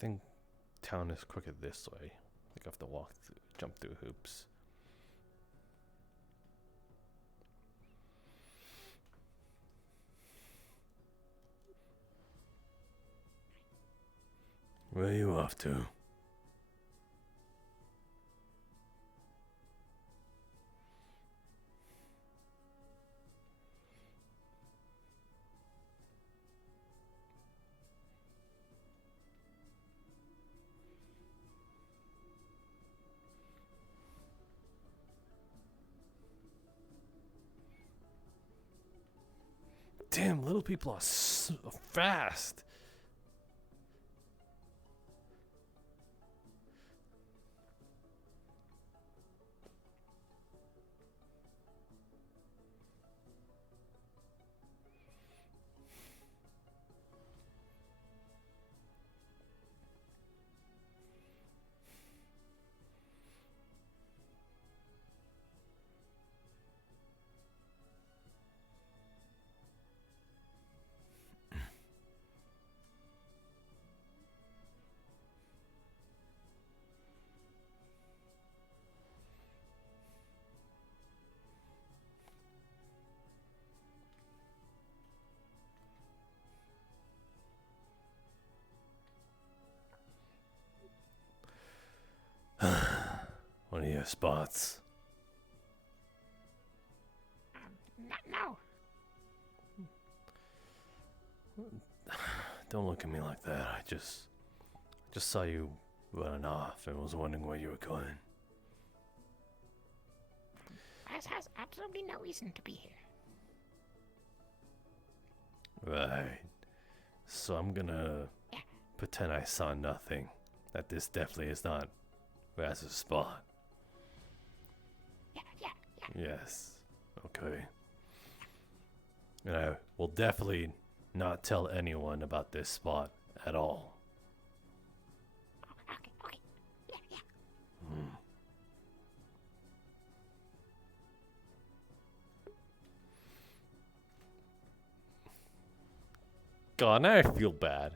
think town is crooked this way. I think I have to jump through hoops. Where are you off to? Damn, little people are so fast. One of your spots. No. Don't look at me like that. I just saw you running off and was wondering where you were going. Raz has absolutely no reason to be here. Right. So I'm gonna pretend I saw nothing. That this definitely is not Raz's spot. Yeah. Yes. Okay. And I will definitely not tell anyone about this spot at all. Okay. Yeah. God, now I feel bad.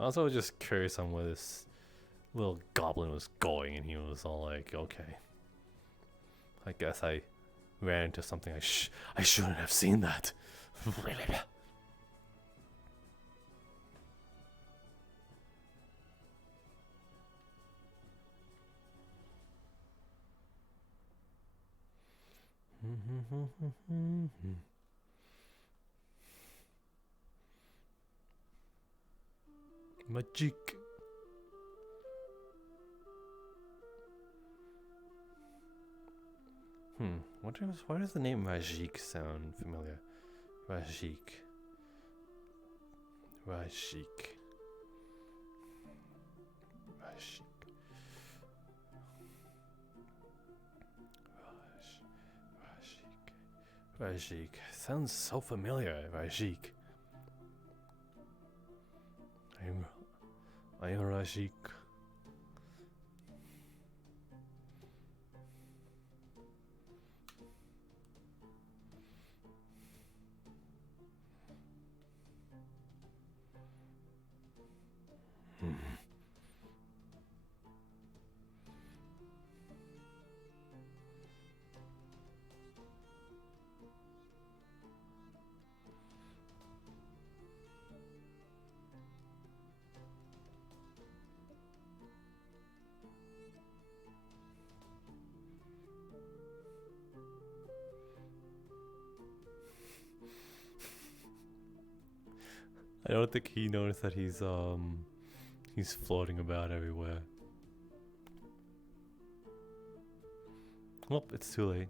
I was also just curious on where this little goblin was going, and he was all like, okay. I guess I ran into something I shouldn't have seen that. Magic. Why does the name Rajik sound familiar? Rajik. Rajik. Sounds so familiar, Rajik. I am Rajik. I don't think he noticed that he's floating about everywhere. Well, it's too late.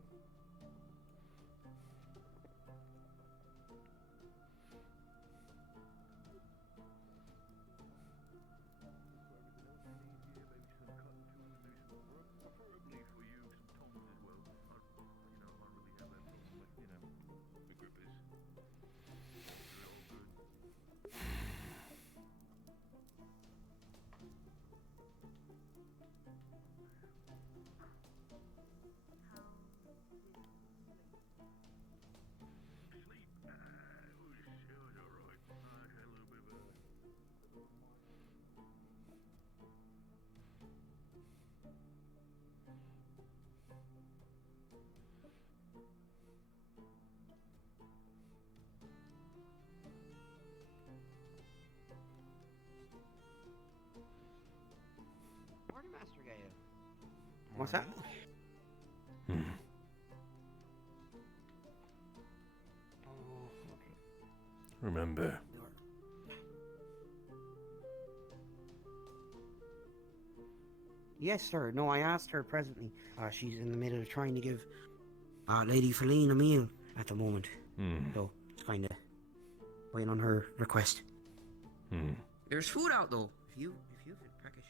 What's that? Hmm. Oh, okay. Remember. Yes, sir. No, I asked her presently. She's in the middle of trying to give Lady Feline a meal at the moment. Hmm. So it's kind of waiting on her request. Hmm. There's food out though. If you feel peckish.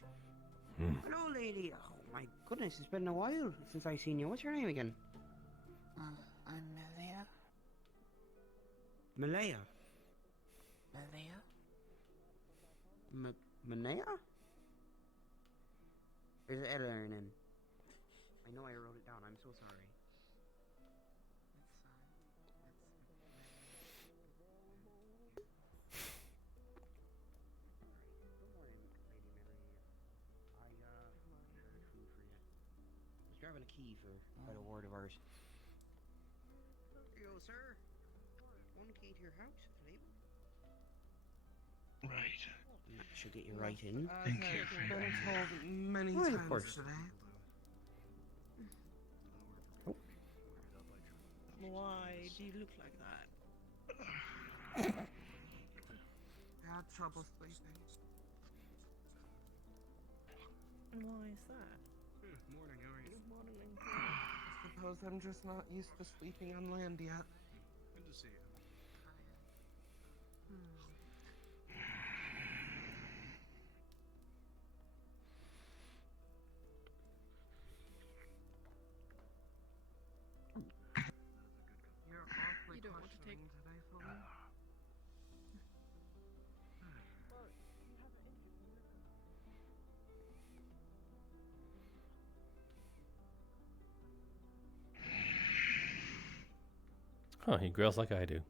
Hmm. Hello, lady. Oh my goodness, it's been a while since I seen you. What's your name again? I'm Malia. Malaya. Malia? Manea? There's an L in an N. I know I wrote it down. I'm so sorry. Good morning, Lady Malaya. I ordered food for you. I was grabbing a key for quite a ward of ours. Here you go, sir. One key to your house, please. Right. That should get you right in. Thank you. I've been told many Right, of times course. today. Why do you look like that? I had trouble sleeping. Why is that? Morning, how are you? Good morning. I suppose I'm just not used to sleeping on land yet. Good to see you. You're awfully You don't want to take- questioning today for me. Huh, he growls like I do.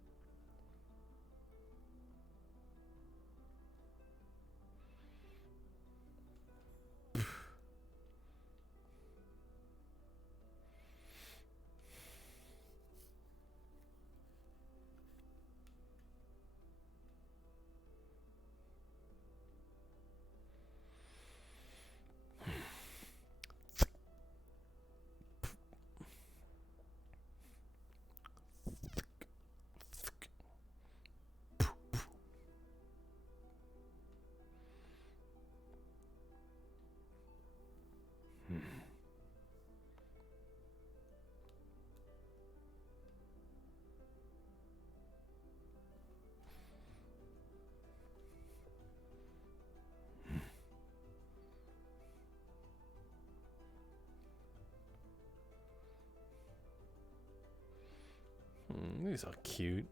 These are cute.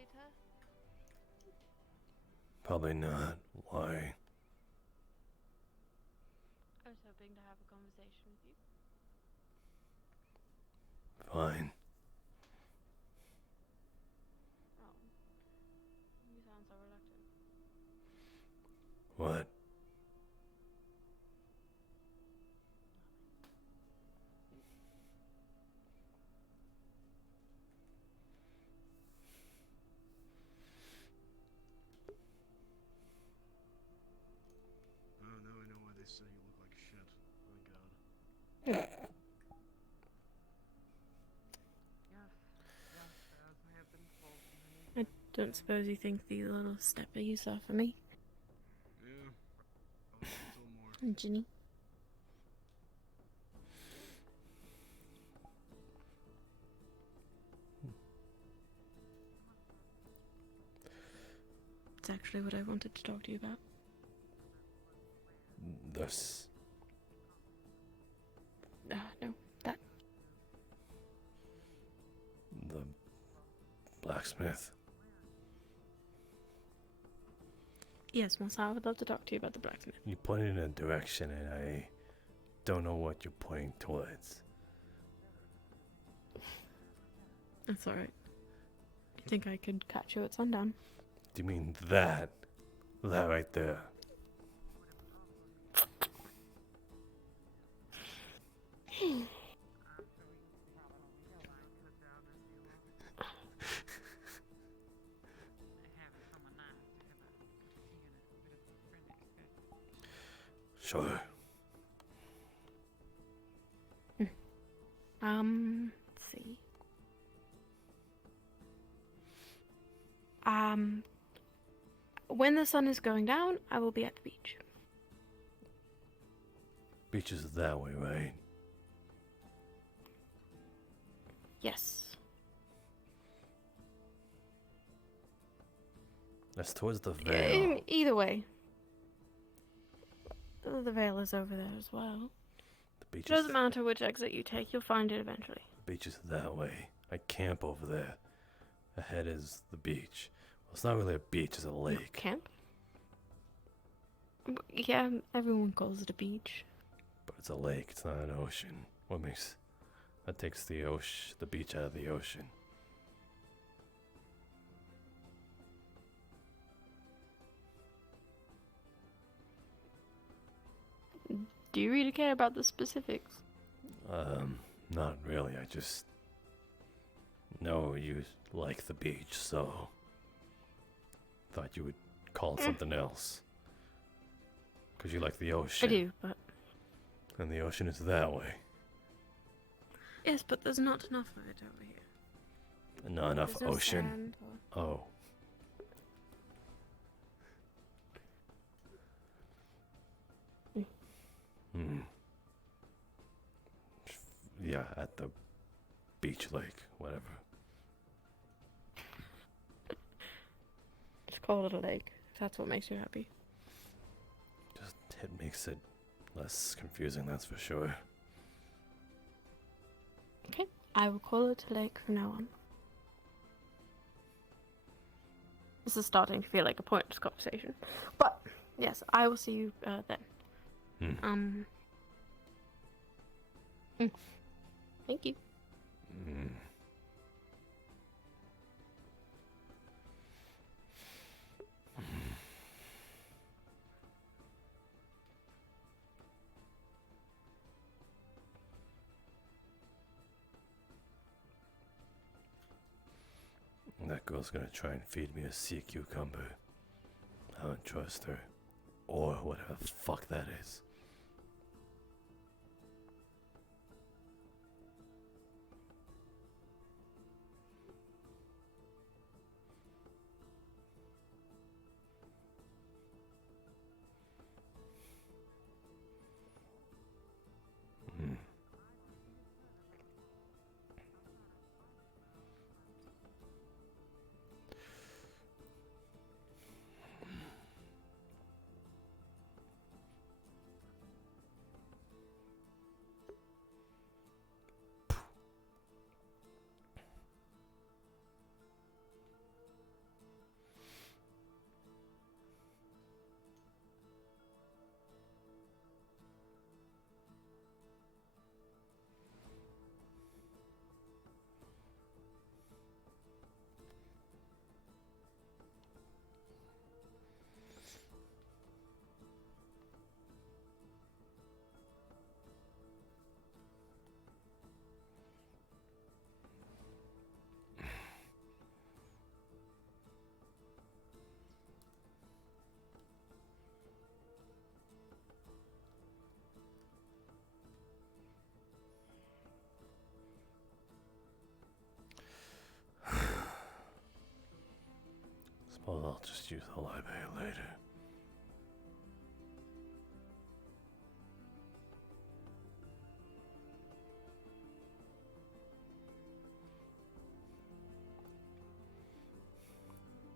later? Probably not. Why? I was hoping to have a conversation with you. Fine. Oh. You sound so reluctant. What? Oh, now I know why they say you look like shit. Oh my god. Yes, yes, as I have been told many I times. don't suppose you think the little stepper you saw for me, Yeah. I'll wait until more. Ginny? It's actually what I wanted to talk to you about. This. No, that. The blacksmith. Yes, Masou, I would love to talk to you about the blacksmith. You pointed in a direction and I don't know what you're pointing towards. That's alright. You think I could catch you at sundown? Do you mean that? That right there. Sure. Let's see. When the sun is going down, I will be at the beach. Beach is that way, right? Yes. That's towards the Vale. Either way. The Vale is over there as well. The beach It is, doesn't matter which exit you take, you'll find it eventually. the beach is that way. I camp over there. Ahead is the beach. Well, it's not really a beach, it's a lake. Camp? Yeah, everyone calls it a beach. But it's a lake, it's not an ocean. That takes the beach out of the ocean. Do you really care about the specifics? Not really. I just know you like the beach, so thought you would call it something else. Because you like the ocean. I do, but... And the ocean is that way. Yes, but there's not enough of it over here. And not enough There's no ocean. sand or- Oh. Hmm. Yeah, at the beach, lake, whatever. Just call it a lake, if that's what makes you happy. Just it makes it less confusing, that's for sure. Okay, I will call it a lake from now on. This is starting to feel like a pointless conversation. But, yes, I will see you then. Thank you. That girl's gonna try and feed me a sea cucumber. I don't trust her. Or whatever the fuck that is. Suppose I'll just use the library later.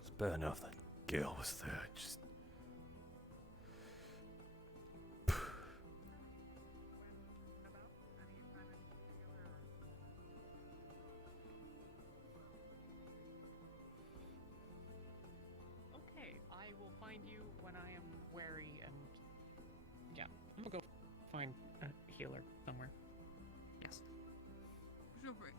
It's bad enough that Gail was there. Just Okay, I will find you when I am wary and yeah, I'm gonna go find a healer somewhere. Yes. Sure thing.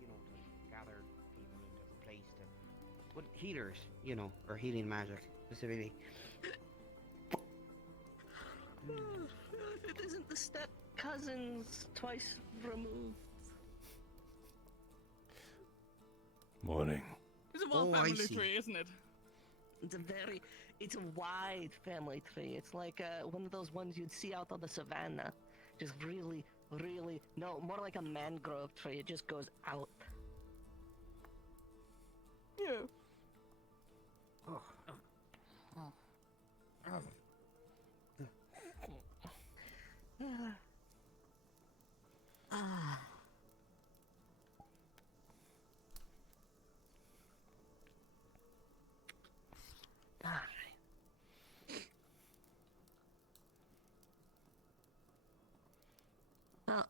You know, to gather people into the place to, but healers, you know, or healing magic specifically. It isn't the step cousins twice removed. morning. It's a well Oh, I family see. tree, isn't it? It's a wide family tree. It's like one of those ones you'd see out on the savannah. Just really, really, no, more like a mangrove tree. It just goes out. Yeah. Oh. Ah. All right.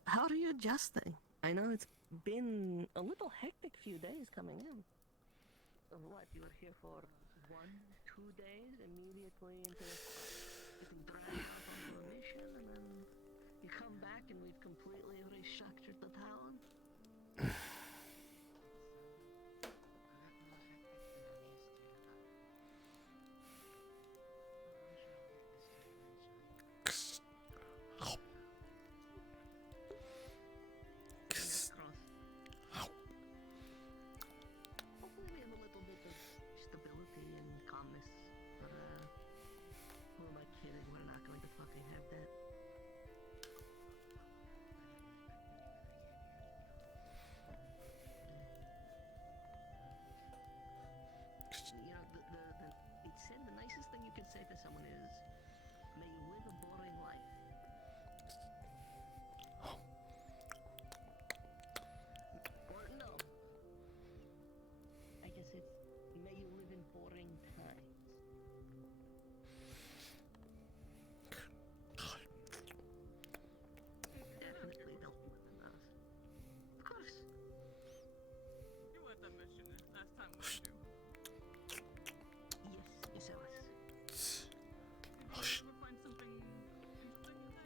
How are you adjusting? I know it's been a little hectic few days coming in. What, you were here for 1, 2 days, immediately into getting dragged out onto a mission, and then you come back and we've completely restructured the town? Fingers crossed. Hopefully we have a little bit of stability and calmness, but who am I kidding? We're not going to fucking have that. You know, it said the nicest thing you can say to someone is, may you live a boring life. Or no. I guess it's, may you live in boring times. Definitely don't live in those. Of course. You were at that mission last time, weren't you? Yes, I was. Did you ever find something interesting in there?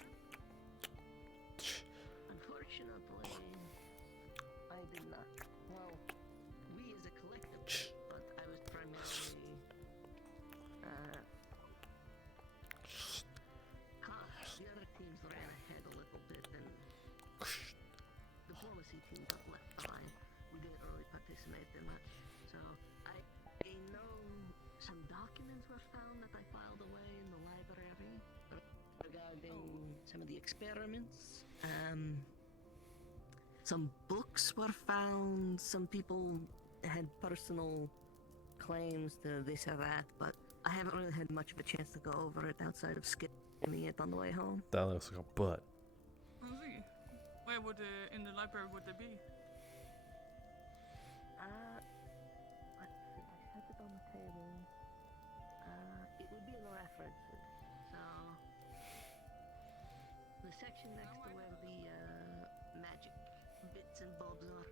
Unfortunately, I did not. Well, we as a collective did, but I was primarily, the other teams ran ahead a little bit, and diplomacy team got left behind. We didn't really participate in much, so I know some documents were found that I filed away in the library regarding some of the experiments. Some books were found. Some people had personal claims to this or that, but I haven't really had much of a chance to go over it outside of skimming it on the way home. That looks like a butt. Oh, see. Where would in the library would they be? Let's see, I set it on the table. It would be in the references. So, the section next to where the magic bits and bobs are.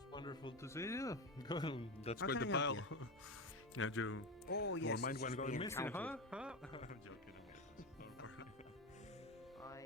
It's wonderful to see you. That's How quite the can I help pile. Yeah, do Oh you yes. mind this when is going the missing, huh? encounter. Huh? I'm joking. I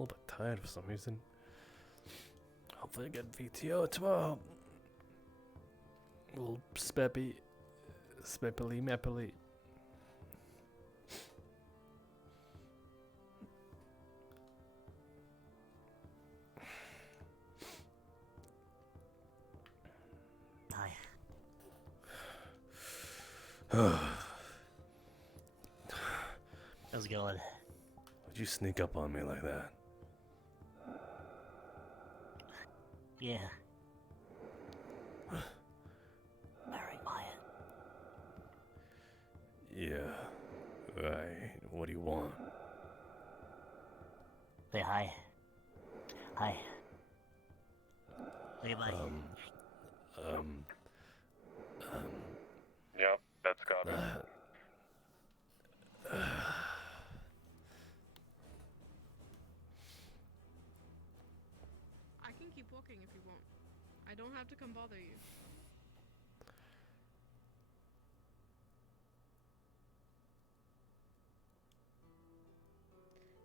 little bit tired for some reason. Hopefully I get VTO tomorrow. Little speppy meppily. Hi. How's it going? Would you sneak up on me like that? Yeah. Very quiet. Yeah. Right. What do you want? Say hi. Hi. Say bye. Yep, that's got it. I can keep walking if you want. I don't have to come bother you.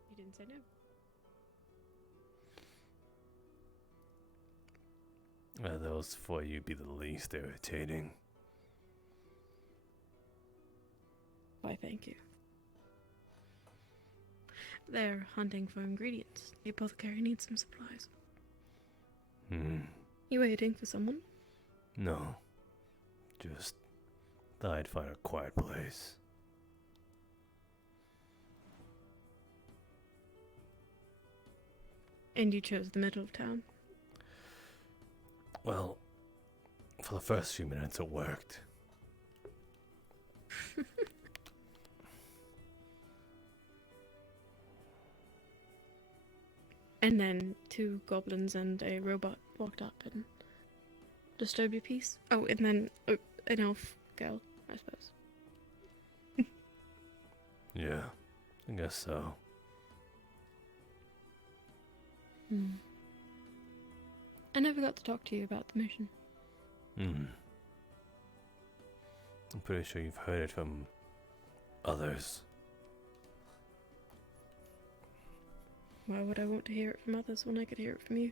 You didn't say no. Those for you be the least irritating. Why, thank you. They're hunting for ingredients. The apothecary needs some supplies. You waiting for someone? No. Just thought I'd find a quiet place. And you chose the middle of town. Well, for the first few minutes it worked. And then 2 goblins and a robot walked up and disturbed your peace. Oh, and then an elf girl, I suppose. Yeah, I guess so. I never got to talk to you about the mission. I'm pretty sure you've heard it from others. Why would I want to hear it from others when I could hear it from you?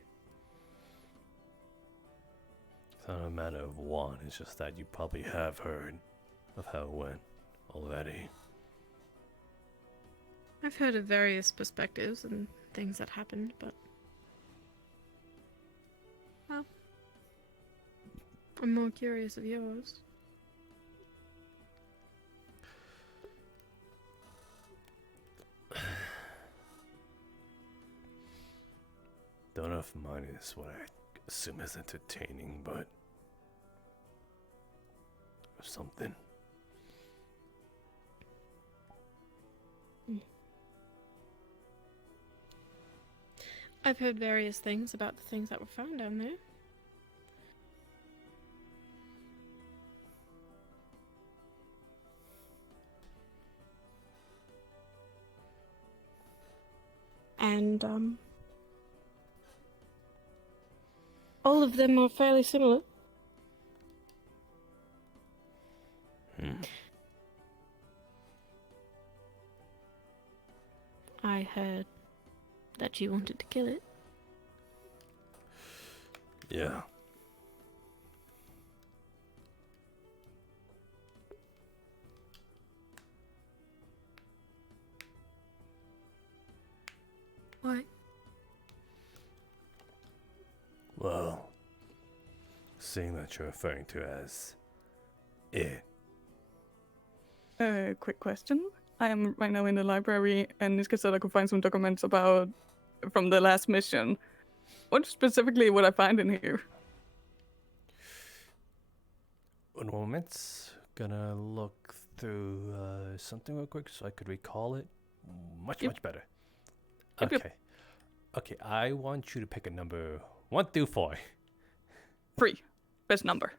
It's not a matter of want, it's just that you probably have heard of how it went already. I've heard of various perspectives and things that happened, but... well... I'm more curious of yours. Don't know if mine is what I assume is entertaining, but... something. I've heard various things about the things that were found down there. And, all of them are fairly similar. I heard that you wanted to kill it. Yeah. Why? Well, seeing that you're referring to as it. Quick question. I am right now in the library, and Niska said I could find some documents about from the last mission. What specifically would I find in here? One moment. Gonna look through something real quick so I could recall it. Much better. Yep, Okay. Okay, I want you to pick a number 1 through 4. 3. Best number.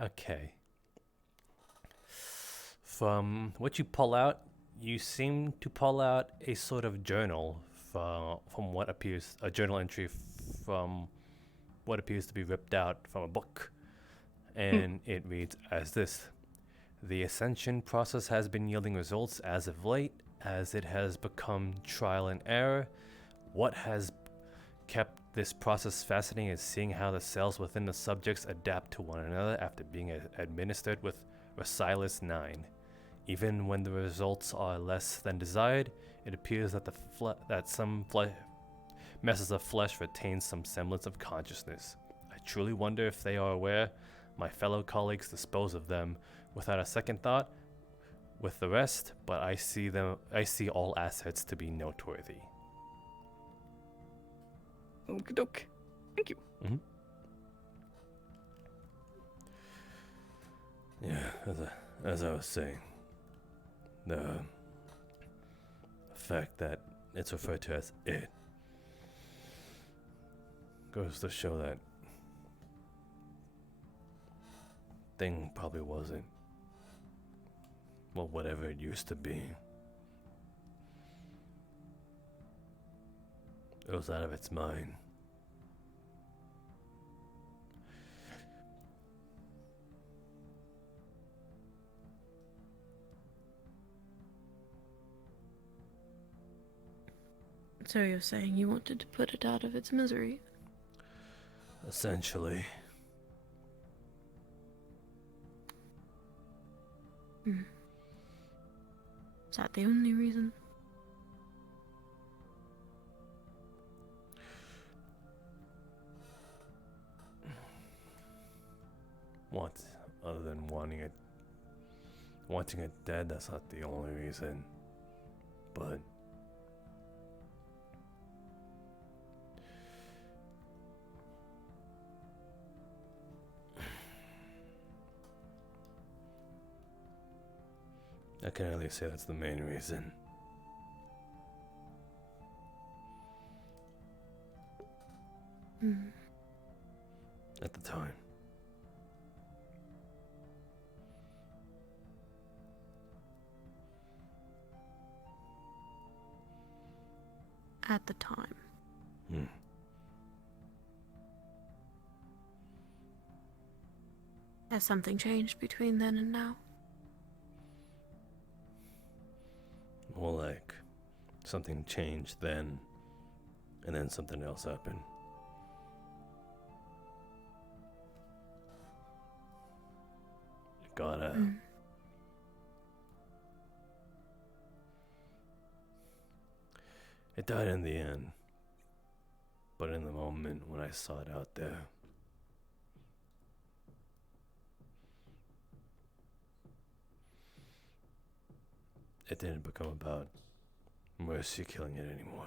Okay. From what you pull out, you seem to pull out a sort of journal from what appears, a journal entry from what appears to be ripped out from a book. And it reads as this: the ascension process has been yielding results as of late, as it has become trial and error. What has kept this process fascinating is seeing how the cells within the subjects adapt to one another after being administered with Racilus 9. Even when the results are less than desired, it appears that some messes of flesh retain some semblance of consciousness. I truly wonder if they are aware my fellow colleagues dispose of them without a second thought with the rest, but I see all assets to be noteworthy. Okey-doke. Thank you. Mm-hmm. Yeah, as I was saying, the fact that it's referred to as it goes to show that thing probably wasn't, well, whatever it used to be. It was out of its mind. So you're saying you wanted to put it out of its misery? Essentially. Hmm. Is that the only reason? What, other than wanting it dead, that's not the only reason. But I can at least say that's the main reason. At the time. At the time. Has something changed between then and now? More like something changed then, and then something else happened. It got out. It died in the end, but in the moment when I saw it out there, it didn't become about Mercy killing it anymore.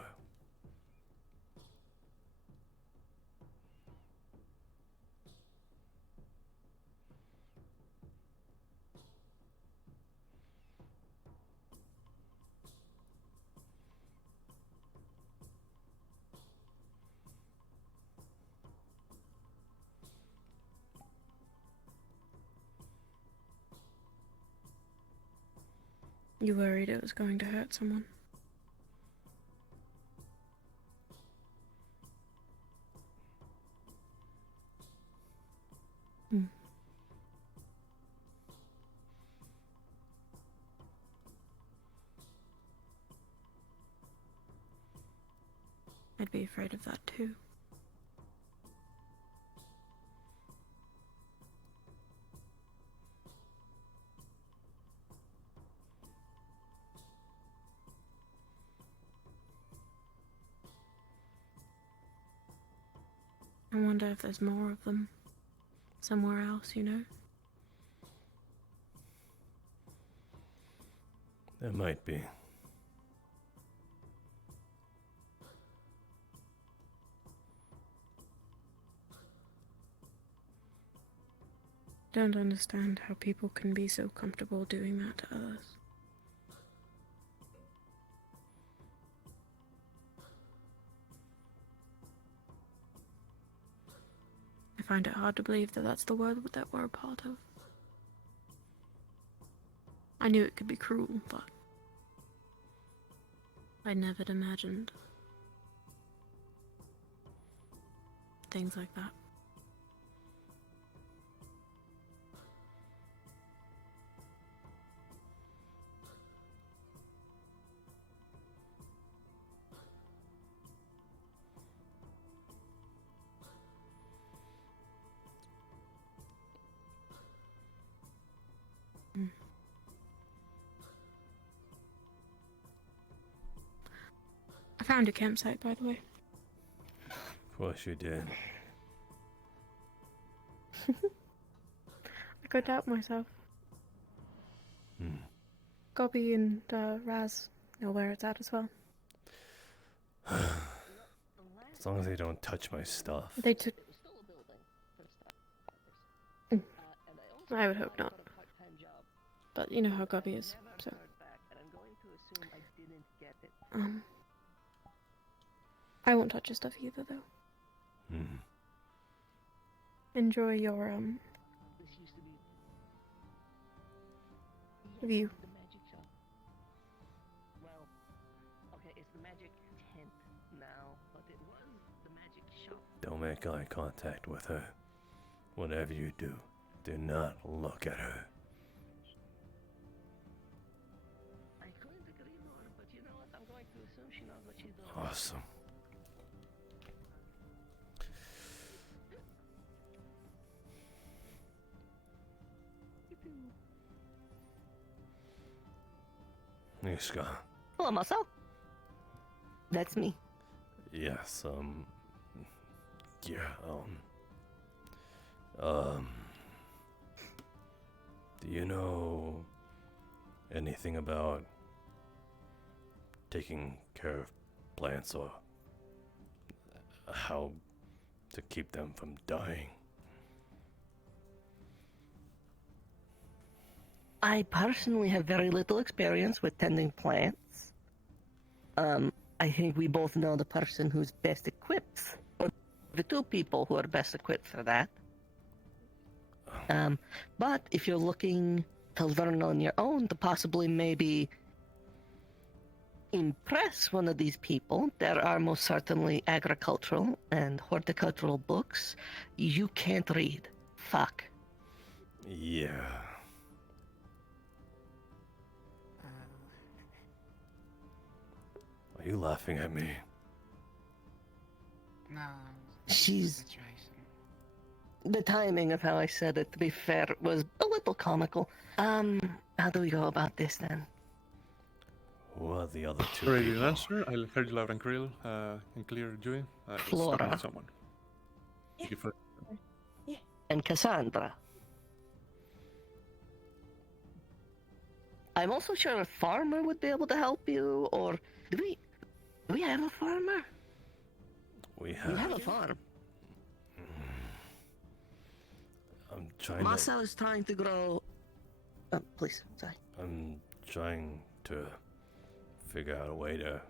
You worried it was going to hurt someone? I'd be afraid of that too. I wonder if there's more of them somewhere else, you know? There might be. Don't understand how people can be so comfortable doing that to others. I find it hard to believe that that's the world that we're a part of. I knew it could be cruel, but I never imagined things like that. found a campsite, by the way. Of course you did. I could doubt myself. Gobby and Raz know where it's at as well. As long as they don't touch my stuff. They took. I would hope not. But you know how Gobby is, so. I won't touch your stuff either, though. Enjoy your view. Well, okay, it's the magic tent now, but it was the magic shop. Don't make eye contact with her. Whatever you do, do not look at her. I couldn't agree more, but you know what? I'm going to assume she knows what she's doing. Awesome. Mishka. Hello, Masou. That's me. Yes, yeah, do you know anything about taking care of plants or how to keep them from dying? I personally have very little experience with tending plants. I think we both know the person who's best equipped, or the two people who are best equipped for that. But if you're looking to learn on your own, to possibly maybe impress one of these people, there are most certainly agricultural and horticultural books you can't read. Fuck. Yeah. Are you laughing at me? No. She's... The timing of how I said it, to be fair, was a little comical. How do we go about this then? Who are the other two Ready people? to answer? I'll hear you loud and clear, Dewey. Flora. Someone. Thank you for... And Cassandra. I'm also sure a farmer would be able to help you, or do we have a farmer? We have a farm. I'm trying Masou is trying to grow... please, sorry. I'm trying to figure out a way to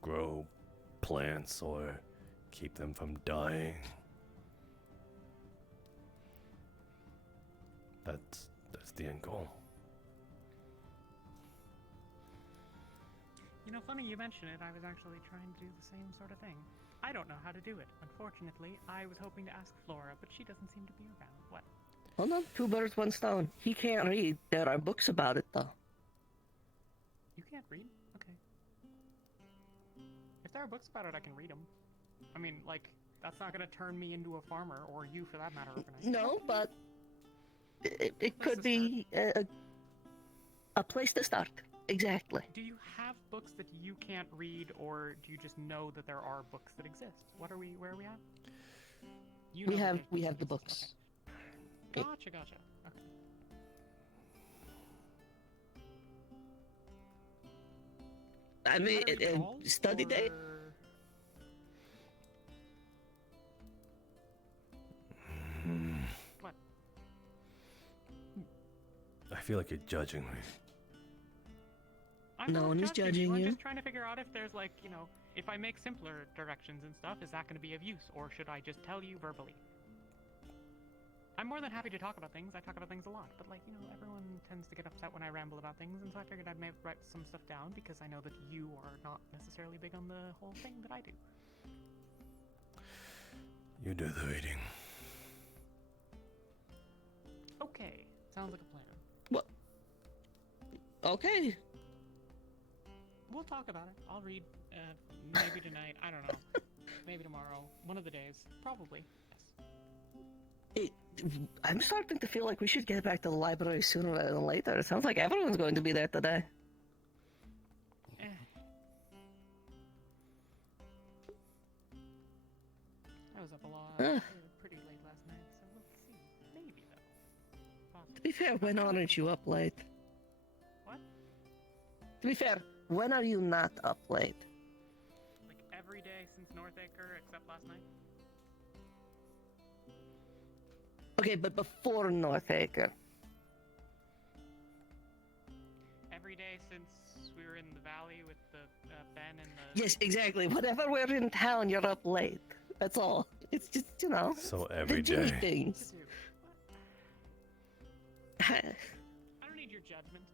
grow plants or keep them from dying. That's the end goal. You know, funny you mention it, I was actually trying to do the same sort of thing. I don't know how to do it. Unfortunately, I was hoping to ask Flora, but she doesn't seem to be around. What? Hold on, 2 birds, 1 stone. He can't read. There are books about it, though. You can't read? Okay. If there are books about it, I can read them. I mean, like, that's not gonna turn me into a farmer, or you for that matter, overnight. No, but it could be a place to start. Exactly. Do you have books that you can't read, or do you just know that there are books that exist? Where are we at? You know We have the books. Okay. Gotcha. Okay. I mean, study day. What? I feel like you're judging me. No one is judging I'm you. just trying to figure out if there's, like, you know, if I make simpler directions and stuff, is that going to be of use, or should I just tell you verbally? I'm more than happy to talk about things. I talk about things a lot, but, like, you know, everyone tends to get upset when I ramble about things, and so I figured I'd maybe write some stuff down because I know that you are not necessarily big on the whole thing that I do. You do the reading. Okay, sounds like a plan. What? Okay. We'll talk about it. I'll read, maybe tonight. I don't know. Maybe tomorrow. One of the days. Probably. Yes. I'm starting to feel like we should get back to the library sooner rather than later. It sounds like everyone's going to be there today. pretty late last night, so let's see. Maybe though. To be fair, when aren't you up late? What? To be fair, when are you not up late? Like every day since Northacre except last night? Okay, but before Northacre. Every day since we were in the valley with the Ben and the... Yes, exactly. Whenever we're in town, you're up late. That's all. It's just, you know. So every Jimmy day. things. I don't need your judgment.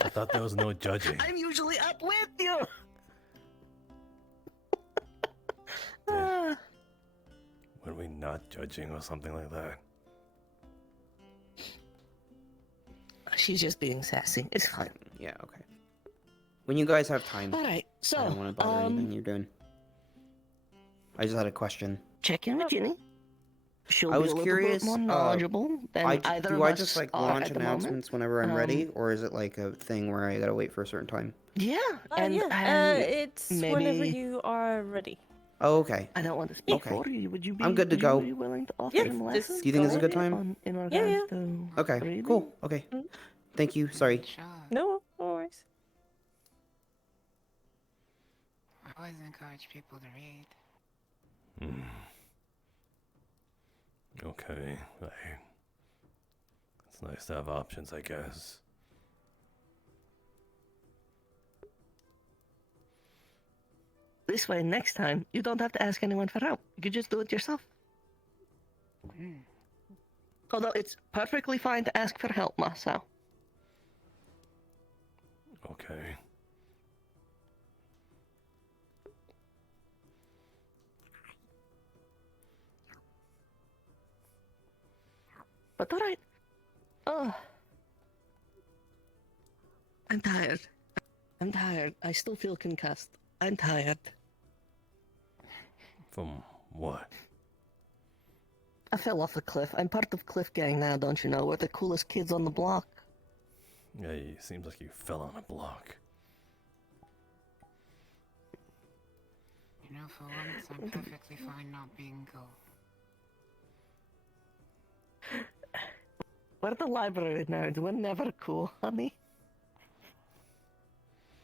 I thought there was no judging. I'm usually up with you. Were we not judging or something like that? She's just being sassy. It's fine. Yeah, okay. When you guys have time. Alright, so, I don't want to bother anything you're doing. I just had a question. Check in with Ginny. She'll I be was a little curious, bit more knowledgeable than either do of I us just like are launch at the announcements moment. whenever I'm ready, or is it like a thing where I gotta wait for a certain time? Yeah, it's whenever maybe- you are ready. Oh, okay. I don't want to speak Okay. for you. Would you be? I'm good to would go. You be willing to offer Yeah, him just lessons? Do you think it's a good on- time? in Yeah, regards yeah. to Okay, breathing? cool. Okay. Thank you. Sorry. No worries. I always encourage people to read. Okay. It's nice to have options, I guess. This way, next time, you don't have to ask anyone for help. You can just do it yourself. Although it's perfectly fine to ask for help, Masou. Okay. But alright. Oh. I'm tired. I'm tired. I still feel concussed. I'm tired. From what? I fell off the cliff. I'm part of Cliff Gang now, don't you know? We're the coolest kids on the block. Yeah, it seems like you fell on a block. You know, for once, I'm perfectly fine not being cool. We're the library nerds. We're never cool, honey.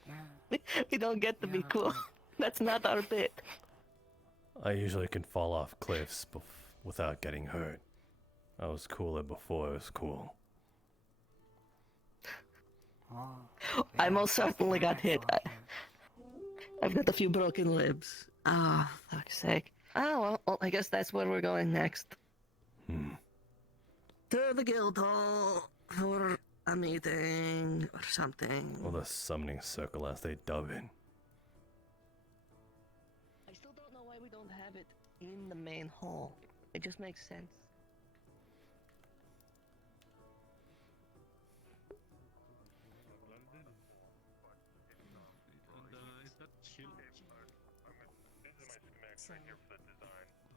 Yeah. We don't get to be cool. That's not our bit. I usually can fall off cliffs without getting hurt. I was cooler before it was cool. I most certainly got hit. I've got a few broken ribs. Ah, fuck's sake. Oh, well, I guess that's where we're going next. To the guild hall for a meeting or something. Or the summoning circle as they dub it. I still don't know why we don't have it in the main hall. It just makes sense.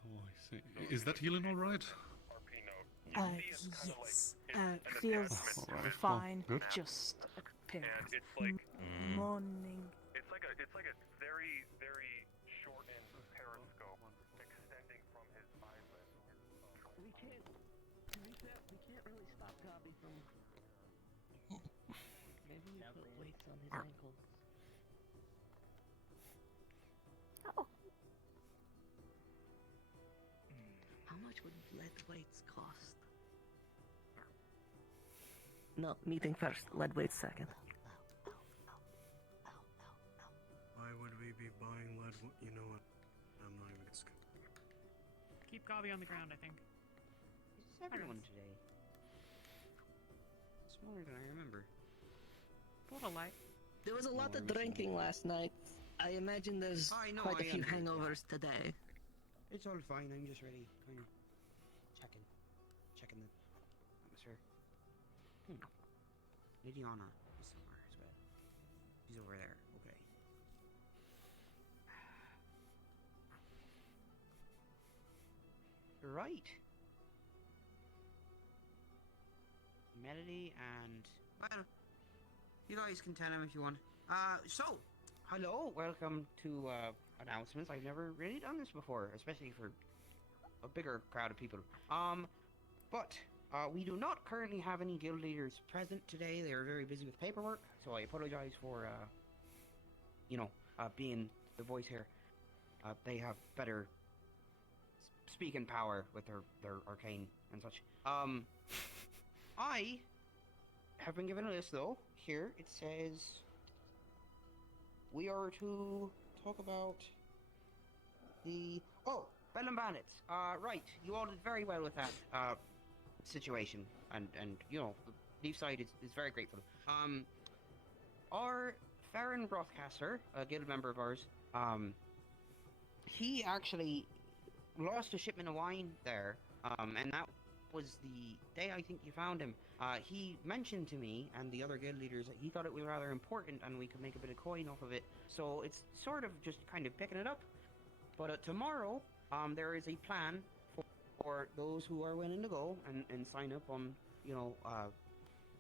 Oh, I see. Is that healing all right? Yes. Feels Alright, fine. well, good. Just a bit morning. It's like a very, very shortened periscope extending from his eyelid. We can't really stop Gobby from... Maybe you put weights on his ankles. How much would lead weights cost? No, meeting first, lead weights second. Why would we be buying lead? You know what? I'm not even gonna. Keep Gobby on the ground, I think. Is everyone today? It's more than I remember. Pull the light. There was a lot of drinking last night. I imagine there's quite a few hangovers today. It's all fine. I'm just ready. Kind of checking the atmosphere. Lydiana is somewhere as well. She's over there. Okay. Right. Melody and... Well, you guys can tell him if you want. So, hello, welcome to announcements. I've never really done this before, especially for a bigger crowd of people. But we do not currently have any guild leaders present today. They are very busy with paperwork, so I apologize for being the voice here. They have better speaking power with their arcane and such. I have been given a list though. Here it says we are to talk about the Bell and Bandits. Right, you all did very well with that situation, and you know the Leaf side is very grateful. Our Farron Broadcaster, a guild member of ours, he actually lost a shipment of wine there, and that was the day I think you found him. He mentioned to me and the other guild leaders that he thought it was rather important and we could make a bit of coin off of it. So it's sort of just kind of picking it up. But tomorrow, there is a plan for those who are willing to go and sign up on,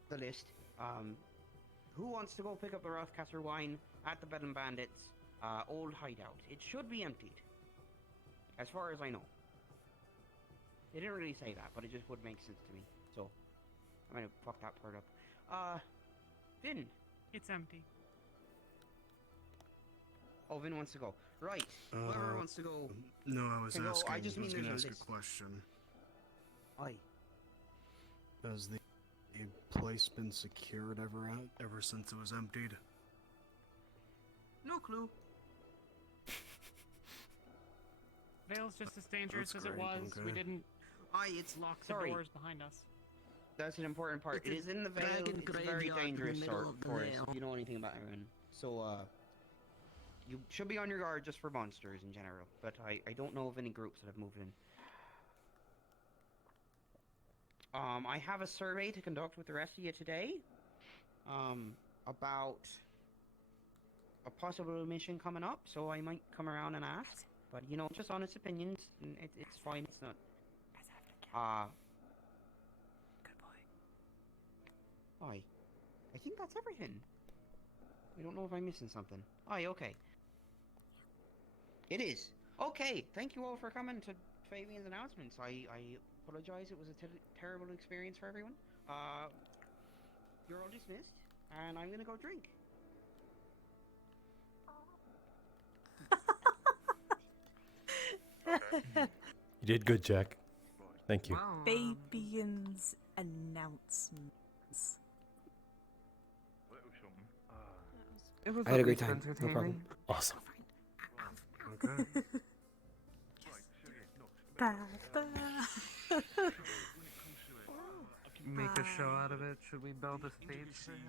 the list. Who wants to go pick up the Rothcaster wine at the Bed and Bandits old hideout? It should be emptied, as far as I know. They didn't really say that, but it just would make sense to me. So, I'm gonna fuck that part up. Vin. It's empty. Oh, Vin wants to go. Right. Whoever wants to go. No, I was can asking. Go. I just mean gonna there's ask list. a question. Aye. Has the place been secured ever since it was emptied? No clue. Vale's just as dangerous That's as it great, was. We okay. didn't it's lock the sorry. doors behind us. That's an important part. It's It is in the Vale. dragon It's a very graveyard in the dangerous middle of the forest. Vale. If you know anything about Iron. So, you should be on your guard just for monsters in general. But I don't know of any groups that have moved in. I have a survey to conduct with the rest of you today. About a possible mission coming up. So I might come around and ask. But, just honest opinions. It's fine. It's not. Good boy. Aye. I think that's everything. I don't know if I'm missing something. Aye, okay. It is. Okay, thank you all for coming to Fabian's announcements. I apologize, it was a terrible experience for everyone. You're all dismissed, and I'm gonna go drink. You did good, Jack. Thank you. Fabian's announcements. It was I had a at great least time. No entertaining. problem. Awesome. Okay. Make a show out of it. Should we build a stage for him?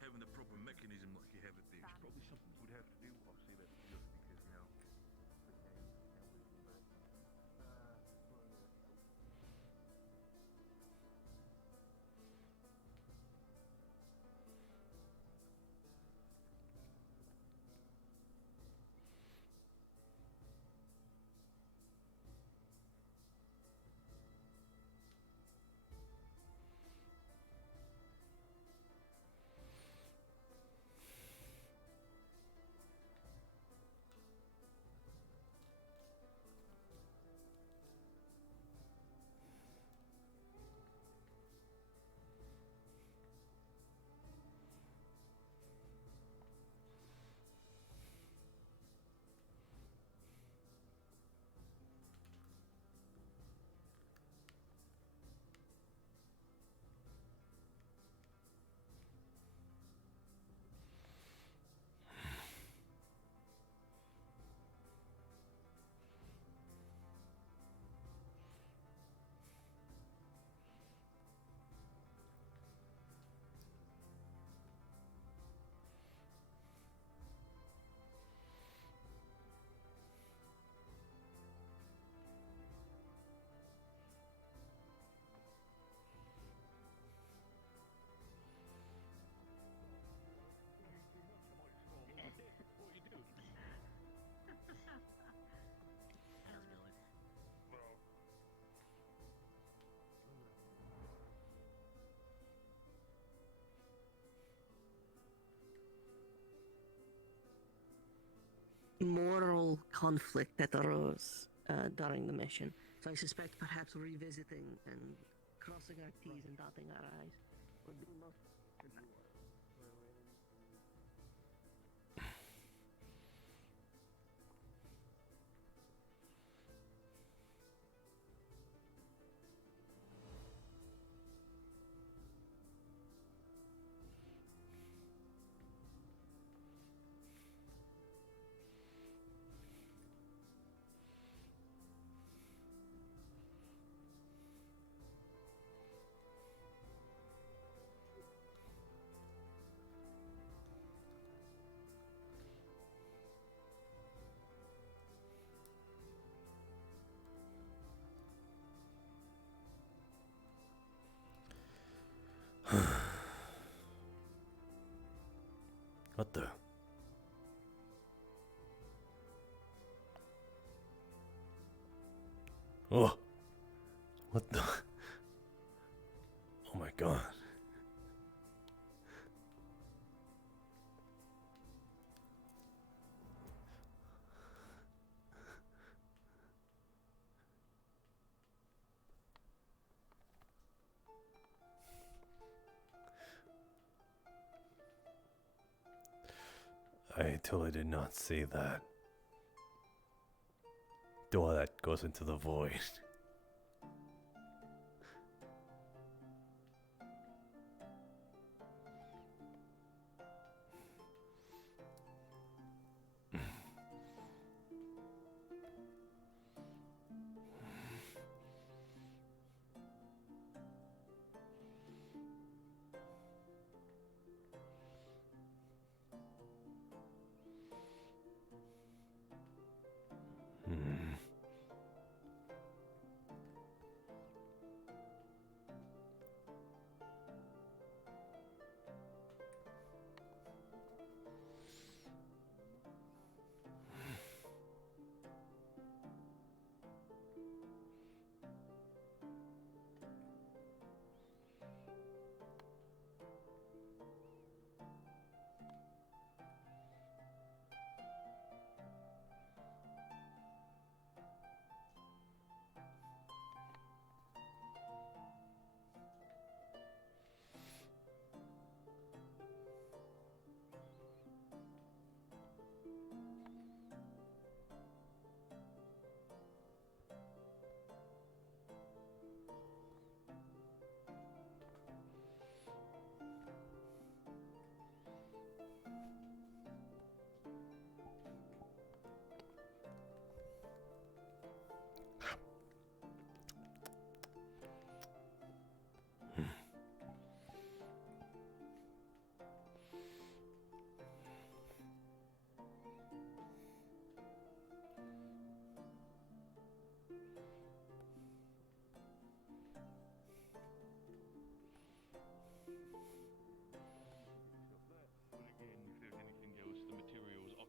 Having the proper mechanism like you have at there. It's probably something we'd have to do. Obviously, that's just because, Moral conflict that arose during the mission. So I suspect perhaps revisiting and crossing our T's and dotting our I's would be most. What the? Oh! What the? Oh my god. I totally did not see that. Door that goes into the void.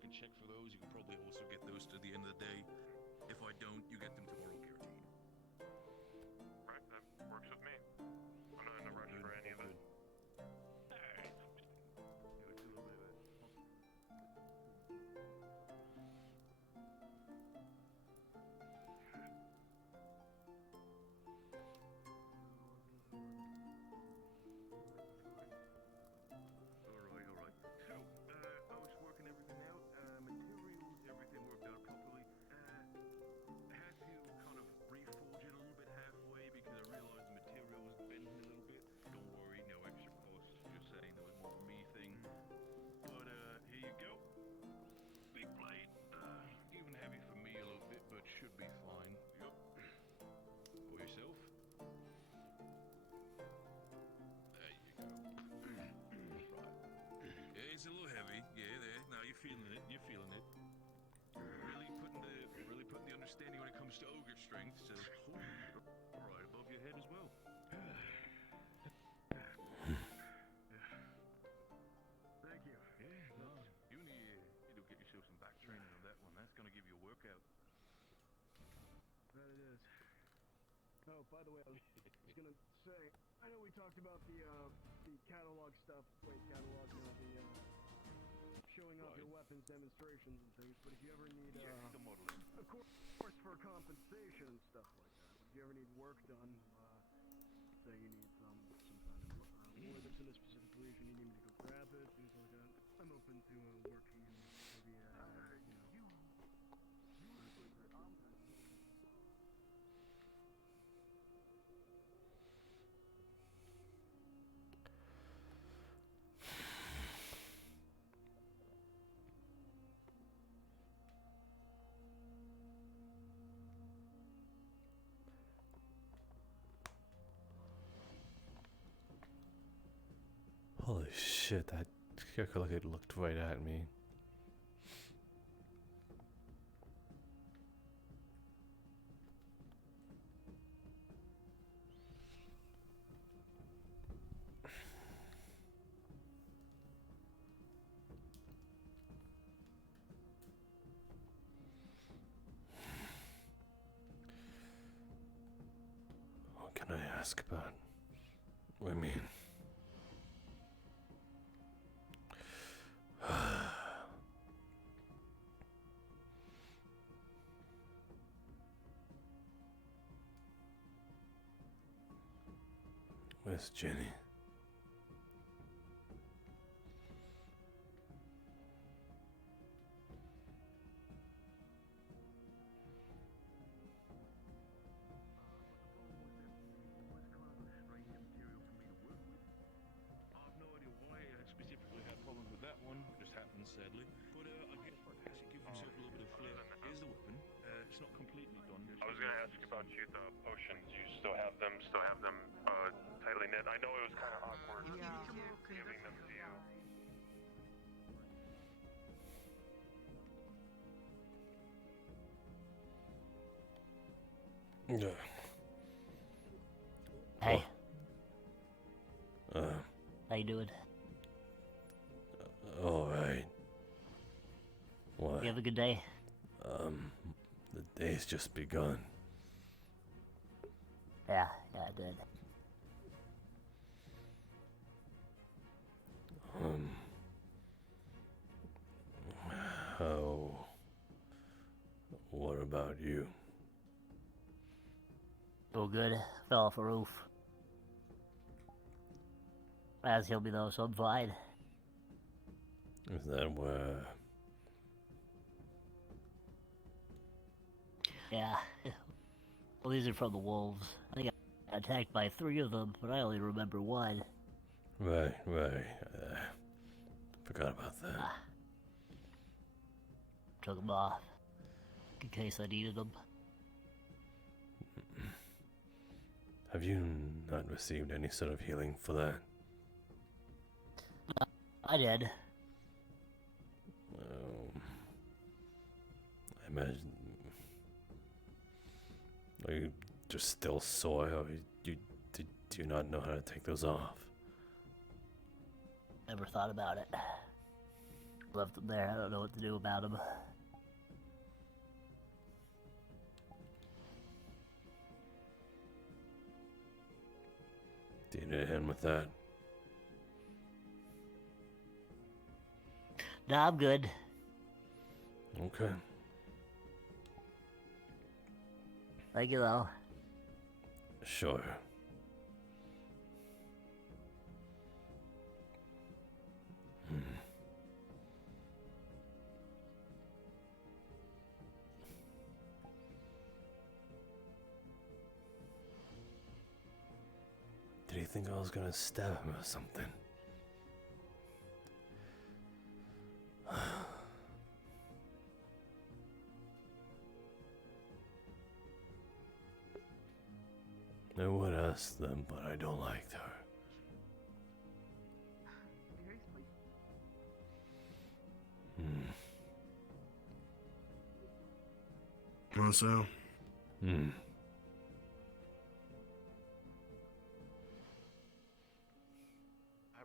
Check for those. You can probably also get those to the end of the day. If I don't, you get them tomorrow, Kirti. Right, that works with me. I'm not in a rush for any of it. Alright. So, I was working everything out. Materials, everything worked out properly. I had to kind of reforge it a little bit halfway because I realized the material was bending a little bit. Don't worry, no extra costs. Just saying that was more of a me thing. But here you go. Big blade. Even heavy for me a little bit, but should be fine. Yup. For yourself. There you go. Right. Yeah, it's a little heavy. Yeah, there. Now you're feeling it. You're feeling it. Really putting the understanding when it comes to ogre strength. So, right above your head as well. Thank you. Yeah, no. You need to get yourself some back training on that one. That's gonna give you a workout. That it is. Oh, by the way, I was gonna say, I know we talked about the catalog stuff. Wait, catalog, no, the showing showing off your weapons demonstrations and things, but if you ever need, the modeling. of course for compensation and stuff like that. But if you ever need work done, say you need some kind of wood that's in a specific region, you need me to go grab it, things like that. I'm open to working in maybe Holy shit, that scarecrow like it looked right at me. What can I ask about? I mean... Where's Jenny? I've no idea why I specifically had problems with that one. Just happened, sadly. But I guess as you give yourself a little bit of flair, here's the weapon. It's not completely done. I was gonna ask about you, the potions. You still have them tightly knit. I know it was kind of awkward giving them to you. Yeah. Hey. Uh, How you doing? Alright. What? You have a good day? The day's just begun. Yeah, I did. How... What about you? Oh, good. Fell off a roof. As he'll be though, so I'm fine. Is that where... Yeah. Well, these are from the wolves. I think I got attacked by 3 of them, but I only remember 1. Right. Forgot about that. Took them off. In case I needed them. Have you not received any sort of healing for that? I did. I imagine... Are you just still sore, or do you not know how to take those off? Never thought about it. Left them there. I don't know what to do about them. Do you need a hand with that? Nah, I'm good. Okay. Thank you, though. Sure. Did he think I was gonna stab him or something? I would ask them, but I don't like her. Seriously? Masou.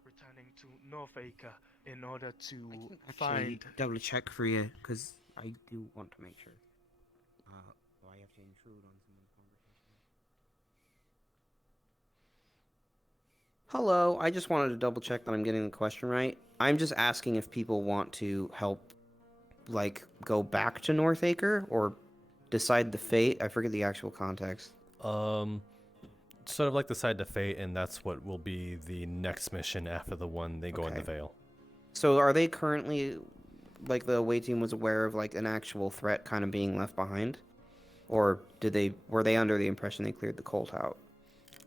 Returning to North Acre in order to Actually, find. double check for you, because I do want to make sure. So I have to intrude on someone's Hello, I just wanted to double check that I'm getting the question right. I'm just asking if people want to help, like, go back to Northacre or decide the fate. I forget the actual context. Sort of like decide the fate, and that's what will be the next mission after the one they go in the Vale. So are they currently, like, the away team was aware of, like, an actual threat kind of being left behind? Or were they under the impression they cleared the cult out?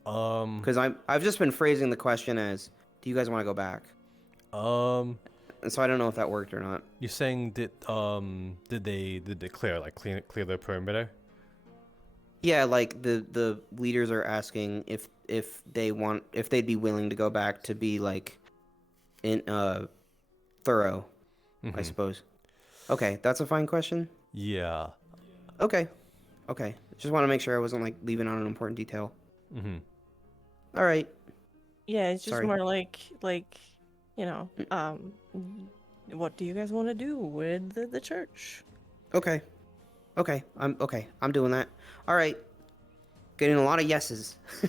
Because I've just been phrasing the question as, do you guys want to go back? And so I don't know if that worked or not. You're saying did they clear the perimeter? Yeah, like the leaders are asking if they'd be willing to go back to be like in thorough, I suppose. Okay, that's a fine question. Yeah. Okay. Just want to make sure I wasn't like leaving out an important detail. All right. Yeah, it's just Sorry. more like you know, what do you guys want to do with the church? Okay. I'm doing that. All right. Getting a lot of yeses. The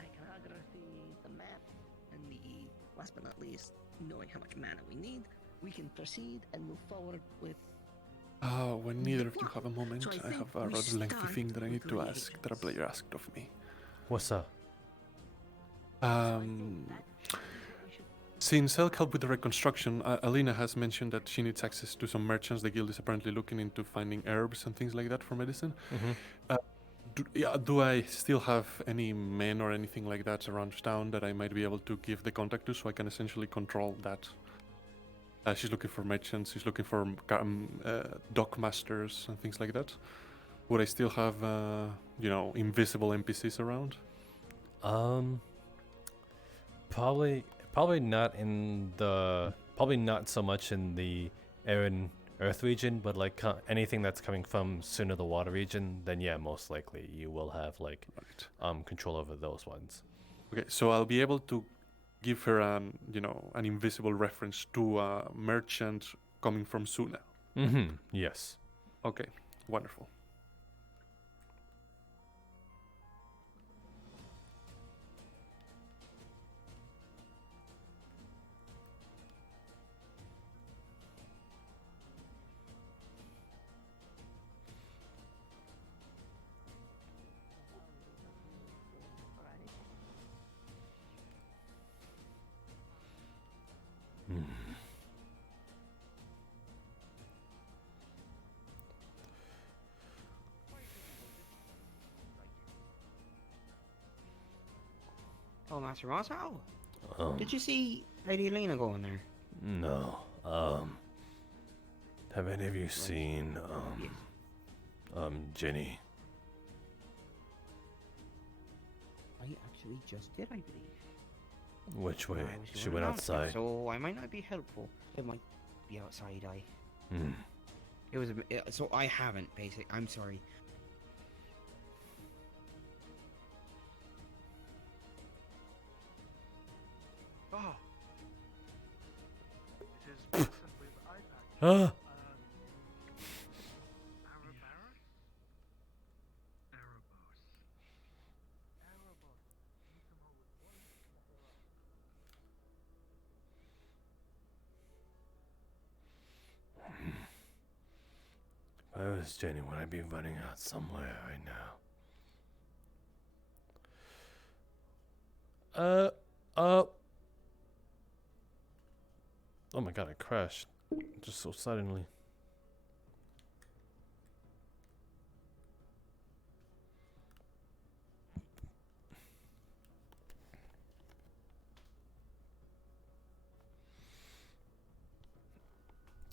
iconography, the map, and the last but not least, knowing how much mana we need, we can proceed and move forward with. When neither of you have a moment, So I I think have a we rather lengthy start thing that I need with to the ask that a player asked of me. What's up? Since I'll help with the reconstruction, Alina has mentioned that she needs access to some merchants. The guild is apparently looking into finding herbs and things like that for medicine. Do I still have any men or anything like that around town that I might be able to give the contact to so I can essentially control that? She's looking for merchants, she's looking for dock masters and things like that. Would I still have, invisible NPCs around? Probably not so much in the air and earth region, but like anything that's coming from sooner the water region, then yeah, most likely you will have like control over those ones. Okay, so I'll be able to give her an invisible reference to a merchant coming from Suna. Yes. Okay, wonderful. Oh, Master Masou? Did you see Lady Elena go in there? No. Have any of you seen Jenny? I actually just did, I believe. Which way? I was She going went around there, outside. so I might not be helpful. It might be outside. It was so I haven't basically. I'm sorry. Oh. It is simply the iPad. Ah. If I was Jenny, would I be running out somewhere right now? Oh my god, I crashed. Just so suddenly.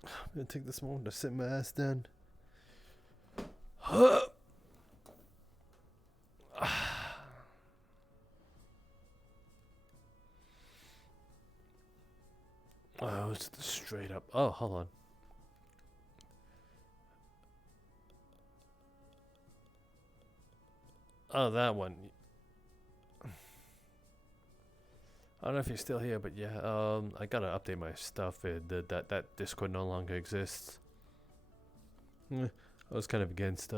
I'm gonna take this moment to sit my ass down. Oh, it's the straight up. Oh, hold on. Oh, that one. I don't know if you're still here, but yeah, I gotta update my stuff. That Discord no longer exists. I was kind of against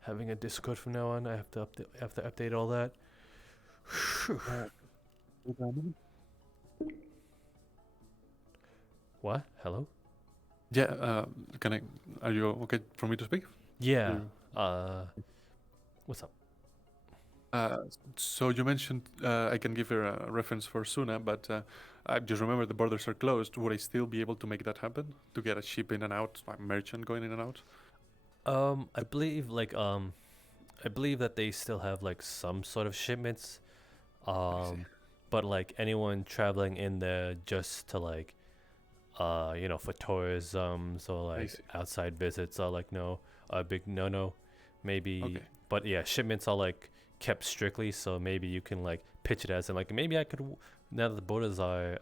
having a Discord from now on. I have to update all that. What? Hello? Yeah. Can I? Are you okay for me to speak? Yeah. You- What's up? So you mentioned I can give her a reference for Suna, but I just remember the borders are closed. Would I still be able to make that happen to get a ship in and out, a merchant going in and out? I believe I believe that they still have like some sort of shipments. But like anyone traveling in there just to like for tourism, so like outside visits are like no, a big no. Maybe but yeah, shipments are like kept strictly, so maybe you can like pitch it as in like maybe I could now that the borders are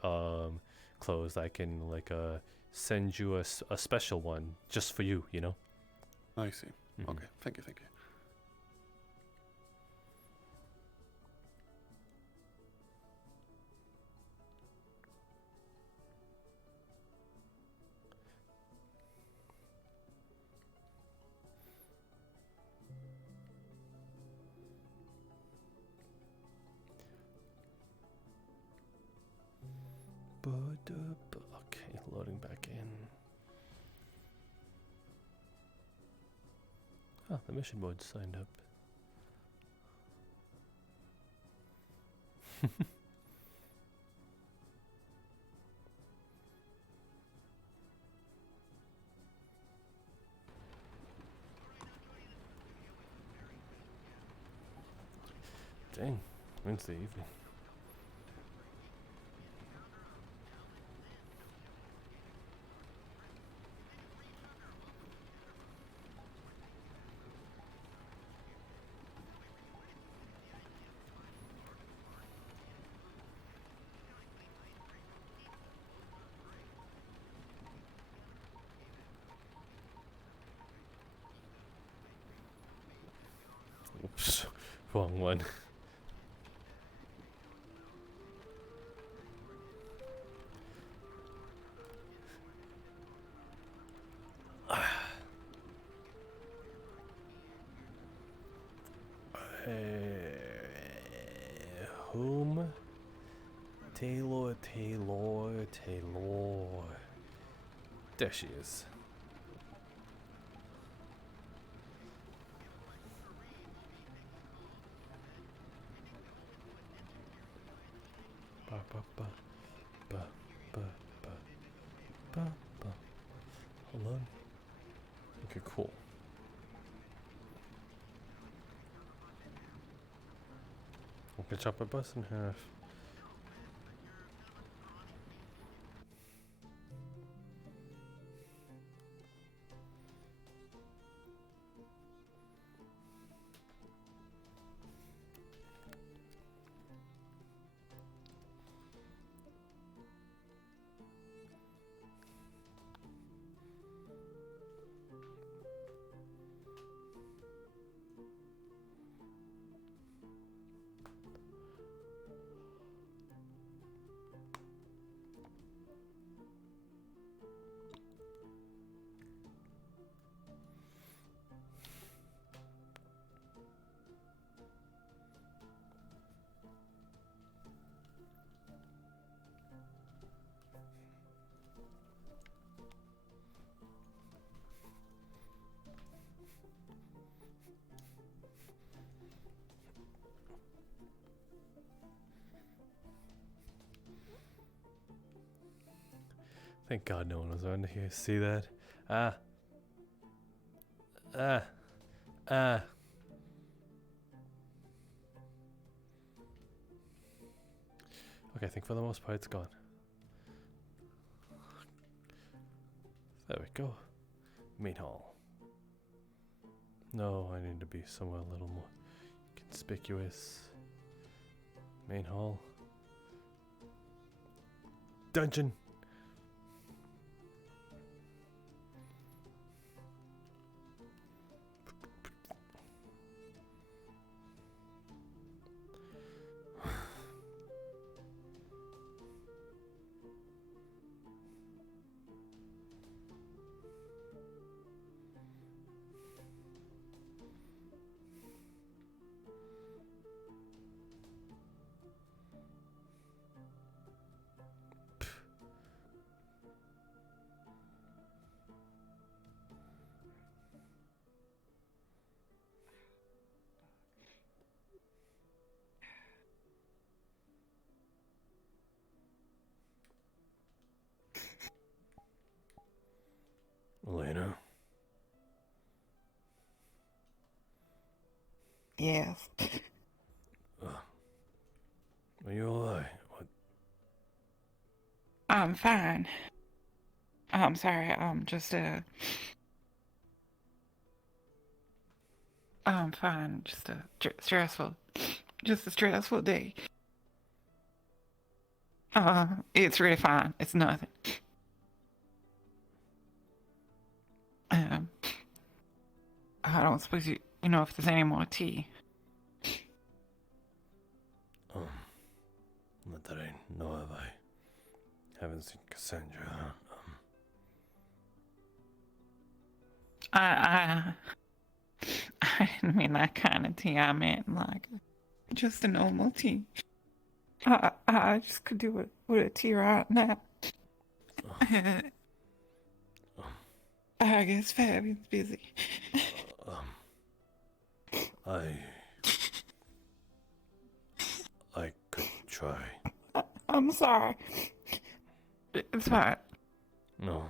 closed, I can like send you a special one just for you, you know. I see. Mhm. Okay, thank you. Okay, loading back in. Oh, the mission board signed up. Dang, Wednesday evening. Oops, wrong one. Whom? Taylor. There she is. Hold on. Okay, cool. We can chop a bus in half. Thank God no one was around here to see that. Okay, I think for the most part it's gone. There we go. Main hall. No, I need to be somewhere a little more conspicuous. Main hall. Dungeon. Yes. Are you alright? What? I'm fine. I'm sorry. I'm fine. Just a stressful day. It's really fine. It's nothing. I don't suppose you know if there's any more tea. Not that I know of. I haven't seen Cassandra. I didn't mean that kind of tea. I meant like just a normal tea. I just could do it with a tea right now. I guess Fabian's busy. I could try. I'm sorry. It's fine. No.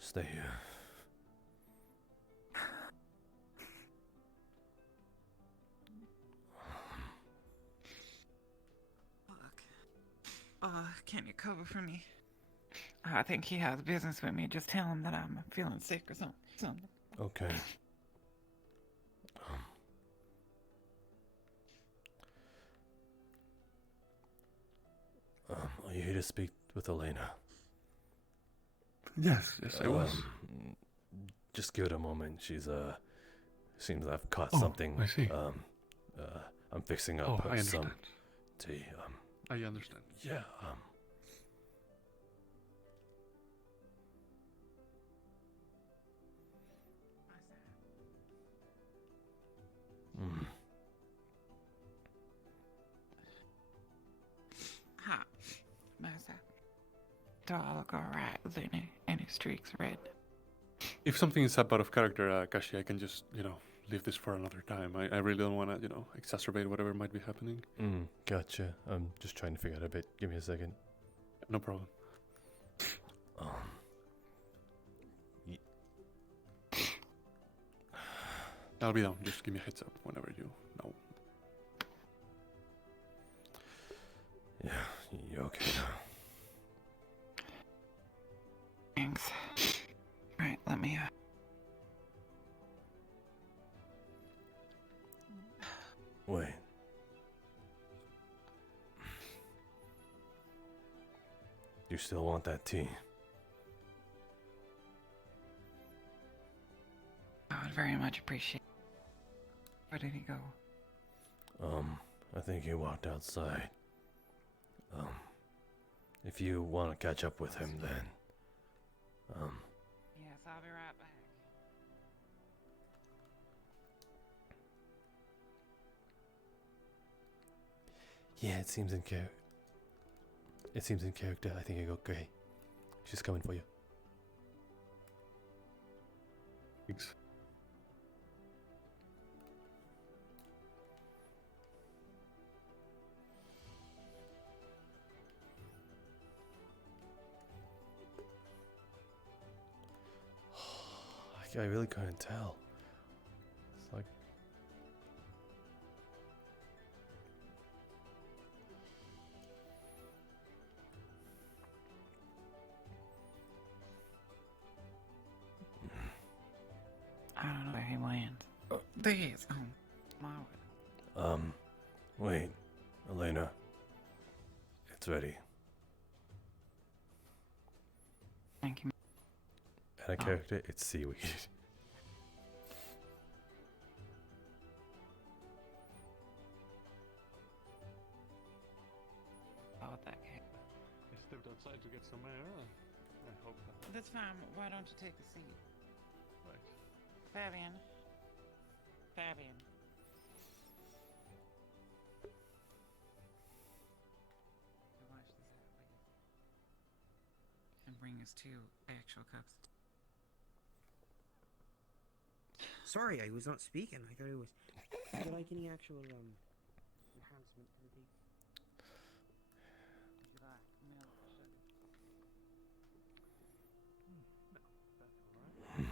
Stay here. Can you cover for me? I think he has business with me. Just tell him that I'm feeling sick or something. Okay. Are you here to speak with Elena? Yes, I was. Just give it a moment. She's seems I've caught Oh, something. I see. I'm fixing up I understand. some tea. I understand. Yeah. Hi, Masou. Do I look alright with any streaks red? If something is up out of character, Kashi, I can just, leave this for another time. I really don't want to, exacerbate whatever might be happening. Gotcha. I'm just trying to figure out a bit. Give me a second. No problem. I'll be down. Just give me a heads up whenever you know. Yeah, you're okay now. Thanks. Right, let me, Wait. You still want that tea? I would very much appreciate it. Where did he go? I think he walked outside. If you want to catch up with him, then, Yes, I'll be right back. yeah, it seems in character. I think you're okay. She's coming for you. Thanks. I really couldn't tell. It's like I don't know where he went. Oh, there he is. Oh, my word. wait, Elena. It's ready. Thank you. Out of character, it's seaweed. Oh, that came. I stepped outside to get some air. I hope that. That's fine. Why don't you take a seat? Right. Fabian. Wash this out, please. And bring us 2 actual cups. Sorry, I was not speaking. I thought it was. Would you like any actual enhancement to the tea? Would you like milk or sugar? No, that's alright.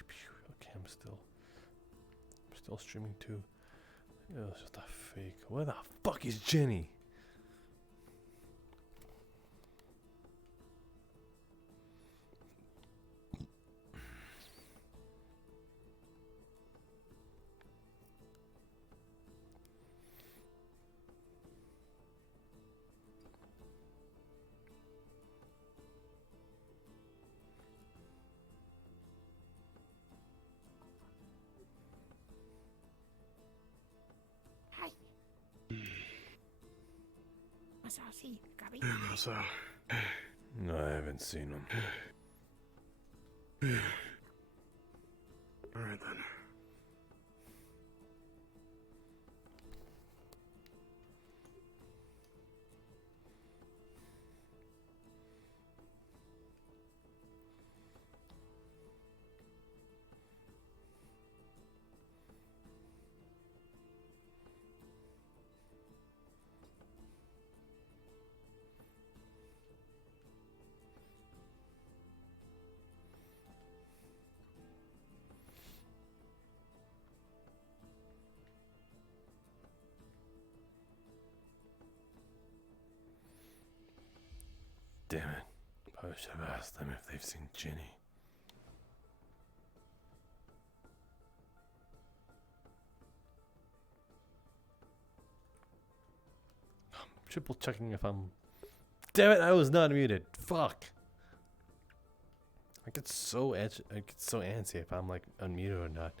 Okay, I'm still streaming too. It was just a fake. Where the fuck is Jenny? Masou, see, Gabby. Masou. No, I haven't seen him. Alright then. Damn it. Probably should have asked them if they've seen Jenny. I'm triple checking if I'm... Damn it, I was not muted. Fuck. I get so antsy if I'm like unmuted or not.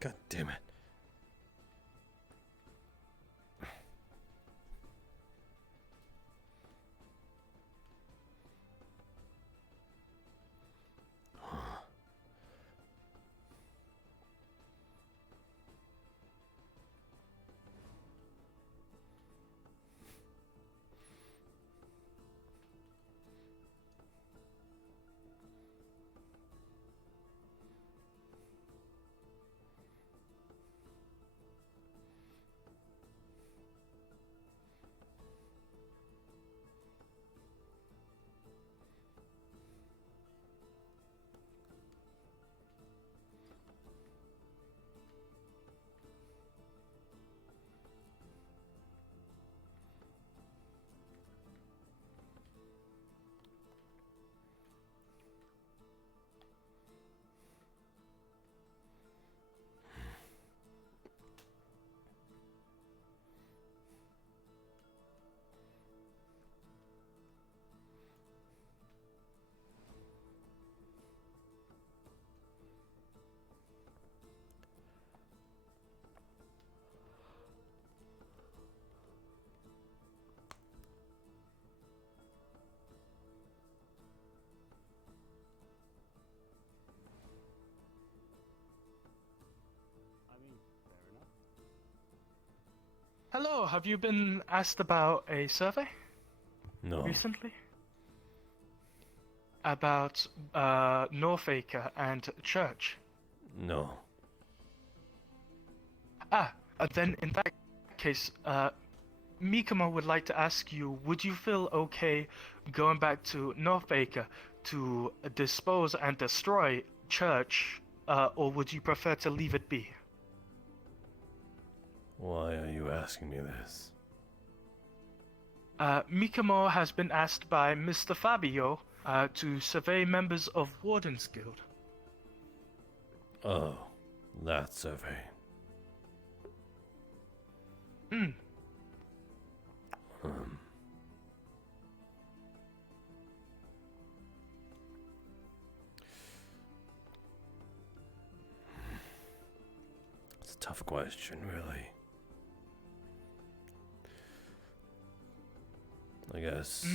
God damn it. Hello, have you been asked about a survey? No. Recently? About Northacre and Church? No. Then in that case, Mikamo would like to ask you, would you feel okay going back to Northacre to dispose and destroy Church, or would you prefer to leave it be? Why are you asking me this? Mikamo has been asked by Mr. Fabio to survey members of Wardens Guild. Oh, that survey. It's a tough question, really. I guess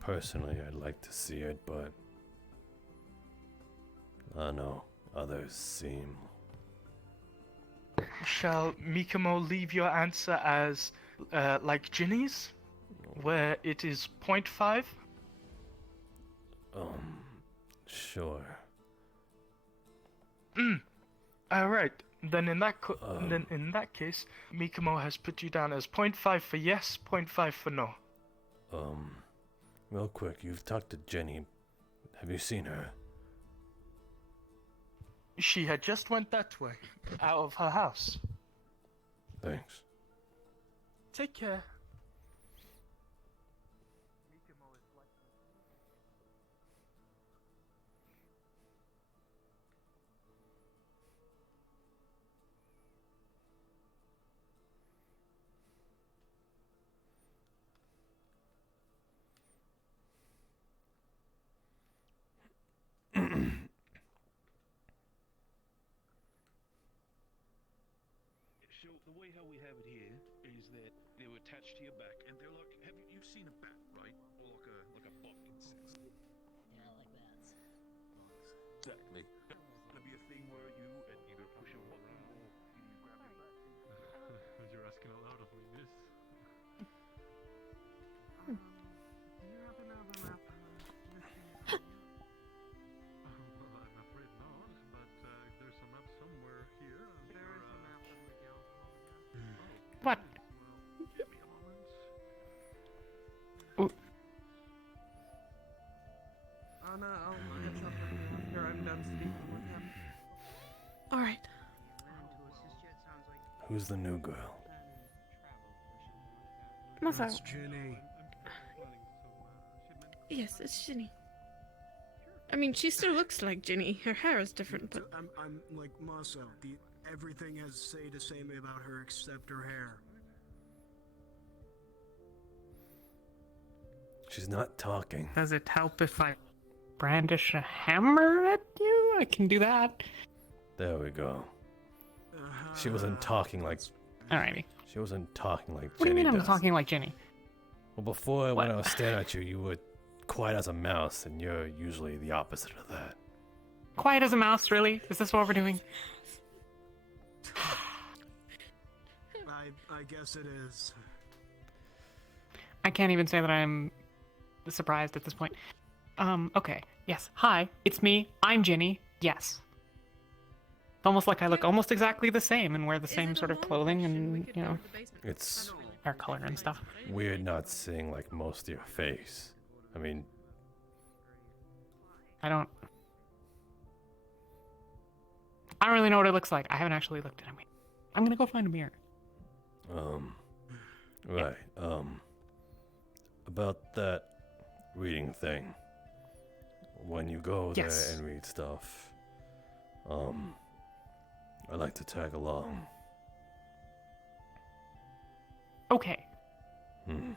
personally I'd like to see it, but I know others seem. Shall Mikamo leave your answer as like Ginny's, where it is 0.5? Sure. Alright, then in that case, Mikamo has put you down as 0.5 for yes, 0.5 for no. Real quick, you've talked to Jenny. Have you seen her? She had just went that way, out of her house. Thanks. Take care. So the way how we have it here is that they're attached to your back, and they're like, you've seen a bat, right? Or like a buck insect. Yeah, I like bats. Exactly. Gonna be a thing where you either push a button or you grab your bat. You're asking a lot of me this. Do you happen to have a map listing? Well, I'm afraid not, but there's a map somewhere here. There is a map in the guild. What? Give me a moment. I'll catch up with you after I'm done speaking with him. Alright. Who's the new girl? Masou. That's Jenny. Yes, it's Ginny. I mean, she still looks like Ginny. Her hair is different, but I'm like Masou. Everything has to say the same about her except her hair. She's not talking. Does it help if I brandish a hammer at you? I can do that. There we go. She wasn't talking like. Alrighty. She wasn't talking like Jenny. What do you mean I'm does. talking like Jenny? Well, before when I was staring at you, you were quiet as a mouse, and you're usually the opposite of that. Quiet as a mouse, really? Is this what we're doing? I guess it is. I can't even say that I'm surprised at this point. Okay. Yes. Hi, it's me. I'm Ginny. Yes. It's almost like I look almost exactly the same and wear the same sort of clothing and, you know, It's hair color and stuff. weird not seeing like most of your face. I mean, I don't really know what it looks like. I haven't actually looked at it. I'm gonna go find a mirror. right. About that reading thing. When you go Yes. there and read stuff, I like to tag along. Okay. And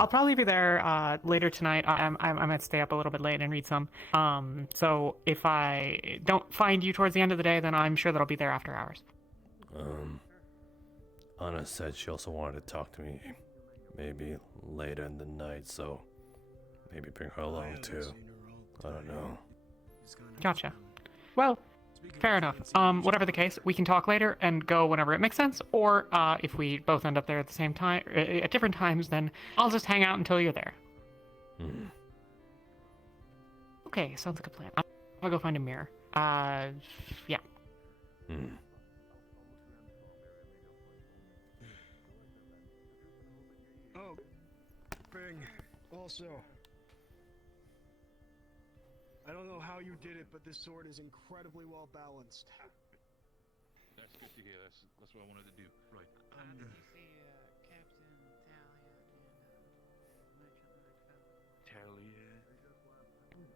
I'll probably be there later tonight. I might stay up a little bit late and read some. So if I don't find you towards the end of the day, then I'm sure that I'll be there after hours. Anna said she also wanted to talk to me maybe later in the night, so maybe bring her along too. I don't know. Gotcha. Well, fair enough. Whatever the case, we can talk later and go whenever it makes sense, or if we both end up there at the same time, at different times, then I'll just hang out until you're there. Okay, sounds like a plan. I'll go find a mirror. Yeah. Oh, Bing. Also, I don't know how you did it, but this sword is incredibly well balanced. That's good to hear. That's what I wanted to do. Right. Did you see Captain Talia and Merchant Talia.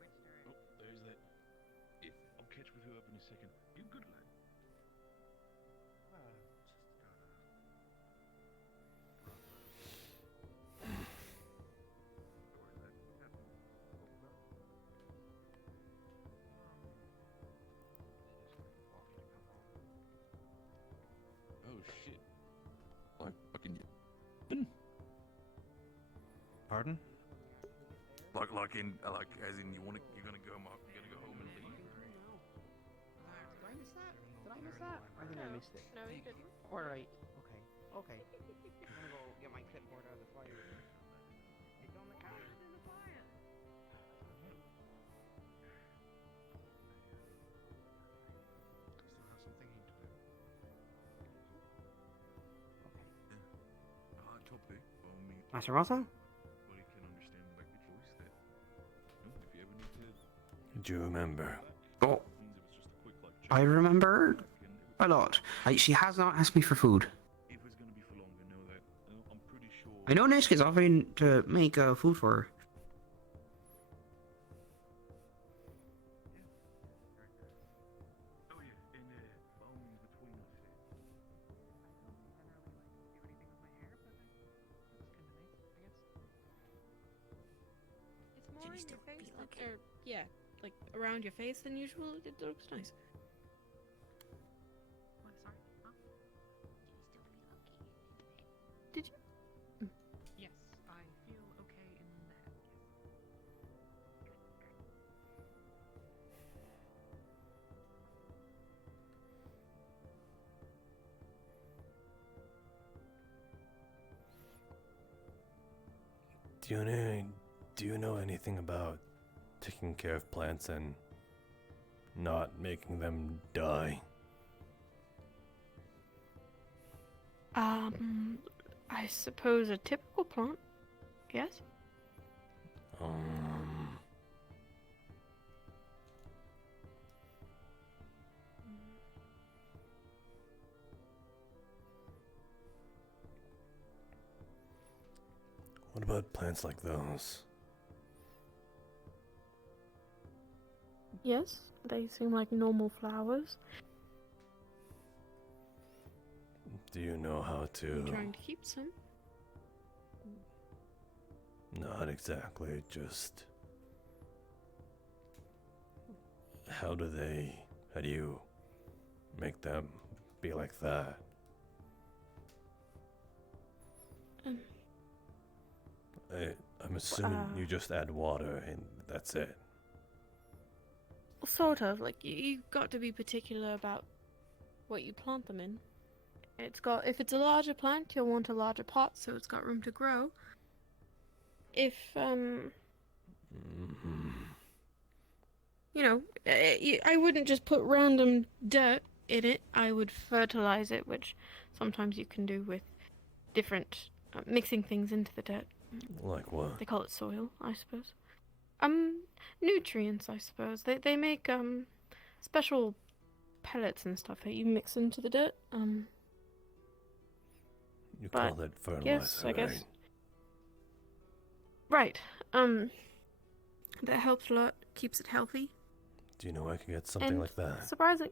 Which direction? Oh, there's that. Yeah, I'll catch with her up in a second. You good lad. Oh shit. Like fucking. Pardon? Like in as in you're gonna go home and leave. Did I miss that? Did I miss that? I think I missed it. No, you didn't. Alright. Okay. Okay. I'm gonna go get my clipboard out of the fire. It's on the counter. In the fire. Still have some thinking to do. Okay. Topic. Master Rosa? Everybody can understand like the choice that. If you ever need to. Do you remember? Oh. I remember a lot. She has not asked me for food. If it's gonna be for long, I know that. I'm pretty sure. I know Nisk is offering to make food for her. Oh yeah, and between us. It's more in your face, yeah, like around your face than usual. It looks nice. What, sorry? Huh? Did you? Yes, I feel okay in that. Do you know anything about taking care of plants and not making them die? I suppose a typical plant. Yes. What about plants like those? Yes, they seem like normal flowers. Do you know how Are to? you trying to keep some? Not exactly, just how do you make them be like that? I'm assuming you just add water and that's it. Sort of. Like you've got to be particular about what you plant them in. If it's a larger plant, you'll want a larger pot so it's got room to grow. If you know, I wouldn't just put random dirt in it. I would fertilize it, which sometimes you can do with different mixing things into the dirt. Like what? They call it soil, I suppose. Nutrients, I suppose. They make special pellets and stuff that you mix into the dirt. You call that fertilizer, yes, I guess. right? Right. That helps a lot. Keeps it healthy. Do you know I can get something And like that? surprising.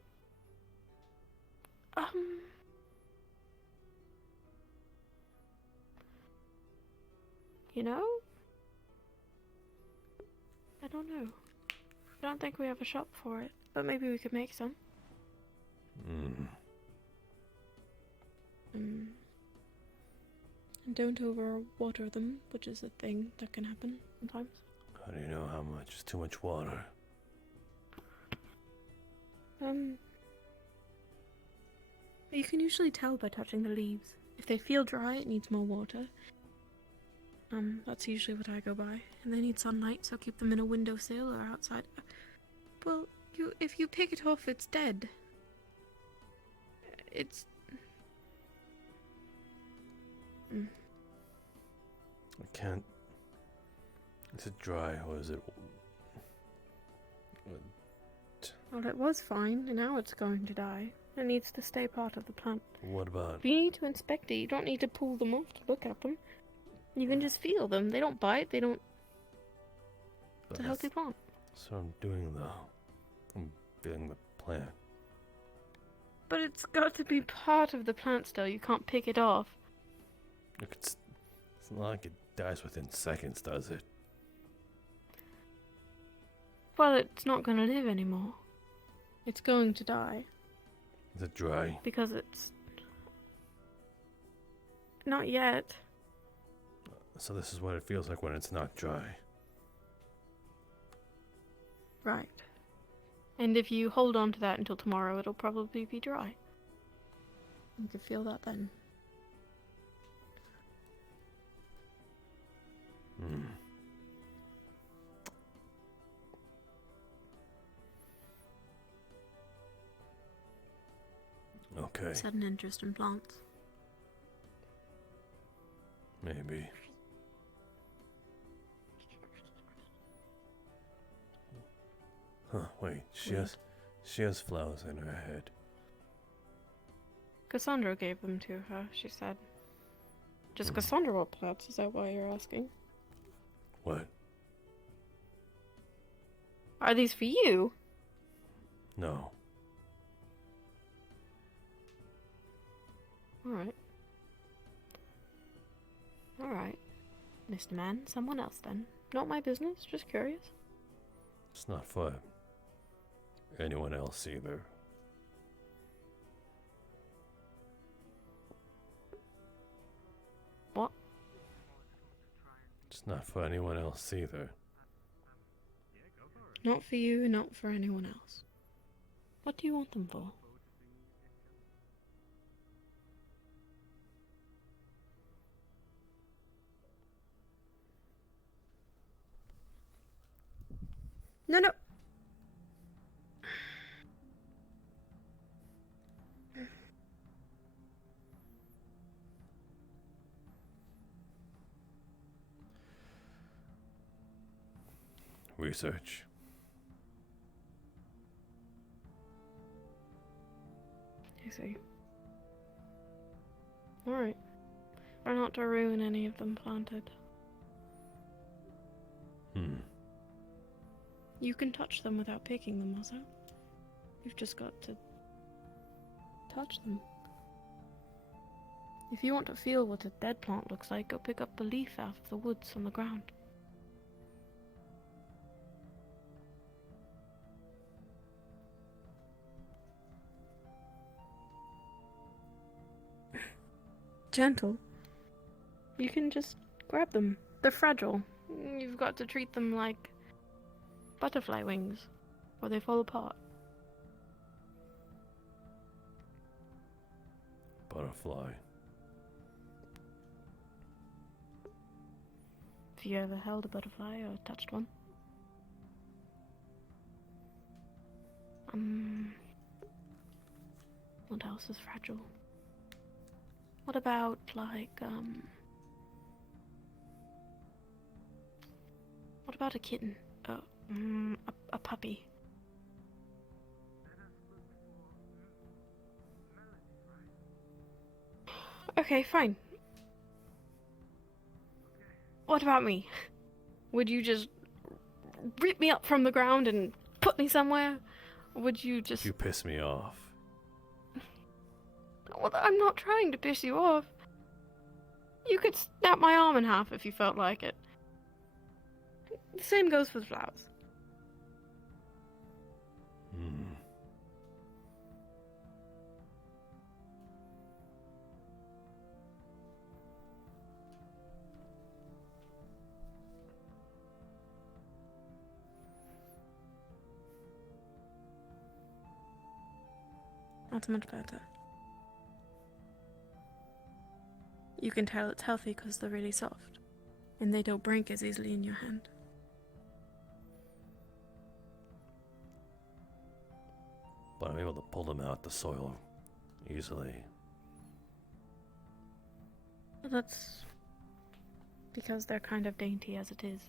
You know? I don't know. I don't think we have a shop for it, but maybe we could make some. And don't overwater them, which is a thing that can happen sometimes. How do you know how much is too much water? You can usually tell by touching the leaves. If they feel dry, it needs more water. That's usually what I go by. And they need sunlight, so keep them in a windowsill or outside. Well, if you pick it off, it's dead. It's... I can't. Is it dry or is it Well, it was fine, and now it's going to die. It needs to stay part of the plant. What about? If you need to inspect it, you don't need to pull them off to look at them. You can just feel them. They don't bite. They don't. It's a healthy plant. That's what I'm doing, though. I'm feeling the plant. But it's got to be part of the plant still. You can't pick it off. Look, it's not like it dies within seconds, does it? Well, it's not going to live anymore. It's going to die. Is it dry? Because it's... Not yet. So this is what it feels like when it's not dry. Right. And if you hold on to that until tomorrow, it'll probably be dry. You can feel that then. Hmm. Okay. Sudden interest in plants. Maybe. Huh, wait, she has flowers in her head. Cassandra gave them to her, she said. Does Cassandra want plants? Is that why you're asking? What? Are these for you? No. Alright. Alright. Mr. Man, someone else then. Not my business, just curious. It's not for anyone else either. What? It's not for anyone else either. Not for you, not for anyone else. What do you want them for? No. Research. I see. Alright. Try not to ruin any of them planted. You can touch them without picking them, Masou. You've just got to touch them. If you want to feel what a dead plant looks like, go pick up a leaf out of the woods on the ground. Gentle. You can just grab them. They're fragile. You've got to treat them like butterfly wings, or they fall apart. Butterfly. Have you ever held a butterfly or touched one? What else is fragile? What about, like, what about a kitten? A puppy. Okay, fine. What about me? Would you just rip me up from the ground and put me somewhere? Or would you just... You piss me off. Well, I'm not trying to piss you off. You could snap my arm in half if you felt like it. The same goes with flowers. That's much better. You can tell it's healthy because they're really soft, and they don't break as easily in your hand. But I'm able to pull them out the soil easily. That's because they're kind of dainty as it is.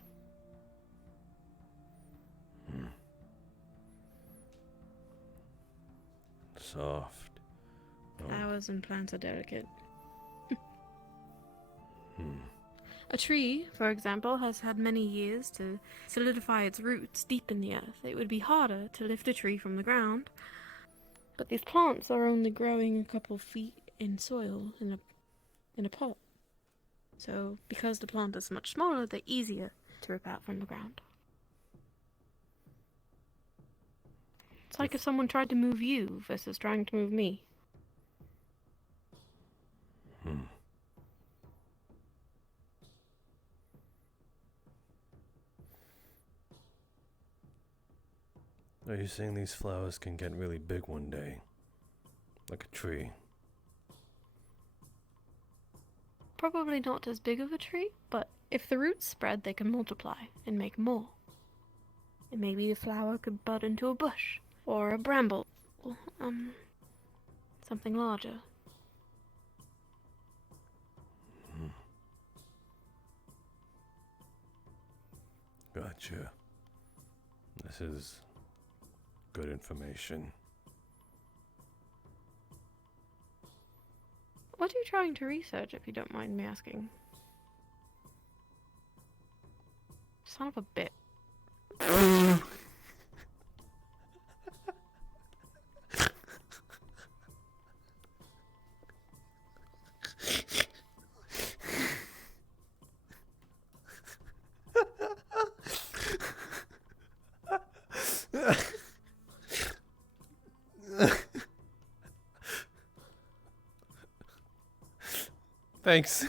soft. Oh. Flowers and plants are delicate. Hmm. A tree, for example, has had many years to solidify its roots deep in the earth. It would be harder to lift a tree from the ground. But these plants are only growing a couple feet in soil in a pot. So, because the plant is much smaller, they're easier to rip out from the ground. It's like if someone tried to move you versus trying to move me. Hmm. Are you saying these flowers can get really big one day? Like a tree? Probably not as big of a tree, but if the roots spread, they can multiply and make more. And maybe the flower could bud into a bush, or a bramble, something larger. Gotcha. This is good information. What are you trying to research, if you don't mind me asking? Son of a bit. Thanks.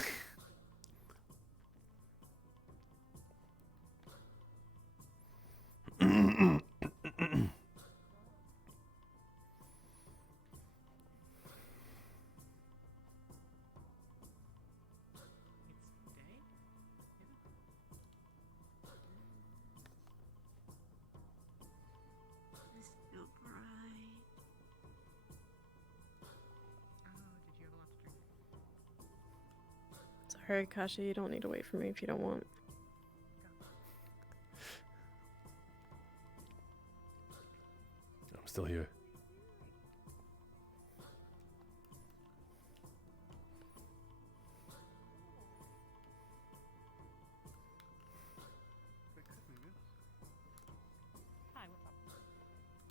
Sorry, Kashi, you don't need to wait for me if you don't want. I'm still here. Hi, what's up?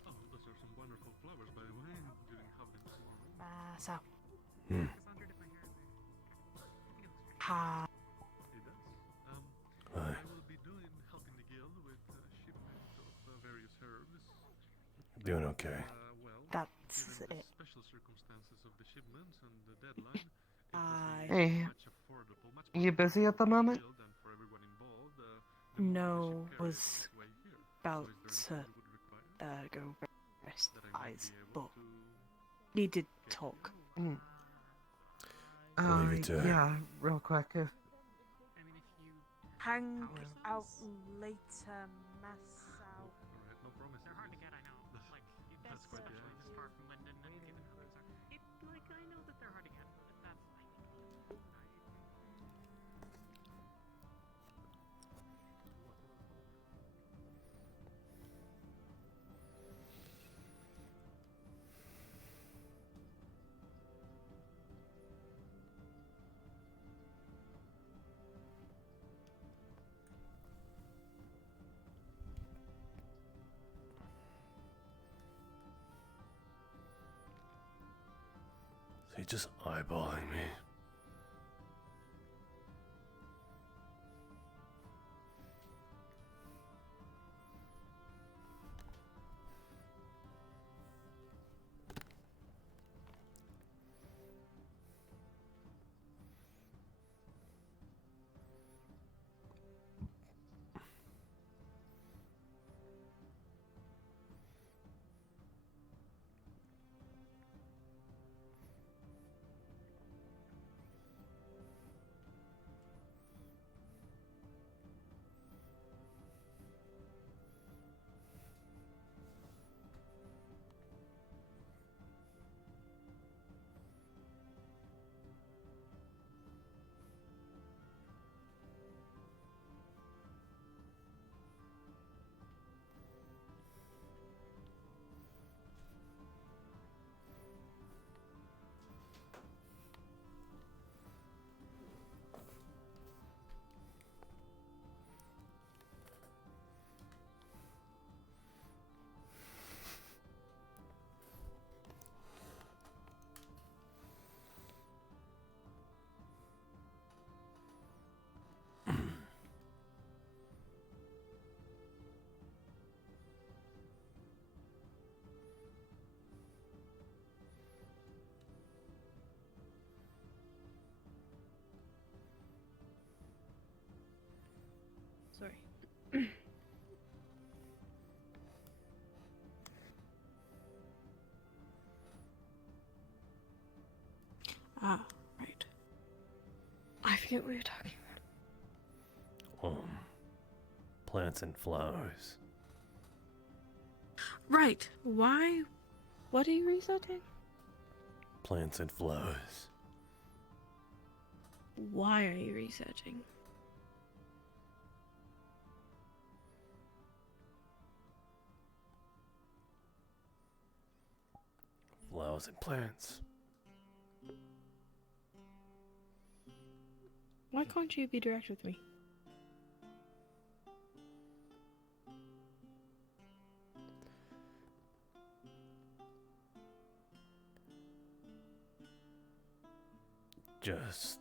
Oh, those are some wonderful flowers, by the way. Didn't have them too long. So. Hmm. Ha. It does. Hi. I will be helping the guild with shipment of various herbs. Doing okay. Well, that's given the it. special circumstances of the shipments and the deadline, Hey, much affordable, much you busy at the moment? than for everyone involved. No, was about to go rest eyes, but he did talk. Mm. I'll leave you to it. Yeah, real quick. If Hang out later, Masou. Alright, no promises. They're hard to get, I know. Like, That's quite especially the this far from Linden, and given how things are. Like, I know that they're hard to get, but that's fine. Is he just eyeballing me? forget what we were talking about. Plants and flowers. Right. Why? What are you researching? Plants and flowers. Why are you researching? Flowers and plants. Why can't you be direct with me? Just...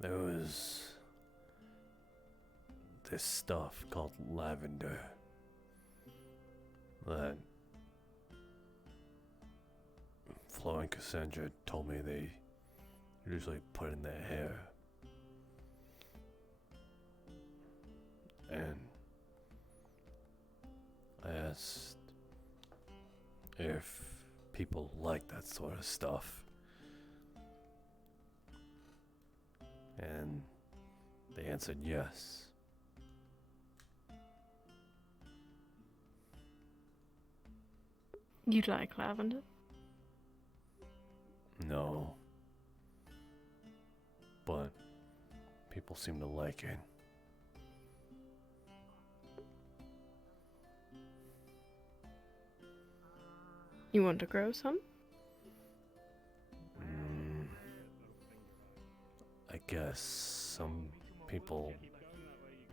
There was this stuff called lavender that Flo and Cassandra told me they usually put in their hair. And I asked if people like that sort of stuff. And they answered yes. You like lavender? No. But people seem to like it. You want to grow some? I guess some people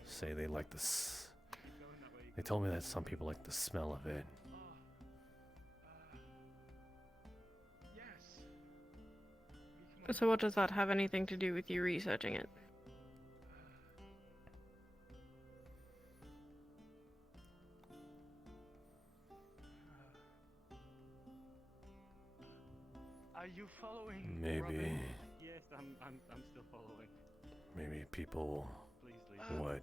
say they like this. They told me that some people like the smell of it. So what does that have anything to do with you researching it? Uh, Are you following? Maybe. Robin? Yes, I'm still following. Maybe people Please leave. would.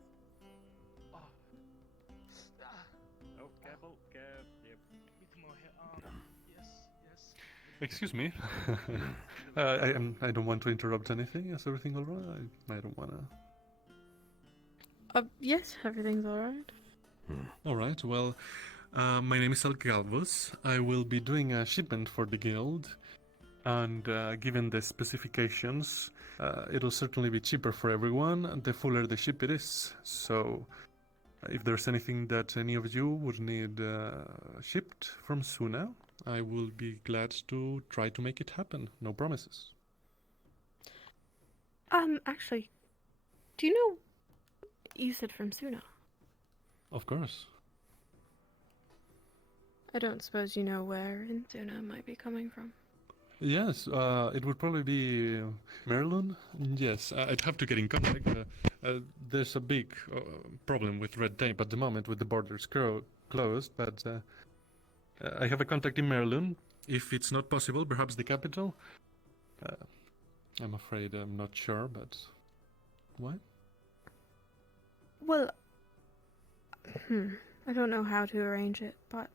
Oh, careful, yep. Yes. Excuse me. I don't want to interrupt anything. Is everything alright? I don't wanna. Yes, everything's alright. Alright, well, my name is Algalvus. I will be doing a shipment for the guild, and given the specifications, it'll certainly be cheaper for everyone the fuller the ship it is. So, if there's anything that any of you would need shipped from Suna, I will be glad to try to make it happen. No promises. Actually, do you know you said from Suna? Of course. I don't suppose you know where in Suna might be coming from. Yes, it would probably be Merlin. Yes, I'd have to get in contact. There's a big problem with red tape at the moment with the borders closed, but I have a contact in Merlin. If it's not possible, perhaps the capital. I'm afraid I'm not sure, but what? Well, I don't know how to arrange it, but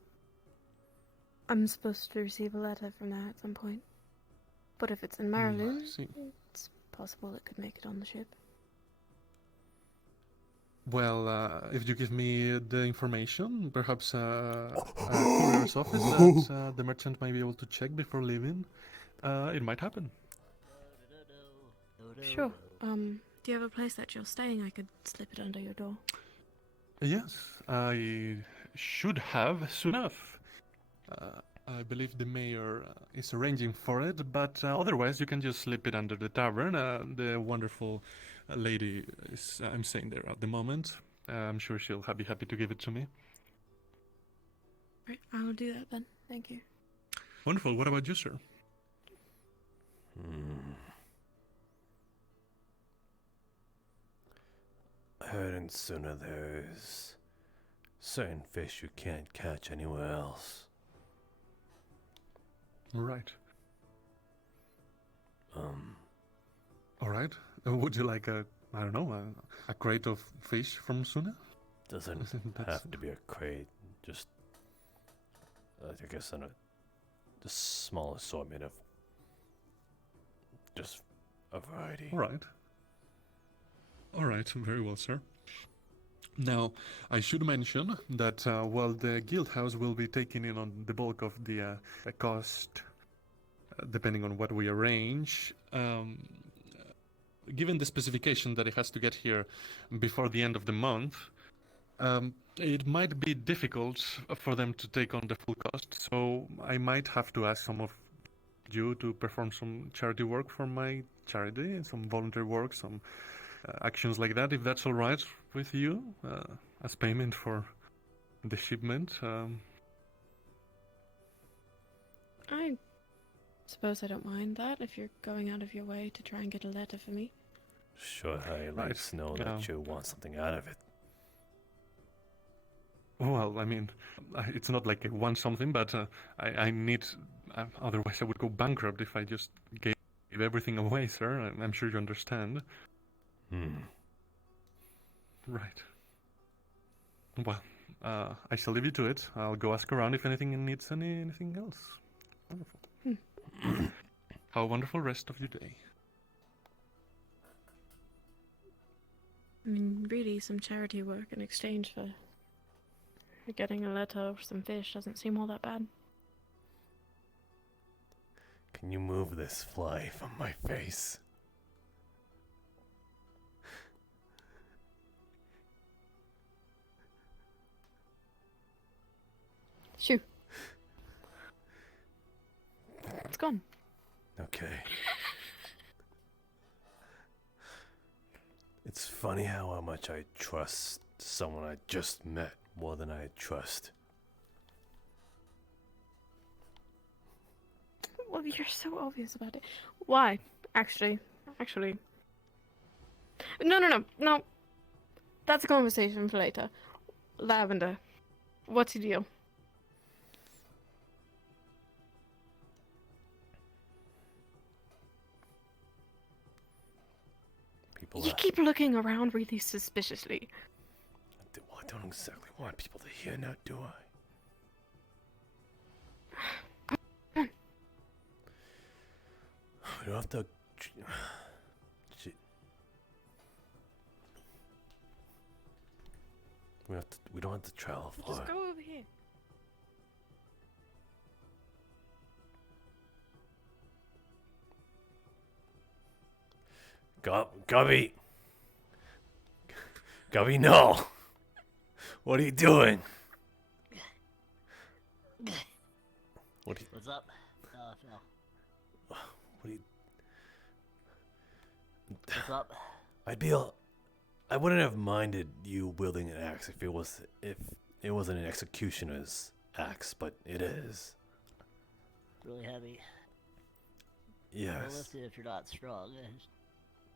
I'm supposed to receive a letter from there at some point. But if it's in Marilyn, it's possible it could make it on the ship. Well, if you give me the information, perhaps a courier's office that the merchant might be able to check before leaving, it might happen. Sure. Do you have a place that you're staying? I could slip it under your door. Yes, I should have soon enough. I believe the mayor is arranging for it, but otherwise you can just slip it under the tavern. The wonderful lady is, I'm staying there at the moment. I'm sure she'll be happy to give it to me. Right, I will do that then. Thank you. Wonderful. What about you, sir? I heard in Suna there's certain fish you can't catch anywhere else. Right. All right. Would you like a, I don't know, a crate of fish from Suna? Doesn't have to be a crate. Just, I guess, the small assortment of just a variety. All right. All right. Very well, sir. Now, I should mention that while the guild house will be taking in on the bulk of the cost, depending on what we arrange, given the specification that it has to get here before the end of the month, it might be difficult for them to take on the full cost. So I might have to ask some of you to perform some charity work for my charity, some voluntary work, some actions like that, if that's all right with you, as payment for the shipment. I suppose I don't mind that if you're going out of your way to try and get a letter for me. Sure, I at least know that you want something out of it. Well, I mean, it's not like I want something, but I need... otherwise I would go bankrupt if I just gave everything away, sir. I'm sure you understand. Right. Well, I shall leave you to it. I'll go ask around if anything needs anything else. Wonderful. Have a wonderful rest of your day. I mean, really, some charity work in exchange for getting a letter or some fish doesn't seem all that bad. Can you move this fly from my face? Shoo. It's gone. Okay. It's funny how much I trust someone I just met more than I trust. Well, you're so obvious about it. Why? Actually. No. That's a conversation for later. Lavender, what's your deal? You keep looking around really suspiciously. Well, I don't exactly want people to hear now, do I? We don't have to... We don't have to travel far. Just go over here. Gubby, no! What are you doing? What's up? No. What are you... What's up? I wouldn't have minded you wielding an axe if it wasn't an executioner's axe, but it is. Really heavy. Yes. Don't lift it if you're not strong.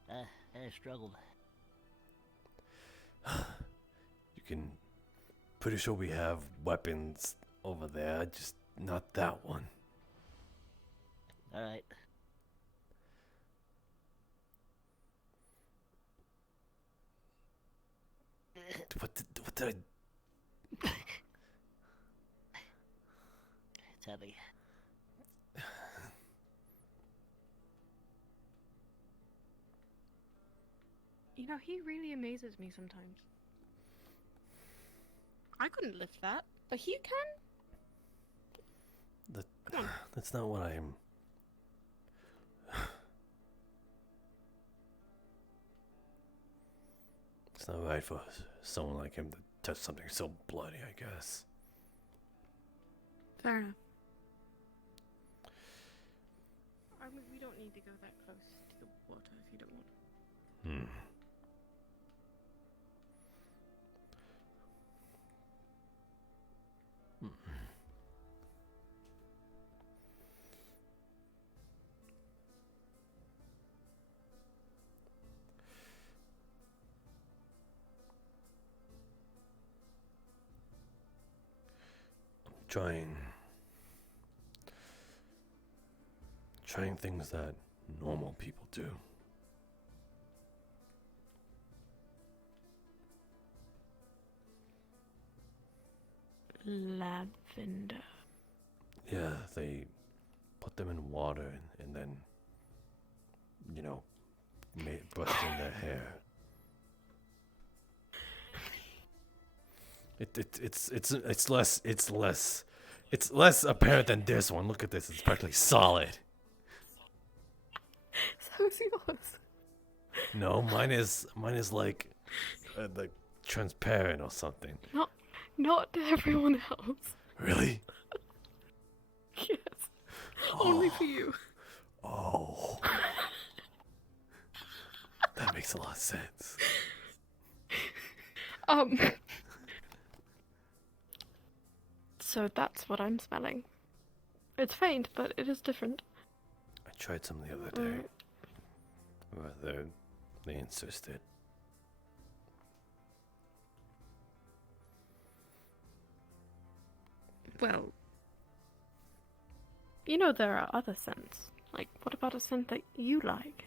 I struggled. You can... Pretty sure we have weapons over there, just not that one. Alright. What did I... It's heavy. You know, he really amazes me sometimes. I couldn't lift that, but he can? That's not what I'm... It's not right for someone like him to touch something so bloody, I guess. Fair enough. I mean, we don't need to go that close to the water if you don't want. trying things that normal people do. Lavender. Yeah, they put them in water and then, you know, brush in their hair. It's less apparent than this one. Look at this; it's practically solid. So is yours. No, mine is like transparent or something. Not to everyone else. Really? Yes. Only for you. Oh. That makes a lot of sense. So that's what I'm smelling. It's faint, but it is different. I tried some the other day. But they insisted. Well, you know there are other scents. Like, what about a scent that you like?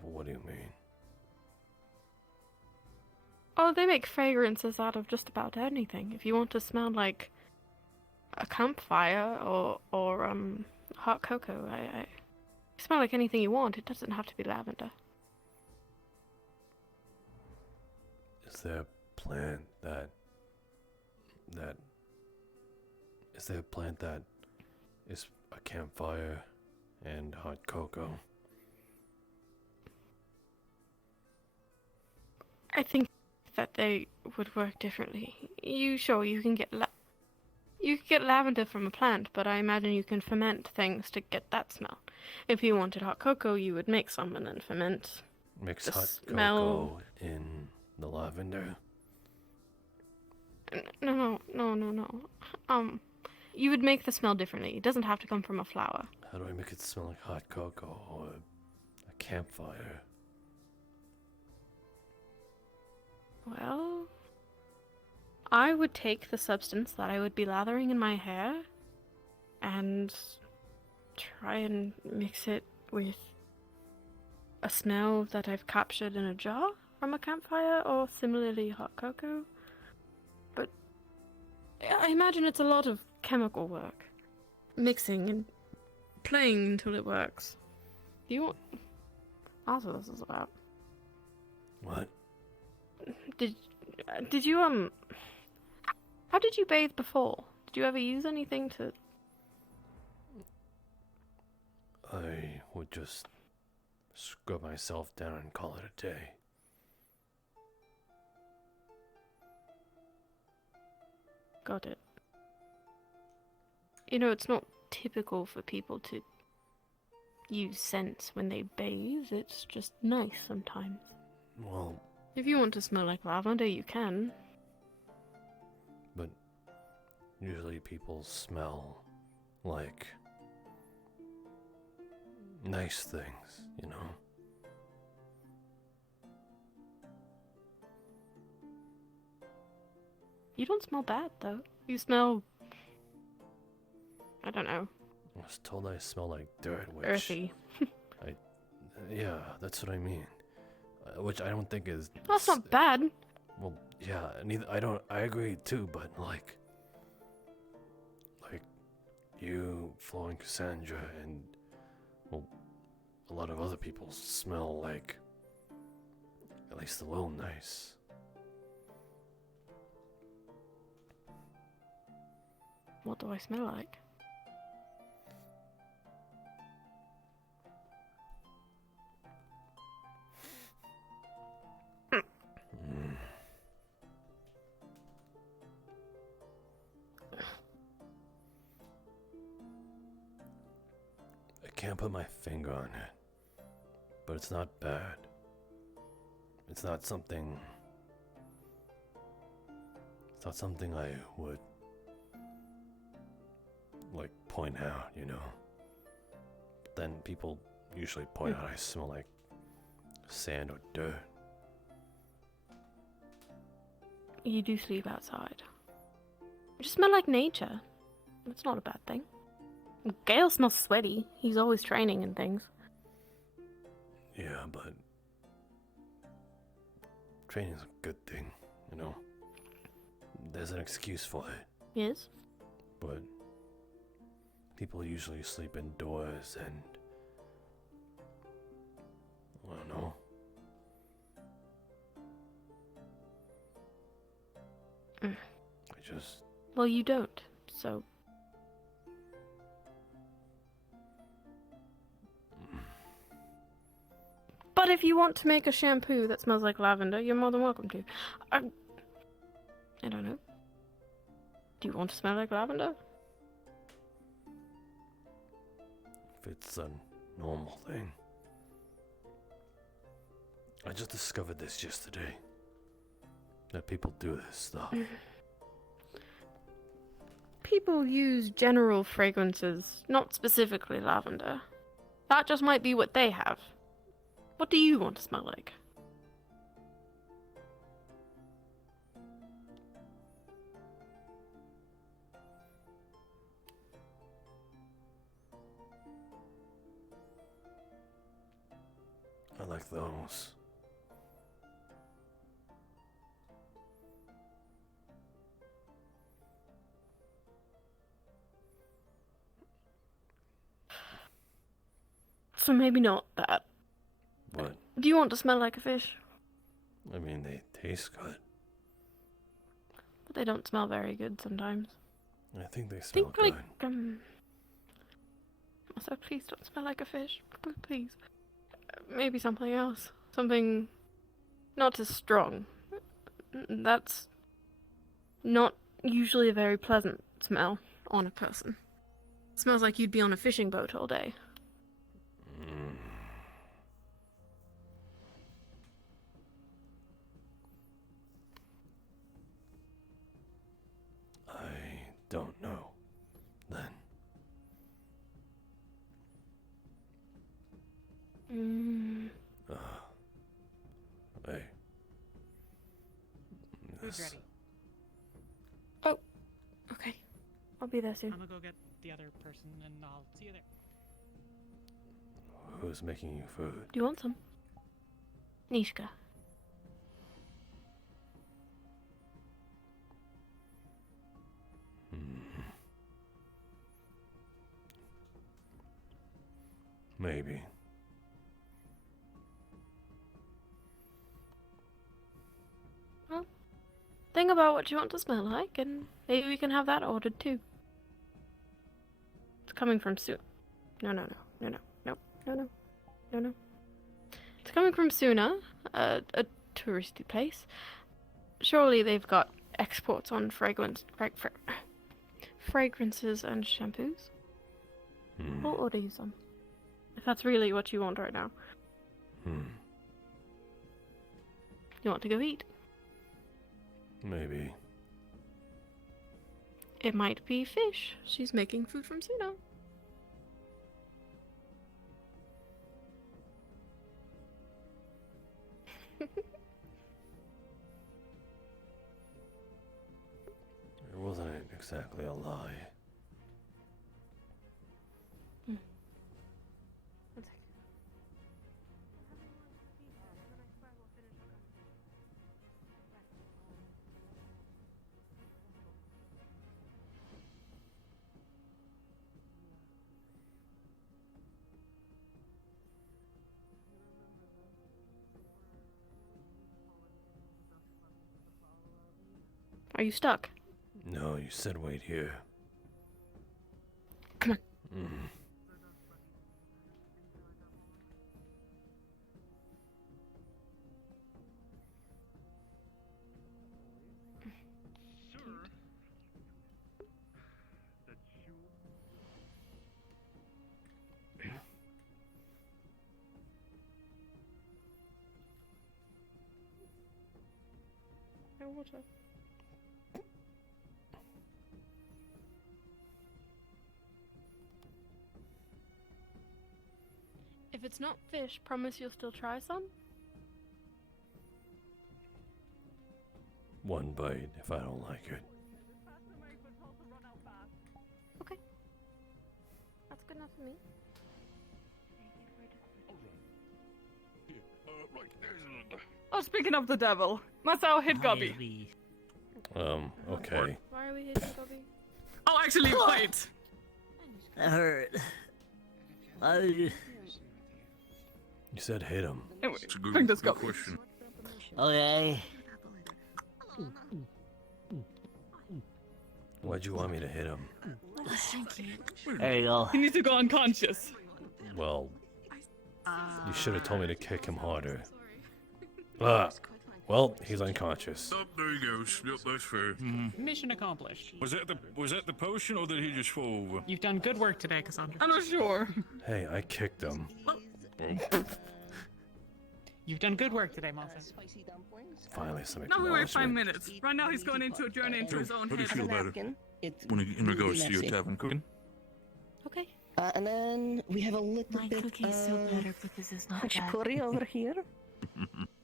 What do you mean? Oh, they make fragrances out of just about anything. If you want to smell like a campfire or hot cocoa, I smell like anything you want. It doesn't have to be lavender. Is there a plant that is a campfire and hot cocoa? I think that they would work differently. You can get lavender from a plant, but I imagine you can ferment things to get that smell. If you wanted hot cocoa, you would make some and then ferment. Mix the hot smell. cocoa in the lavender. No. You would make the smell differently. It doesn't have to come from a flower. How do I make it smell like hot cocoa or a campfire? Well, I would take the substance that I would be lathering in my hair and try and mix it with a smell that I've captured in a jar from a campfire or similarly hot cocoa. But I imagine it's a lot of chemical work. Mixing and playing until it works. That's what this is about. What? Did you how did you bathe before? Did you ever use anything to... I would just scrub myself down and call it a day. Got it. You know, it's not typical for people to use scents when they bathe. It's just nice sometimes. Well, if you want to smell like lavender, you can. But usually people smell like nice things, you know? You don't smell bad, though. You smell... I don't know. I was told I smell like dirt, which... Earthy. Yeah, that's what I mean. Which I don't think is... That's not bad. Well, yeah, I agree too, but like you, Flo and Cassandra, and, well, a lot of other people smell like at least a little nice. What do I smell like? I can't put my finger on it, but it's not bad. It's not something I would like point out, you know. Then people usually point out I smell like sand or dirt. You do sleep outside. You just smell like nature. That's not a bad thing. Gale smells sweaty. He's always training and things. Yeah, but training's a good thing, you know. There's an excuse for it. Yes? But people usually sleep indoors and I don't know. I just... Well, you don't, so... But if you want to make a shampoo that smells like lavender, you're more than welcome to. I don't know. Do you want to smell like lavender? If it's a normal thing. I just discovered this yesterday. That people do this stuff. People use general fragrances, not specifically lavender. That just might be what they have. What do you want to smell like? I like those. So maybe not that. What? Do you want to smell like a fish? I mean, they taste good. But they don't smell very good sometimes. I think they smell Think good. like, So please don't smell like a fish. Please. Maybe something else. Something not as strong. That's not usually a very pleasant smell on a person. It smells like you'd be on a fishing boat all day. I don't know. Then. Hey. Food's ready. Oh, okay. I'll be there soon. I'm gonna go get the other person and I'll see you there. Who's making you food? Do you want some? Nishka. Maybe. Well, think about what you want to smell like, and maybe we can have that ordered too. It's coming from Suna. No. It's coming from Suna, a touristy place. Surely they've got exports on fragrances and shampoos. We'll order you some. If that's really what you want right now. You want to go eat? Maybe. It might be fish. She's making food from Suna. It wasn't exactly a lie. Are you stuck? No, you said wait here. Come on. No water. If it's not fish, promise you'll still try some? One bite if I don't like it. good enough for me. Right, there's another. Oh, speaking of the devil, Masou hit Gobby. Okay. Why are we hitting Gobby? Oh, actually, wait. That hurt. You said hit him. Anyway, It's a good, bring this good Gobby. question. Okay. Why'd you want me to hit him? There you go. He needs to go unconscious. Well, you should have told me to kick him harder. Well, he's unconscious. Oh, there he goes. Yep, that's fair. Mission accomplished. Was that the potion, or did he just fall over? You've done good work today, Cassandra. I'm not sure. Hey, I kicked him. You've done good work today, Masou. Finally, some Now we wait acknowledgement. 5 minutes. Right now he's going into a journey into his own How do you head. feel about it? In regards to your tavern cooking? Okay. And then we have a little My bit cookie's so better because it's not bad. hachipuri over here.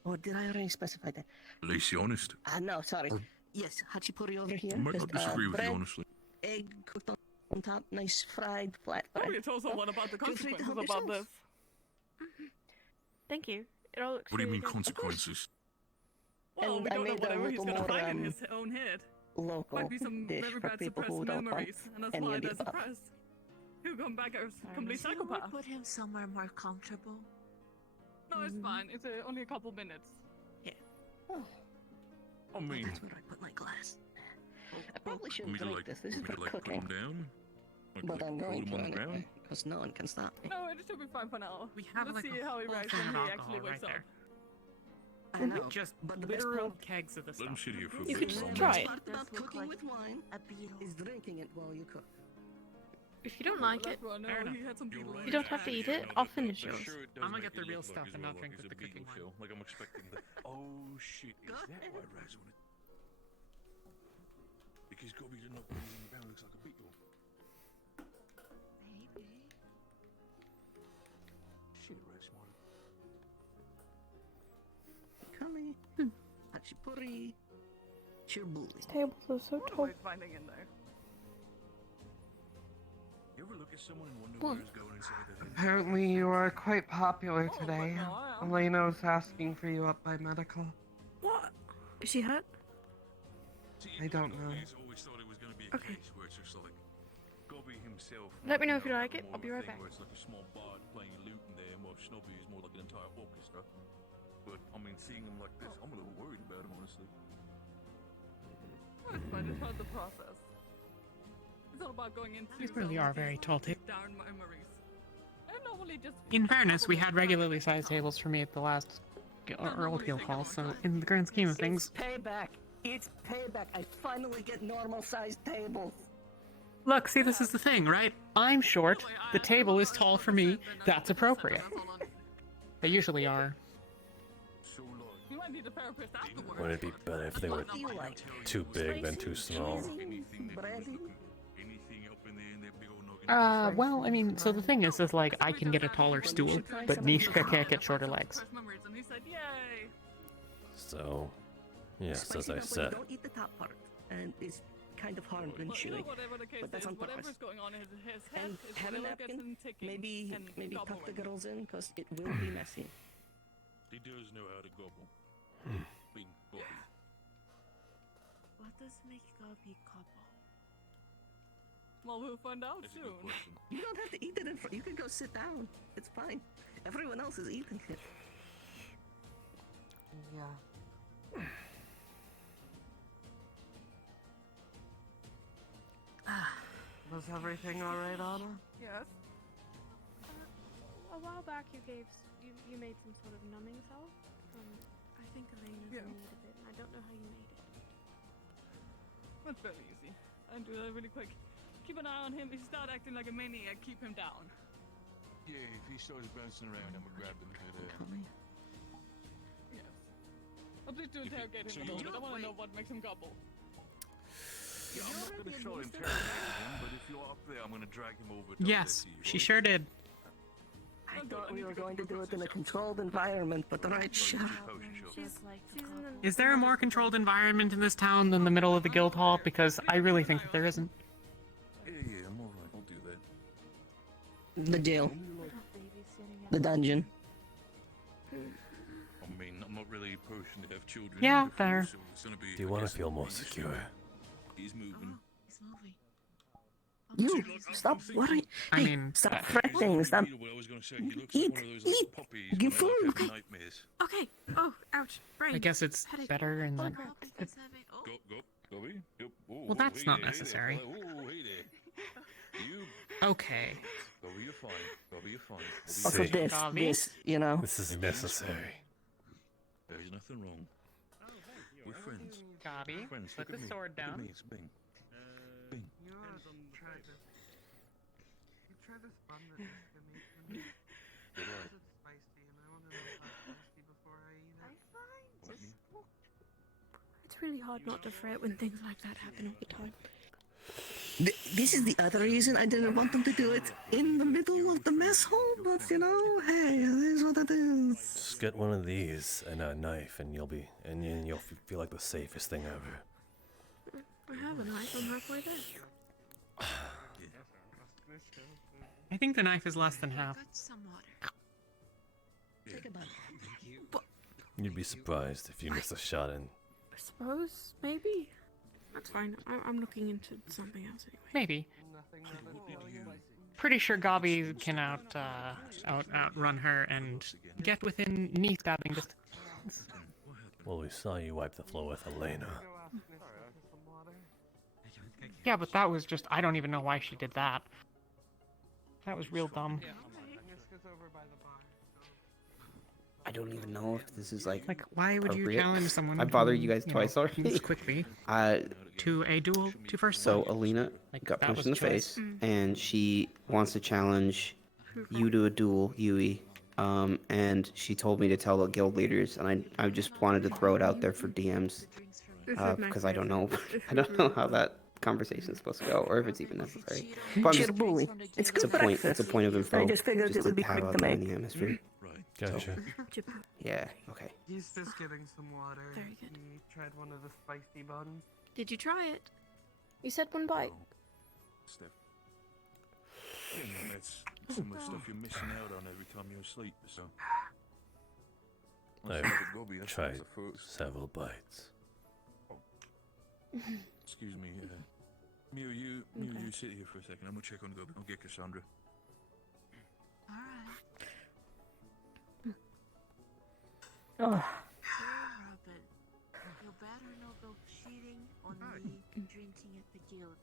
Or did I already specify that? At least you're honest. No, sorry. Yes, hachipuri over here. I might not Just, disagree with you, bread, honestly. egg cooked on top, nice fried flat Oh, bread. you told someone about the Feel free to consequences help about yourself. this. Thank you. It all looks What do you really mean good. consequences? Well, And we I don't know made a whatever he's little gonna more, find in his own head. local Might be some dish very for bad people suppressed who don't want memories, and that's any why of the they're above. suppressed. He'll come back as a complete Ernest, you know what? psychopath. Put him somewhere more comfortable. No, it's fine. It's only a couple minutes. I mean, That's where I put my glass. I probably want shouldn't me to drink like, this. This is want me for to like put cooking. him down? Like, But I'm throw going him to on the ground? because no one can stop me. No, it should be fine for now. We have Let's like see a how he whole reacts thing when of he alcohol actually wakes right up. there. I know. Just but the best literal part, kegs of the Let him stuff. sit here for a You bit. could just while try I'm- it. part about Does look cooking like with wine a beetle. is drinking it while you cook. If you don't like it, No, Fair enough. he had some people in you don't his have to head. eat it. I'll finish yours. Sure, it does I'm gonna make get the it real look like stuff as and well, not drink like the it's a cooking beagle one. show. Like I'm expecting the. Oh shit! Is that why Raz on it? Because Gobby did not put him in the ground. Looks like a beetle. Maybe. Shit, Raz on it. Curry, hachipuri, chirbuli. These tables are so What tall. am I finding in there? You ever look at someone and wonder Well- where it's going and say that? Apparently you are quite popular Oh, today. but no, I am. Elena's asking for you up by medical. What? Is she hurt? I don't know. I always thought it was going to be a Okay. case where it's just like Gobby himself. Let me know if might, you like have it. more I'll be of a right thing back. Where it's like a small bard playing a lute in there, while Snobby is more like an entire orchestra. But I mean, seeing him like this, I'm a little worried about him, honestly. Well, it's fine. It's part of the process. It's all about going into These really are very tall tables. down memories. I normally just. In fairness, we had regularly sized tables for me at the last old guild hall, so in the grand scheme of things, Payback. It's payback. I finally get normal-sized tables. look, see, this is the thing, right? I'm short, the table is tall for me, that's appropriate. They usually are. You might need a therapist afterwards. Wouldn't it be better if they were What do you like? too big than too small? Anything that Bready? anything up in there in that big old noggin. Well, I mean, so the thing is like, I can get a taller stool, but Mishka can't get shorter legs. First memories, and he said, "Yay!" So, yes, as Spicy I dumpling, said. don't eat the top part, and it's kind of hard and But you know, chewy. whatever the case But that's is, on whatever's purpose. going on in his head And is have a whatever gets napkin. him ticking Maybe and tuck the gobbling. girls in, because it will be messy. He does know how to gobble. Being Gobby. What does make Gobby gobble? Well, we'll find out That's a good soon. question. You don't have to eat it in front. You can go sit down. It's fine. Everyone else is eating it. Yeah. Was everything alright, Anna? Yes. A while back, you made some sort of numbing salve. I think Elena's Yeah. in need of it, and I don't know how you made it. That's very easy. And do that really quick. Keep an eye on him. If he starts acting like a maniac, keep him down. Yeah, if he starts bouncing around, I'm gonna grab him to the. Yes. Oh, please do If it- interrogate so him a you little bit. I don't want to know wait. what makes him gobble. Yeah, I'm not gonna try and interrogate him, but if you're up there, I'm gonna drag him over. to Yes, the you, she right? sure did. I thought we were going to do it in a controlled environment, but right, shut up. She's in the. Is there a more controlled environment in this town than the middle of the guild hall? Because I really think that there isn't. Yeah, I'm alright. I'll do that. The jail. The dungeon. I mean, I'm not really a person to have children. Yeah, in the fair. future, so it's gonna be, Do you I want to guess, feel a more bit secure? He's moving. You stop worrying. I Hey, mean, stop fretting. Stop. You know what I was gonna say? He looks Eat, like one of those eat. puppies Give when they're, like, food. having nightmares. Okay. Oh, ouch. Brain. I guess it's Headache. better in Holy that. crap. Go, Gobi. Yep. Oh, Well, that's hey not there, necessary. Hey there, fella. Oh, hey there. You. Okay. Gobi, you're fine. Gobi, you're fine. Also, this, you know. This is necessary. There's nothing wrong. We're friends. Gabi, Friends. put Look the at me. sword Look at down. me. It's Bing. Bing. You try this. You try this bun that this guy made for me. You're right. It's spicy, and I want to know if it's spicy before I eat it. What, me? It's really hard not to fret when things like that happen all the time. This is the other reason I didn't want them to do it in the middle of the mess hall, but you know, hey, it is what it is. Just get one of these and a knife, and you'll feel like the safest thing ever. I have a knife. I'm halfway there. I think the knife is less than half. Some water. Take a bite. You'd be surprised if you miss a shot in. I suppose, maybe. That's fine. I'm looking into something else anyway. Maybe. Pretty sure Gabi can outrun her and get within knee stabbing distance. Well, we saw you wipe the floor with Elena. Yeah, but that was just, I don't even know why she did that. That was real dumb. I don't even know if this is like. Why would you appropriate. challenge someone? I bothered who, you guys twice know, already. moves quickly. To a duel to first. So blood? Alina got that punched was in the choice. face, and she wants to challenge you to a duel, Yui. And she told me to tell the guild leaders, and I just wanted to throw it out there for DMs, because I don't know, how that conversation is supposed to go, or if it's even necessary. But I'm just, Bully. It's good a point. breakfast. It's a point of info. I just figured it would be have quick out to there make. in the hemisphere. Gotcha. Yeah. Okay. He's just getting some water. Very good. He tried one of the spicy buns. Did you try it? You said one bite. Steph. Yeah, that's some of the stuff you're missing out on every time you're asleep, so. I've tried several bites. Excuse me, Mew, you sit here for a second. I'm gonna check on Gobi. I'll get Cassandra. Oh. Robin, you better not go cheating on me drinking at the guild.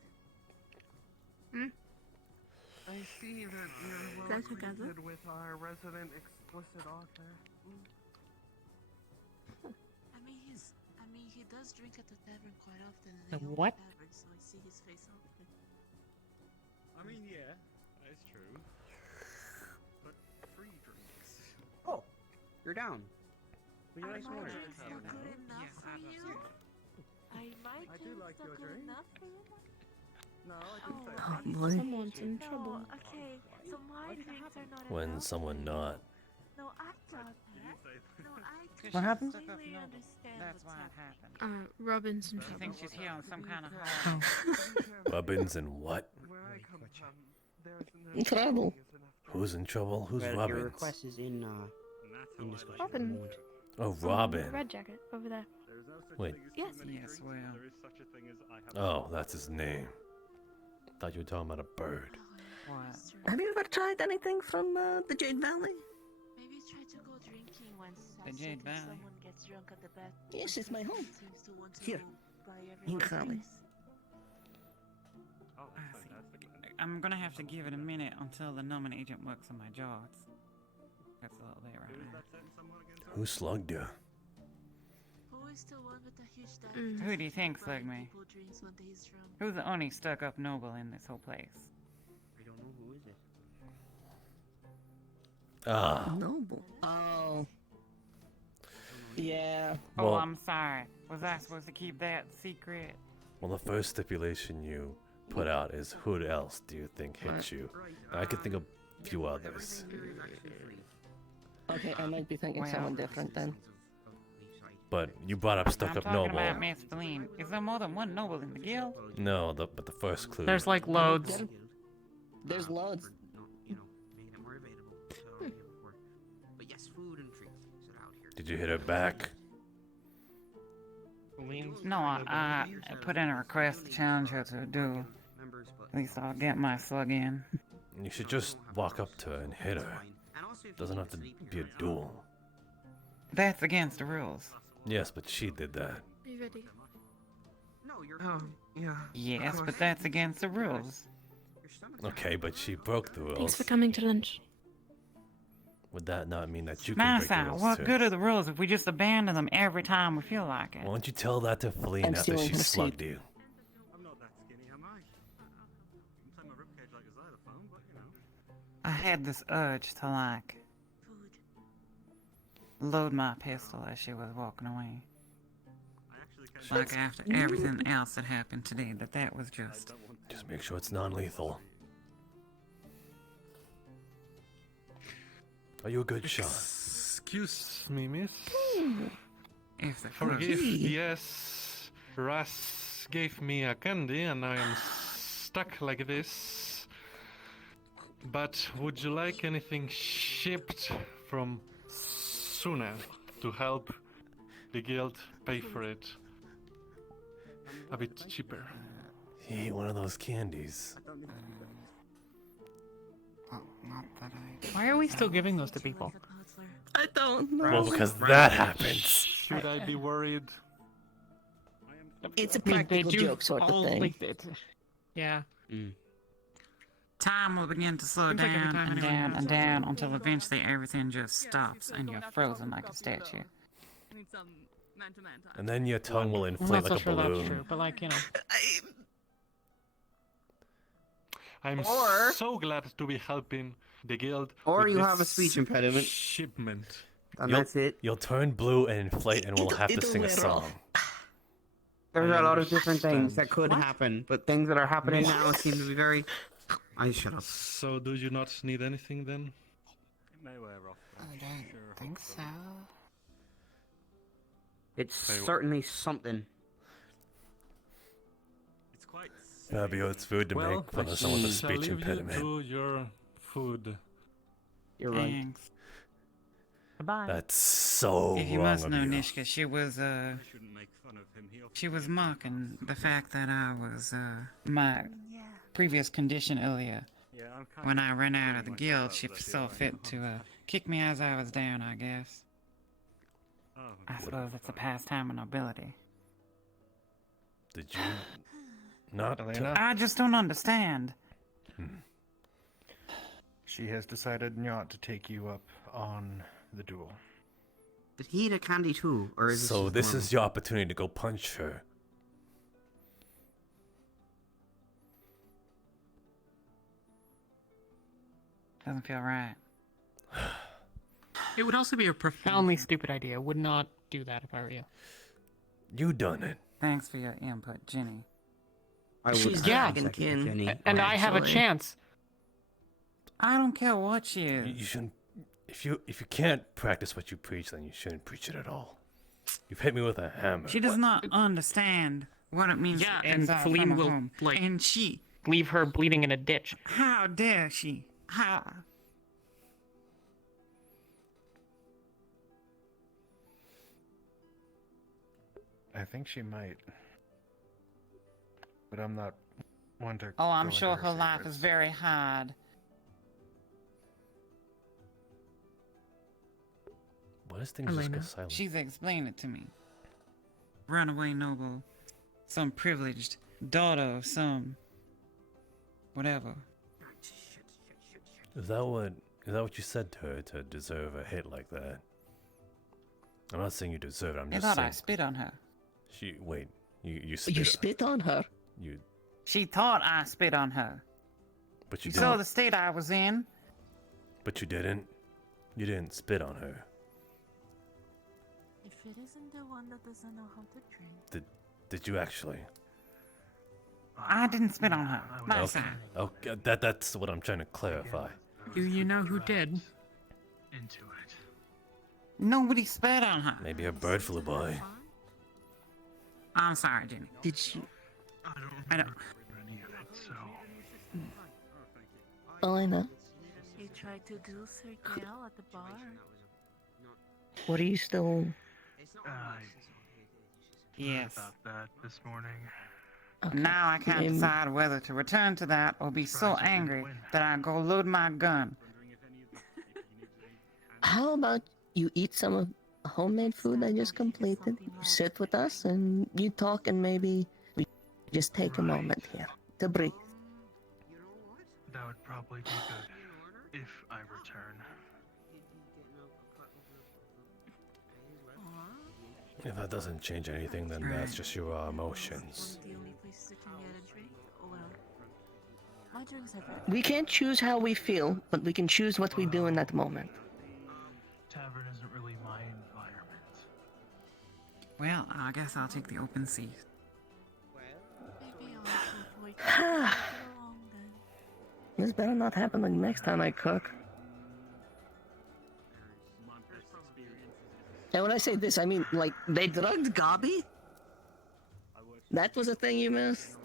I see that you're well That's okay, acquainted with our resident explicit author. I mean, he does drink at the tavern quite often. And The I own what? The tavern, so I see his face often. I mean, yeah, that's true. But free drinks. Oh, you're down. Would you Am like some I water? just not good enough for you? I might I do like your good drink. enough for you. No, I didn't say Oh, that. boy. Someone's in trouble. Okay, so my drinks are not When enough. someone not. No, I thought that. No, I What happened? completely understand That's what's why it happening. happened. Robin's in I trouble. think she's here on some kind of Oh. Robin's in what? Where I come from, there's Trouble. Who's in trouble? Who's Your Robin? request is in discussion. Robin. Oh, The Robin. red jacket over there. There's no such Wait. thing as Yes. too many Yes, drinks, well. but there is such a thing as I have. Oh, that's his name. Thought you were talking about a bird. What? Have you ever tried anything from the Jade Valley? Maybe try to go drinking once. The Jade Valley. Someone gets drunk at the bath. Yes, it's my home. Seems to want to Here. buy In everyone Cali. drinks. Oh, I that's see. fantastic. I'm gonna have to give it a minute until the numbing agent works on my jaw. That's a little late Who right is now. that setting someone against? Who slugged you? Who is the one with the huge dick? Mm. Who do you think Buying slugged me? people drinks when he's drunk. Who's the only stuck-up noble in this whole place? I don't know who is it. Ah. Noble. Oh. Yeah. Oh, Well, I'm sorry. Was I supposed to keep that secret? well, the first stipulation you put out is who else do you think hit you? I could think of a few others. Okay, I might be thinking Well. someone different then. But you brought up I'm stuck up talking noble. about Miss Feline. Is there more than one noble in the guild? No, but the first clue. There's like loads. There's loads. Did you hit her back? No, I put in a request to challenge her to a duel. At least I'll get my slug in. You should just walk up to her and hit her. Doesn't have to be a duel. That's against the rules. Yes, but she did that. Are you ready? Oh, yeah. Yes, but that's against the rules. Okay, but she broke the rules. Thanks for coming to lunch. Would that not mean that you can break the Masou, rules what too? good are the rules if we just abandon them every time we feel like it? Why don't you tell that to Feline I'm after stealing she her slugged seat. you? I'm not that skinny, am I? I'm saying my ribcage like a xylophone, but you know. I had this urge to, like, load my pistol as she was walking away. Like after everything else that happened today, that was just... Just make sure it's non-lethal. Are you a good shot? Excuse me, miss. If the Forgive, yes. Ras gave me a candy and I am stuck like this. But would you like anything shipped from Suna to help the guild pay for it a bit cheaper? He ate one of those candies. Why are we still giving those to people? I don't know. Well, because that happens. Should I be worried? It's a I mean, they practical do joke sort of all, thing. like, yeah. Time will begin to slow Seems like every down time and anyone down has and something down to until eventually everything just stops and you're frozen like a statue. And then your tongue will I'm inflate not so like a sure that's balloon. true, but like, you know. I'm Or- so glad to be helping the guild. Or with you this have a speech impediment. Shipment. And that's it. You'll turn blue and inflate, and we'll have to sing a song. There's I a lot of different things understand. that could happen, but things that are happening now seem to be very. I shut up. So do you not need anything then? It may wear off. I don't think so. It's Hey, certainly something. It's quite. Fabio, it's rude to Well, make fun of someone with a shall speech leave impediment. you to your food. You're right. Thanks. Goodbye. That's so If you wrong must of know, you. Nishka, she was Shouldn't make fun of him. she was mocking the fact that I was my previous condition earlier. Yeah, I'm kind When of I ran out of the myself guild, up she that saw feeling. fit to kick me as I was down, I guess. Oh, I suppose it's a pastime and ability. Did you not? I just don't understand. She has decided not to take you up on the duel. Did he eat a candy too, or is So just this normal? is your opportunity to go punch her. Doesn't feel right. It would also be a profoundly stupid idea. Would not do that if I were you. You done it. Thanks for your input, Jenny. I would She's have dragonkin. seconded Jenny. And I have a Actually. chance. I don't care what she is. You shouldn't. If you can't practice what you preach, then you shouldn't preach it at all. You've hit me with a hammer. She does not understand what it means Yeah, to and exile Feline from a will, home. like, And she, leave her bleeding in a ditch. how dare she? How? I think she might. But I'm not one to. Oh, I'm go sure into her life is secrets. very hard. Why does things just go Elena. silent? She's explained it to me. Runaway noble, some privileged daughter of some whatever. Is that what you said to her to deserve a hit like that? I'm not saying you deserve it. I'm They just thought saying. I spit on her. You spit. You spit on her. You. She thought I spit on her. But you You saw didn't. the state I was in. But you didn't. You didn't spit on her. If it isn't the one that doesn't know how to drink. Did you actually? I didn't spit on her. My Okay. side. Okay. That's what I'm trying to clarify. Do you know who did? Into it. Nobody spat on her. Maybe a bird flew by. I'm sorry, Jenny. Did she? I don't. Any of it, so. Elena. You tried to do Sir Gale at the bar. Were you still... Yes. About that this morning. Now I can't Maybe- decide whether to return to that or be so angry that I go load my gun. How about you eat some of the homemade food I just completed, you sit with us, and you talk, and maybe we just take a moment here to breathe. That would probably be good if I return. If that doesn't change anything, then that's just your emotions. The only places that can get a drink? Oh well. My drinks are better. We can't choose how we feel, but we can choose what we do in that moment. Tavern isn't really my environment. Well, I guess I'll take the open seat. Maybe I'll have to avoid get along then. This better not happen the next time I cook. And when I say this, I mean, like, they drugged Gabi? That was a thing you missed?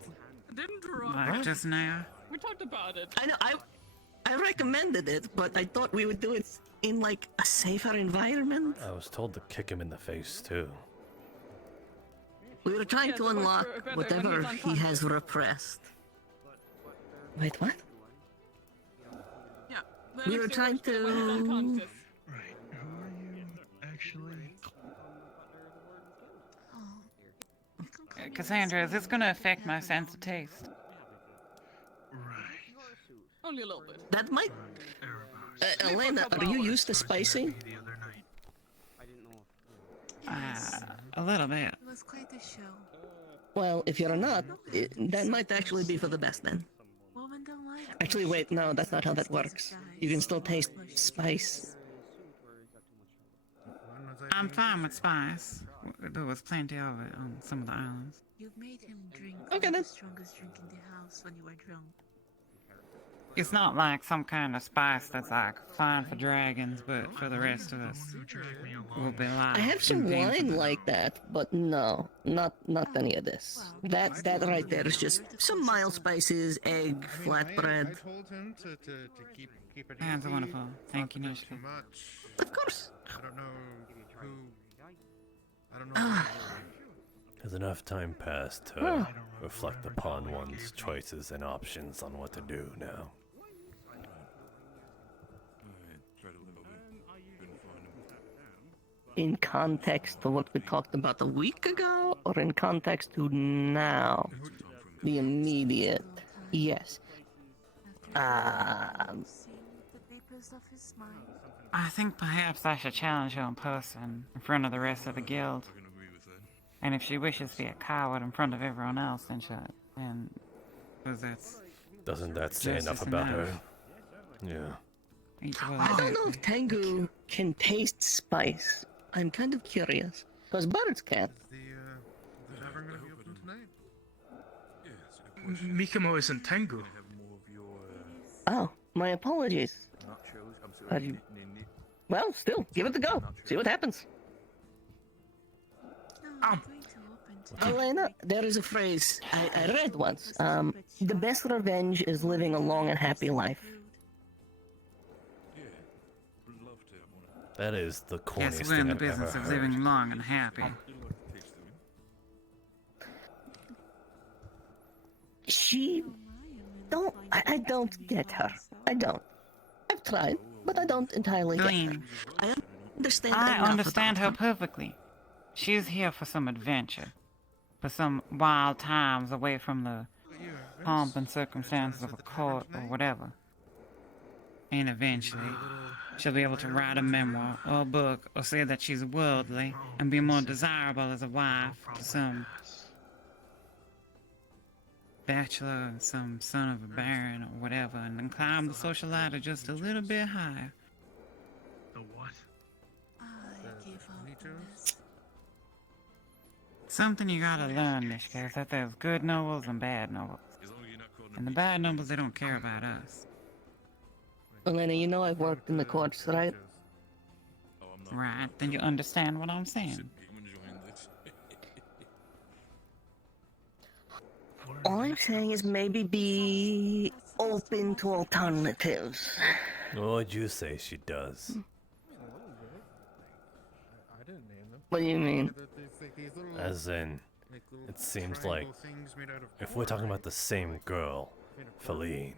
Didn't drug Like just now? We talked about it. I know, I recommended it, but I thought we would do it in, like, a safer environment. I was told to kick him in the face, too. We were trying Yeah, to the unlock better when whatever he's he has repressed. Wait, what? Yeah. We were trying to... Right. Who are you actually? Cassandra, is this gonna affect my sense of taste? Only a little bit. That might... Elena, are you used to spicy? A little bit. It was quite a show. Well, if you're not, that might actually be for the best then. Women don't like Actually, wait, no, that's not how that works. You can still taste spice. I'm fine with spice. There was plenty of it on some of the islands. You've made him drink Okay, the then. strongest drink in the house when you were drunk. It's not like some kind of spice that's like fine for dragons, but for the rest of us, will be like. I have some wine like that, but no, not any of this. That right there is just some mild spices, egg, flatbread. I told him to keep it That's easy, wonderful. Thank you, not to Nishka. do too much. Of course. I don't know who. I don't know. Has enough time passed to reflect upon one's choices and options on what to do now? In context to what we talked about a week ago, or in context to now? The immediate. Yes. The deepest of his mind. I think perhaps I should challenge her in person, in front of the rest of the guild. And if she wishes to be a coward in front of everyone else, then she'll. And. Because that's. Doesn't that say Just enough as about enough. her? Yeah. I don't know if Tengu can taste spice. I'm kind of curious. Because birds can't. The tavern gonna be open tonight? Mikamo isn't Tengu. Oh, my apologies. Are you... Well, still, give it a go. See what happens. Elena, there is a phrase I read once. The best revenge is living a long and happy life. That is the corniest Yes, we're in thing the I've ever business of heard. living long and happy. I don't get her. I don't. I've tried, but I don't entirely get her. Glean. I understand I enough understand her about perfectly. She's here for some adventure, for some wild times away from the pomp and circumstances of a court or whatever. And eventually, she'll be able to write a memoir or a book or say that she's worldly and be more desirable as a wife to some bachelor, some son of a baron or whatever, and then climb the social ladder just a little bit higher. The what? I give up on this. Something you gotta learn, Nishka, is that there's good nobles and bad nobles. And the bad nobles, they don't care about us. Elena, you know I've worked in the courts, right? Right, then you understand what I'm saying. All I'm saying is maybe be open to alternatives. What would you say she does? What do you mean? As in, it seems like if we're talking about the same girl, Feline,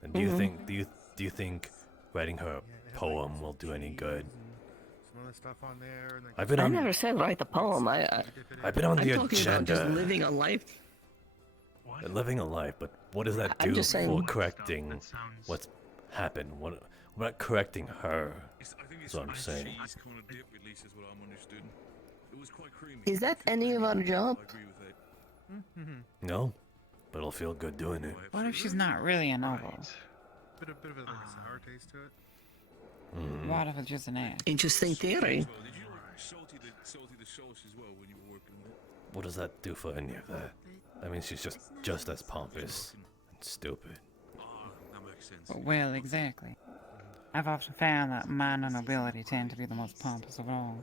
then do you think writing her a poem will do any good? I never said write the poem. I've been on the I'm talking about agenda. just living a life. Living a life, but what does that I'm do just saying- for correcting what's happened? What about correcting her? That's what I'm saying. Is that any of our job? No, but it'll feel good doing it. What if she's not really a noble? Bit of a sour taste to it. What if it's just an ass? Interesting theory. Salty the sauce as well when you were working on it. What does that do for any of that? I mean, she's just as pompous and stupid. That makes sense. Well, exactly. I've often found that minor nobility tend to be the most pompous of all.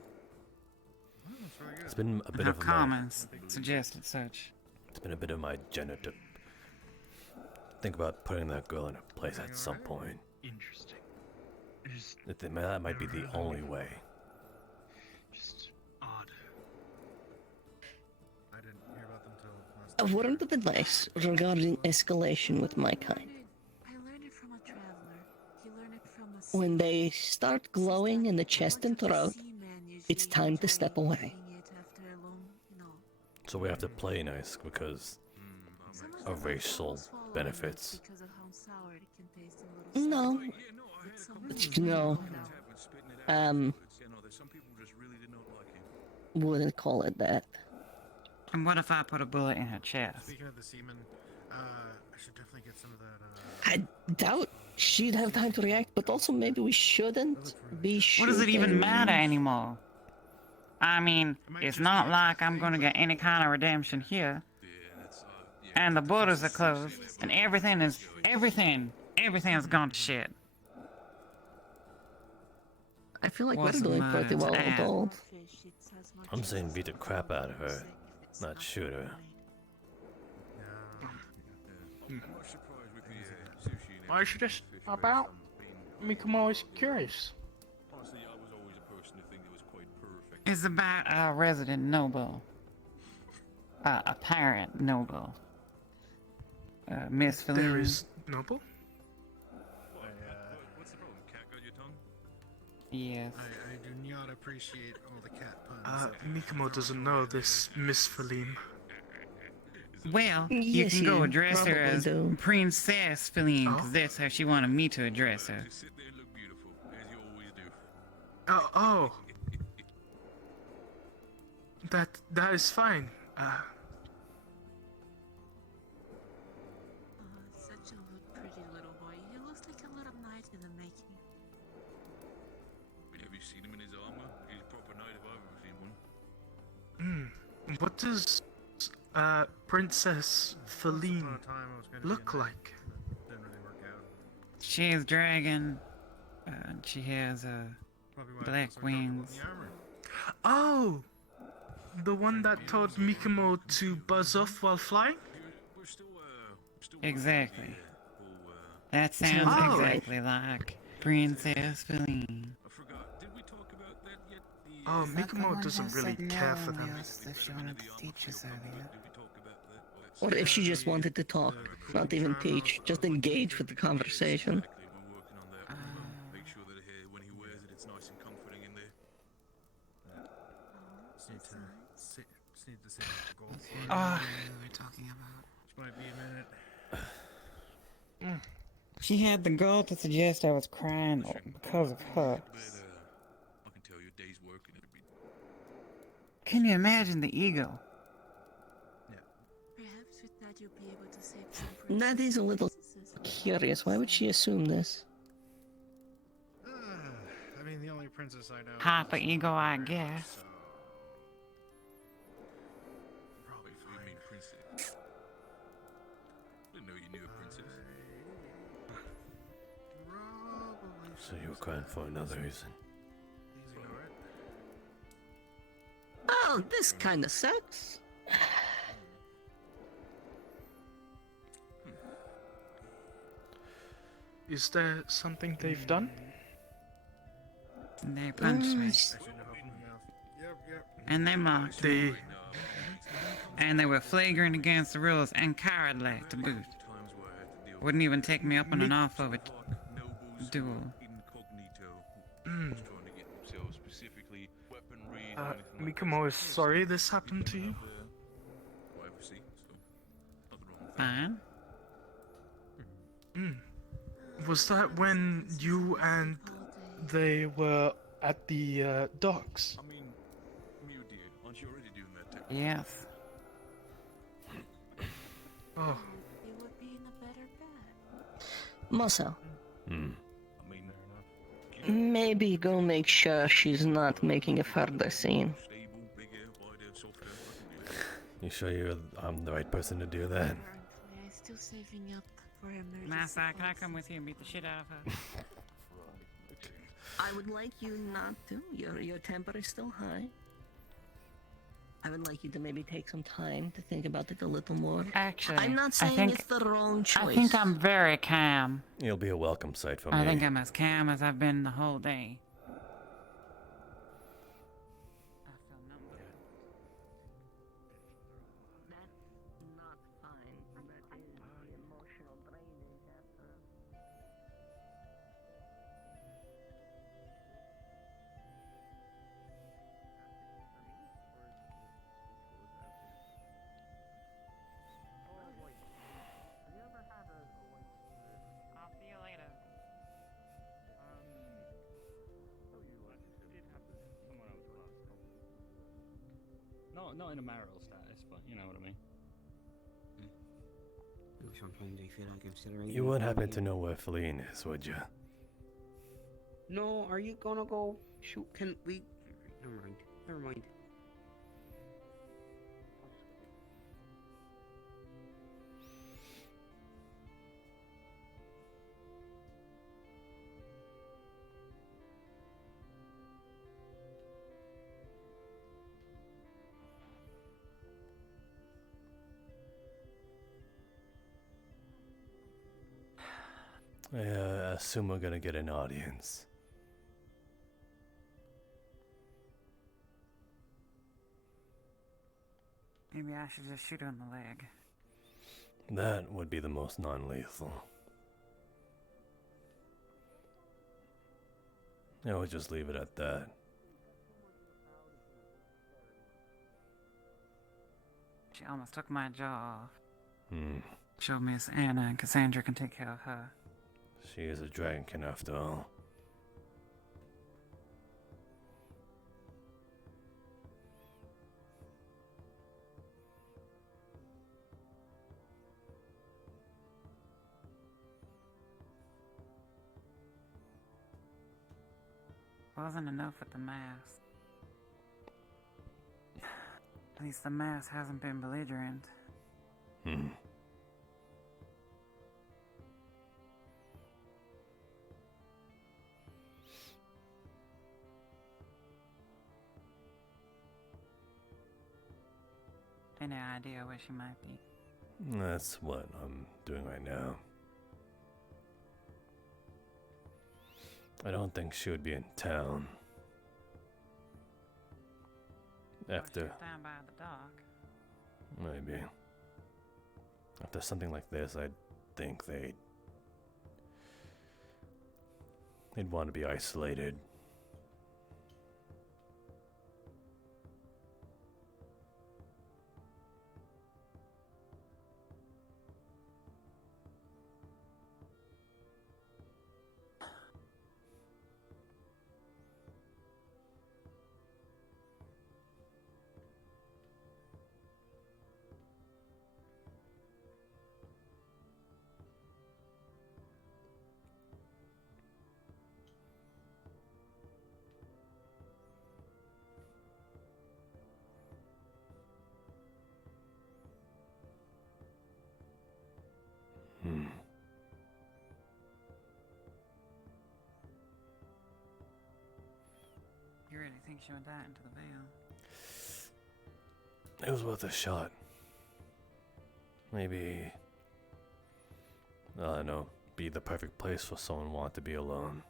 It's been a bit Her of my, comments suggested such. it's been a bit of my agenda to think about putting that girl in her place at some point. Interesting. That might be the only way. Just odd. I didn't hear about them till last A word of advice regarding escalation with my kind. I learned it from a traveler. He learned it from a When they start glowing in the chest and throat, it's time to step away. So we have to play nice because of racial benefits. No. No. Wouldn't call it that. And what if I put a bullet in her chest? Speaking of the semen, I should definitely get some of that. I doubt she'd have time to react, but also maybe we shouldn't be What shooting. does it even matter anymore? I mean, it's not like I'm gonna get any kind of redemption here. And the borders are closed, and everything's gone to shit. I feel like we're Wasn't doing mine, pretty it's well an with all. I'm saying beat the crap out of her, not shoot her. Why should this about? Mikumo is curious. Honestly, I was always a person to think it was quite perfect. It's about our resident noble. Apparent noble. Miss Feline. There is noble? What's the problem? Cat got your tongue? Yes. I do not appreciate all the cat puns. Mikumo doesn't know this Miss Feline. Well, you Yes, can go you address her probably as do. Princess Feline, because that's how she wanted me to address her. Just sit there and look beautiful, as you always do. Oh. That is fine. Such a pretty little boy. He looks like a little knight in the making. Have you seen him in his armor? He's a proper knight if I've ever seen one. What does Princess Feline look like? Didn't really work out. She is dragon, and she has black wings. Oh! The one that told Mikumo to buzz off while flying? We're still Exactly. That sounds Oh. exactly like Princess Feline. I forgot. Did we talk about that yet? Oh, Mikumo doesn't really care for them. If she wanted to teach us earlier. Or if she just wanted to talk, not even teach, just engage with the conversation. We're working on that. Make sure that when he wears it, it's nice and comforting in there. Just need to sit at the gold. Ah, we were talking about. Which might be a minute. She had the gall to suggest I was crying because of her. I can tell your day's work and it'll be. Can you imagine the ego? Perhaps with that you'll be able to save some That is a little curious. Why would she assume this? I mean, the only princess I know. Hyper ego, I guess. Probably if you mean princess. Didn't know you knew a princess. So you were crying for another reason. Oh, this kind of sucks. Is there something they've done? They punched me. Yep. And they mocked me. And they were flagrant against the rules and cowardly to boot. Wouldn't even take me up on an offer of a duel. Mikamo is sorry this happened to you. Fine. Was that when you and they were at the docks? Yes. Oh. You would be in a better bed. Masou, Hmm. maybe go make sure she's not making a further scene. You sure I'm the right person to do that? I'm still saving up for emergency. Masou, can I come with you and beat the shit out of her? I would like you not to. Your temper is still high. I would like you to maybe take some time to think about it a little more. Actually, I'm not saying it's the wrong choice. I think I'm very calm. It'll be a welcome sight for me. I think I'm as calm as I've been the whole day. That's not fine. That is the emotional drainage after. I'll see you later. Not in a marital status, but you know what I mean. Sometimes I feel like I'm still around. You wouldn't happen to know where Feline is, would you? No, are you gonna go shoot? Can we? Never mind. Never mind. I assume we're gonna get an audience. Maybe I should just shoot her in the leg. That would be the most non-lethal. I would just leave it at that. She almost took my jaw off. Hmm. Showed me Miss Anna and Cassandra can take care of her. She is a dragonkin after all. Wasn't enough with the mask. At least the mask hasn't been belligerent. Hmm. Any idea where she might be? That's what I'm doing right now. I don't think she would be in town. After... Down by the dock. Maybe. After something like this, I'd think they'd want to be isolated. You really think she went that into the veil? It was worth a shot. Maybe, I don't know, be the perfect place for someone want to be alone.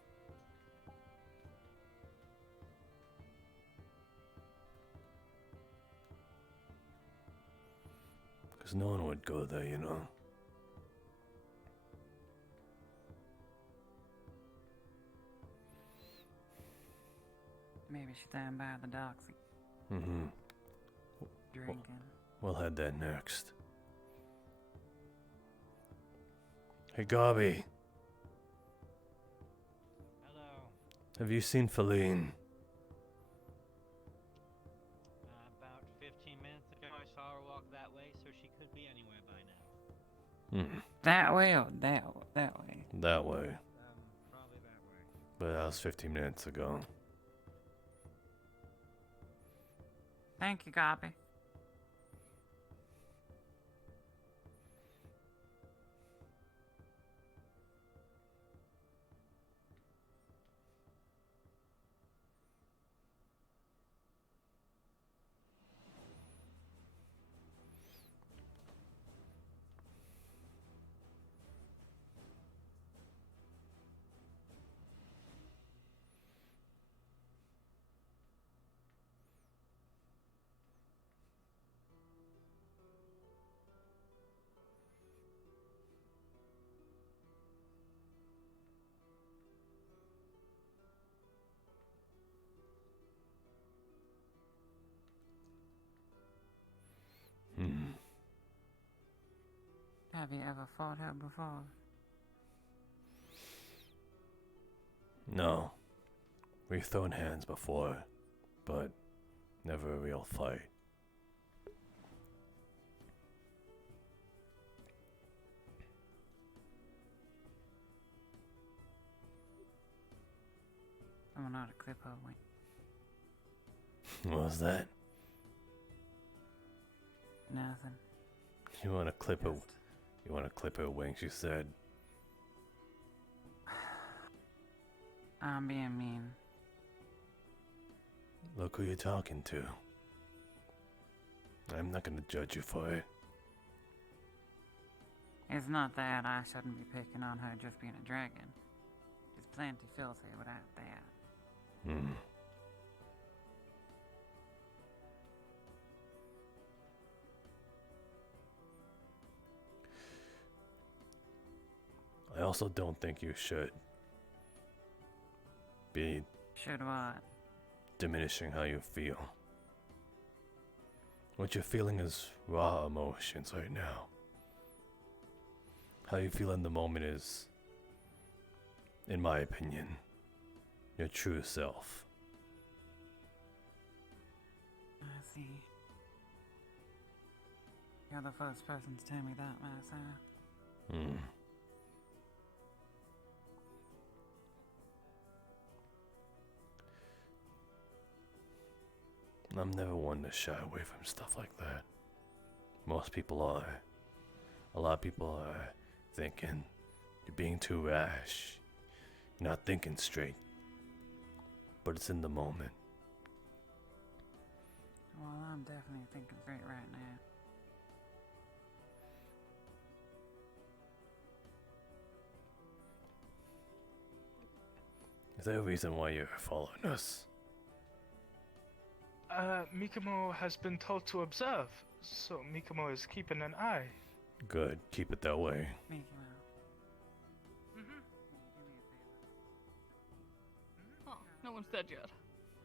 'Cause no one would go there, you know. Maybe she's down by the docks Mm-hmm. drinking. We'll head there next. Hey, Garby. Hello. Have you seen Feline? About 15 minutes ago, I saw her walk that way, so she could be anywhere by now. Hmm. That way or that way? That way. Probably that way. But that was 15 minutes ago. Thank you, Garby. Hmm. Have you ever fought her before? No. We've thrown hands before, but never a real fight. I'm not a clip her wing. What was that? Nothing. You want to clip her? You want to clip her wings? You said. I'm being mean. Look who you're talking to. I'm not gonna judge you for it. It's not that I shouldn't be picking on her just being a dragon. She's plenty filthy without that. Hmm. I also don't think you should be Should what? diminishing how you feel. What you're feeling is raw emotions right now. How you feel in the moment is, in my opinion, your true self. I see. You're the first person to tell me that, Masou. Hmm. I'm never one to shy away from stuff like that. Most people are. A lot of people are thinking you're being too rash. You're not thinking straight. But it's in the moment. Well, I'm definitely thinking straight right now. Is there a reason why you're following us? Mikamo has been told to observe, so Mikamo is keeping an eye. Good. Keep it that way. Mikamo. Oh, no one's dead yet.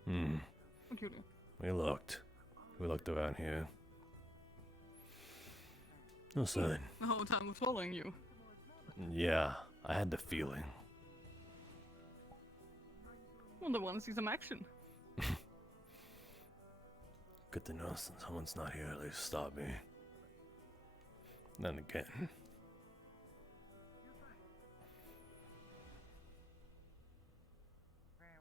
Hmm. What you do? We looked. We looked around here. No sign. The whole time was following you. Yeah, I had the feeling. Well, I want to see some action. Good to know since someone's not here, at least stop me. Then again. Very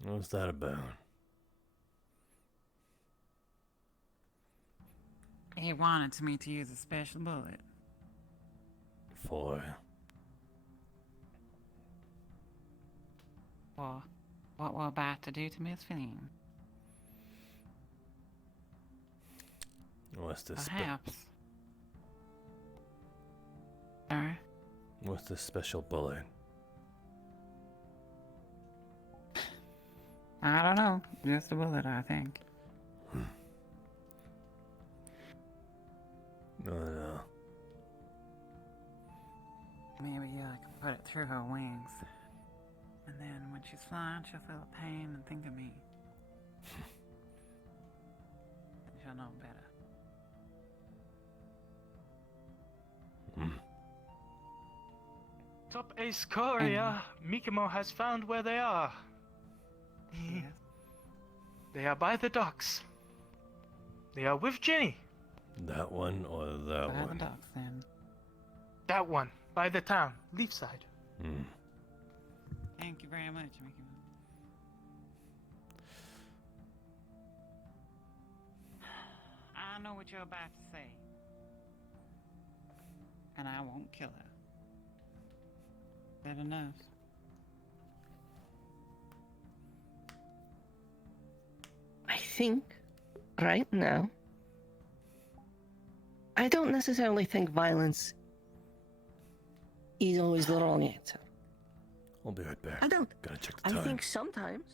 well. What's that about? He wanted me to use a special bullet. For? For what we're about to do to Miss Feline. What's this? Perhaps. Sir? What's this special bullet? I don't know. Just a bullet, I think. No. Maybe I can put it through her wings. And then when she's flying, she'll feel the pain and think of me. And she'll know better. Top Ace Courier, Mikimo has found where they are. They are by the docks. They are with Jenny. That one or that By one? the docks, then. That one, by the town, Leafside. Thank you very much, Mickey. I know what you're about to say. And I won't kill her. Better knows. I think, right now, I don't necessarily think violence is always the wrong answer. I'll be right back. I don't. Gotta check the I time. think sometimes.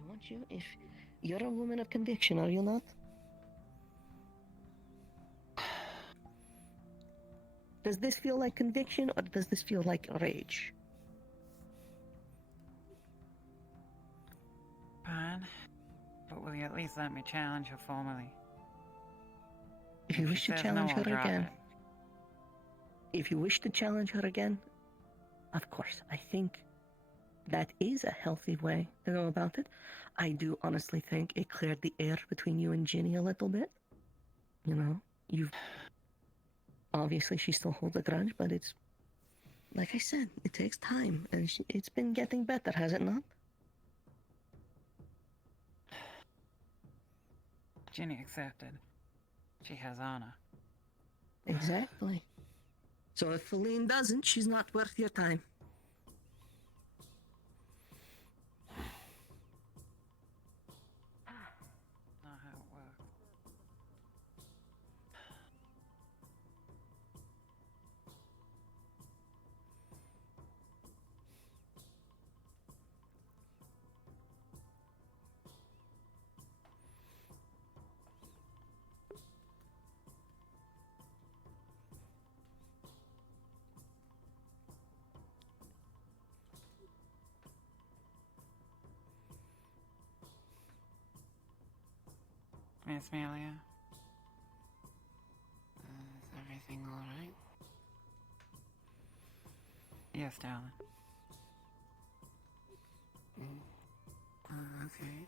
I want you, if you're a woman of conviction, are you not? Does this feel like conviction or does this feel like rage? Fine. But will you at least let me challenge her formally? If you If wish she to says no, challenge I'll her drop again, it. if you wish to challenge her again, of course, I think that is a healthy way to go about it. I do honestly think it cleared the air between you and Ginny a little bit. You know, you've obviously she still holds a grudge, but it's like I said, it takes time, and it's been getting better, has it not? Ginny accepted. She has honor. Exactly. So if Feline doesn't, she's not worth your time. Not how it works. Miss Melia? Is everything alright? Yes, darling. Okay.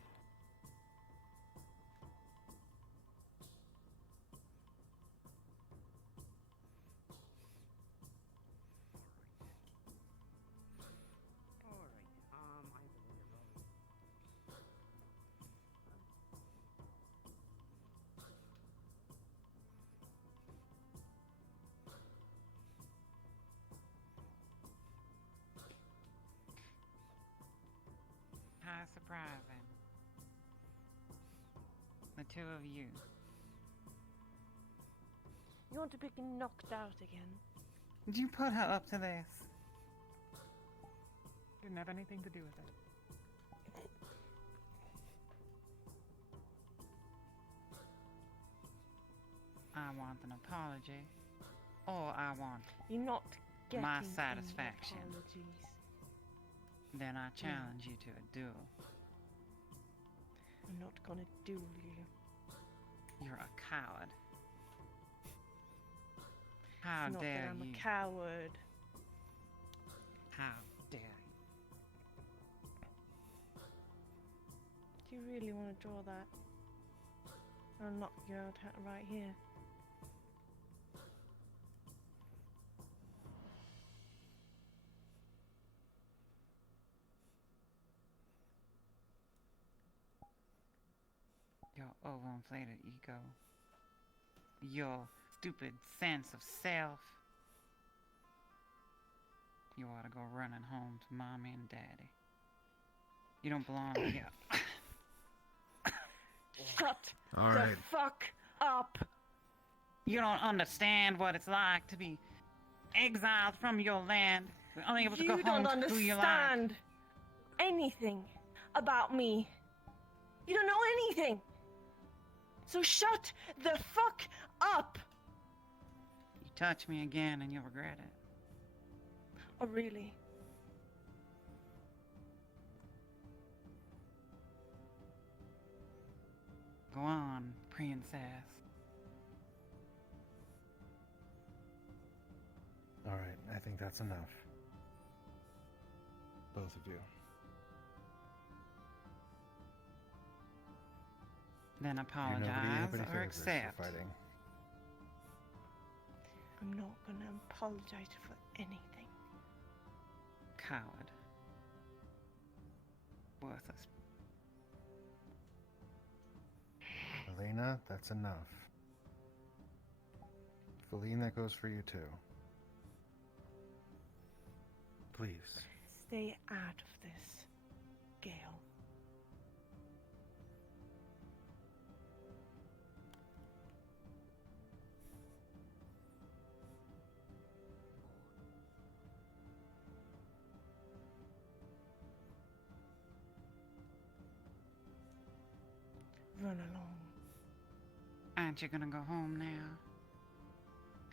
How surprising. The two of you. You want to be knocked out again? Did you put her up to this? Didn't have anything to do with it. I want an apology. Or I want You're not getting my any satisfaction. apologies. Then I challenge you to a duel. not gonna duel you. You're a coward. How It's not dare that I'm you? a coward. How dare you? Do you really want to draw that? I'll knock you out right here. Your overinflated ego. Your stupid sense of self. You ought to go running home to mommy and daddy. You don't belong here. Shut All the right. fuck up! You don't understand what it's like to be exiled from your land, unable to go You home don't to who you like. understand anything about me. You don't know anything. So shut the fuck up! You touch me again and you'll regret it. Oh, really? Go on, princess. All right, I think that's enough. Both of you. Then You're apologize nobody or favors accept. for fighting. I'm not gonna apologize for anything. Coward. Worthless. Elena, that's enough. Feline, that goes for you too. Please. Stay out of this, Gale. Run along. Aren't you gonna go home now?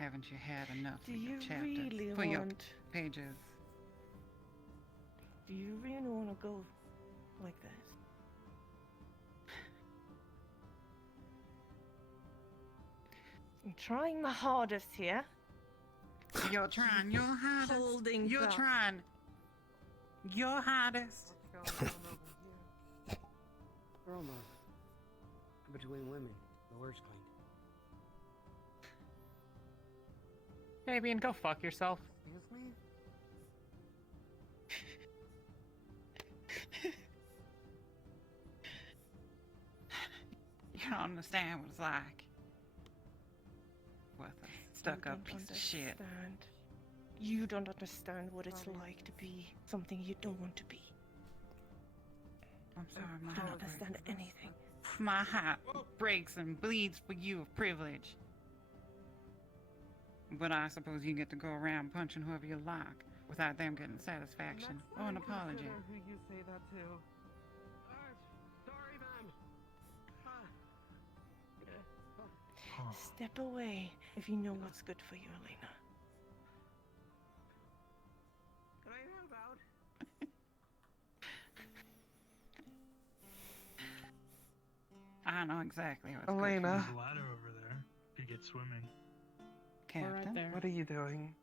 Haven't you had enough Do of your you chapters? really For your want? pages. Do you really want to go like this? I'm trying my hardest here. You're trying your hardest. Holding You're back. trying your hardest. Roma. Between women, the worst kind. Fabian, go fuck yourself. Excuse me? You don't understand what it's like. Worthless, stuck-up You don't piece of shit. understand. You don't understand what it's like to be something you don't want to be. I'm sorry, my You don't heart understand breaks. anything. My heart breaks and bleeds for you of privilege. But I suppose you get to go around punching whoever you like without them getting satisfaction or an apology. Consider who you say that to. Sorry, ma'am. Step away if you know what's good for you, Elena. Can I help out? I know exactly what's Elena. good There's a ladder over there. You get swimming. for you. We're right Captain. there. What are you doing?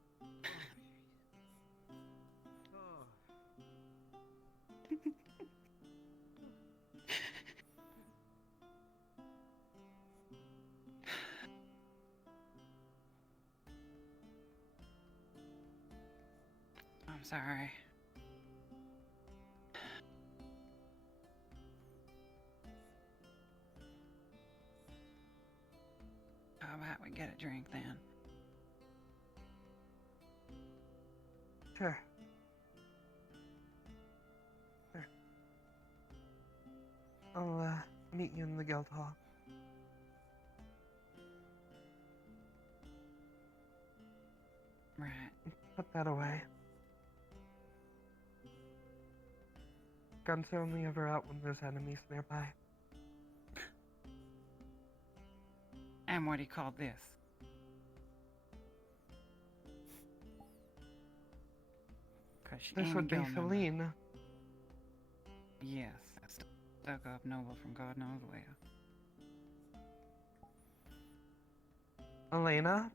I'm sorry. How about we get a drink then? Sure. Sure. I'll meet you in the guild hall. Right. Put that away. Guns are only ever out when there's enemies nearby. And what do you call this? Cause she This ain't would be going nowhere. Feline. Yes, that's stuck-up noble from God knows where. Elena?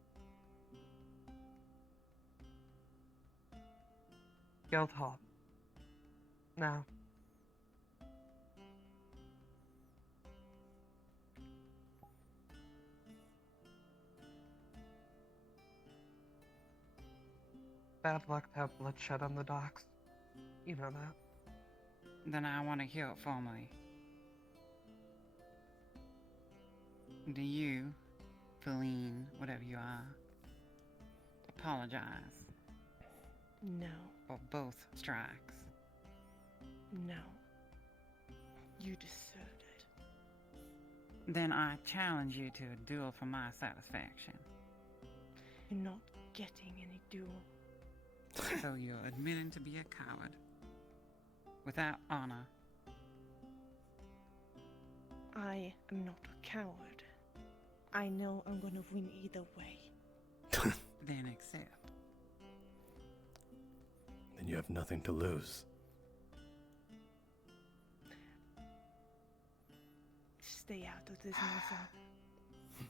Guildhall. Now. Bad luck to have bloodshed on the docks. You know that. Then I want to hear it formally. Do you, Feline, whatever you are, apologize No. for both strikes? No. You deserved it. Then I challenge you to a duel for my satisfaction. You're not getting any duel. So you're admitting to be a coward. Without honor. I am not a coward. I know I'm gonna win either way. Then accept. Then you have nothing to lose. Stay out of this, Masou.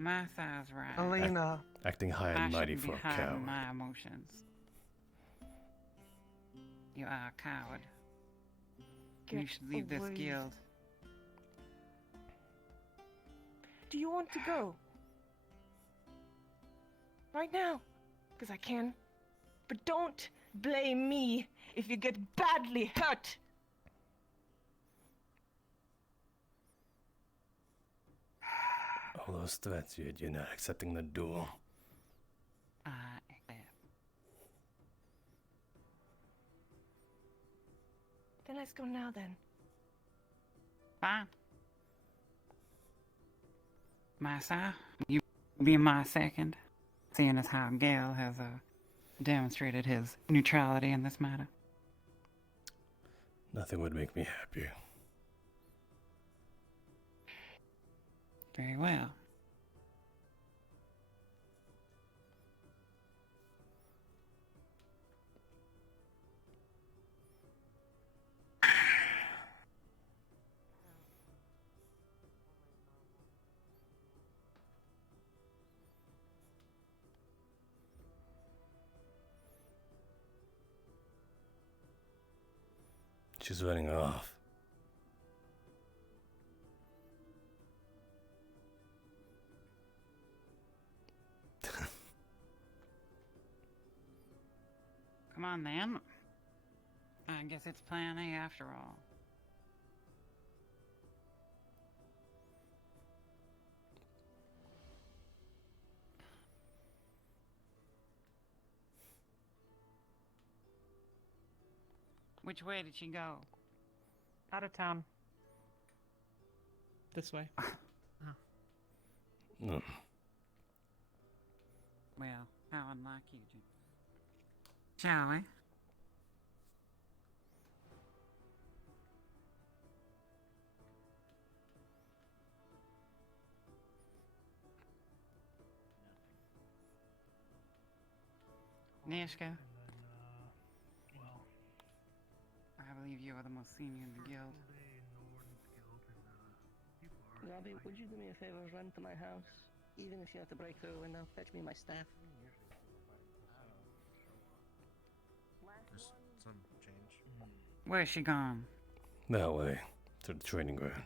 Masou's right. Elena. Acting high I and mighty shouldn't for be a hiding coward. my emotions. You are a coward. You Get should leave this away. guild. Do you want to go? Right now? Because I can. But don't blame me if you get badly hurt. All those threats, you're not accepting the duel. I accept. Then let's go now then. Fine. Masou, you be my second, seeing as how Gale has demonstrated his neutrality in this matter. Nothing would make me happier. Very well. She's running off. Come on then. I guess it's plan A after all. Which way did she go? Out of town. This way. No. Well, how unlike you, Jim. Shall we? Nishka, Well, I believe you are the most senior in the guild. Robbie, would you do me a favor, run to my house? Even if you have to break through a window, fetch me my staff. There's some change. Where's she gone? That way, to the training ground.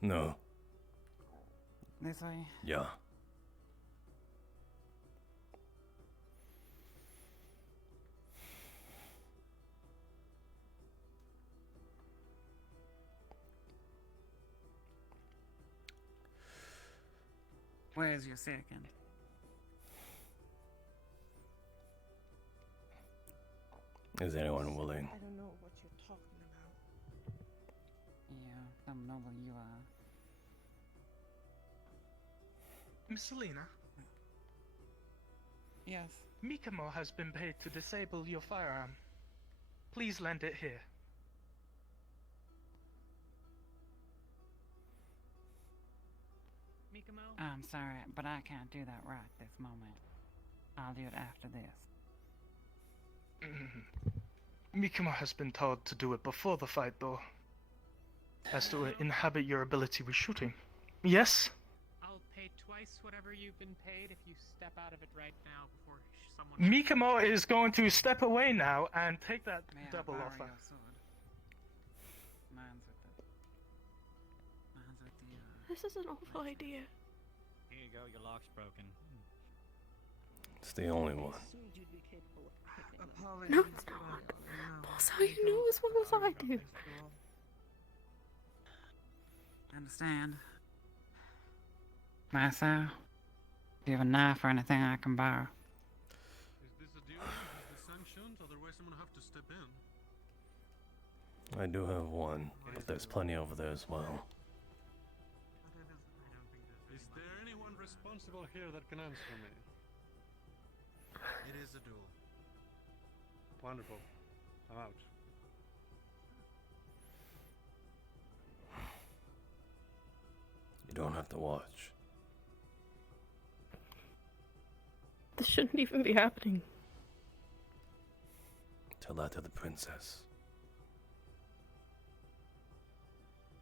No. This way? Yeah. Where's your second? Is anyone willing? I don't know what you're talking about. Yeah, some noble you are. Miss Selena, Yes. Mikamo has been paid to disable your firearm. Please lend it here. Mikamo? I'm sorry, but I can't do that right this moment. I'll do it after this. Mikimo has been told to do it before the fight, though. Has to inhabit your ability with shooting. Yes? I'll pay twice whatever you've been paid if you step out of it right now before someone. Mikimo is going to step away now and take that May I double borrow offer. your sword? Mine's with the... Mine's with the, This is an awful idea. Here you go, your lock's broken. It's the only one. No, it's not. Boss, how you know as well as I do. I understand. Masou, do you have a knife or anything I can borrow? Is this a deal? Is this sanctioned? Otherwise I'm gonna have to step in. I do have one, but there's plenty over there as well. Is there anyone responsible here that can answer me? It is a duel. Wonderful. I'm out. You don't have to watch. This shouldn't even be happening. Tell that to the princess.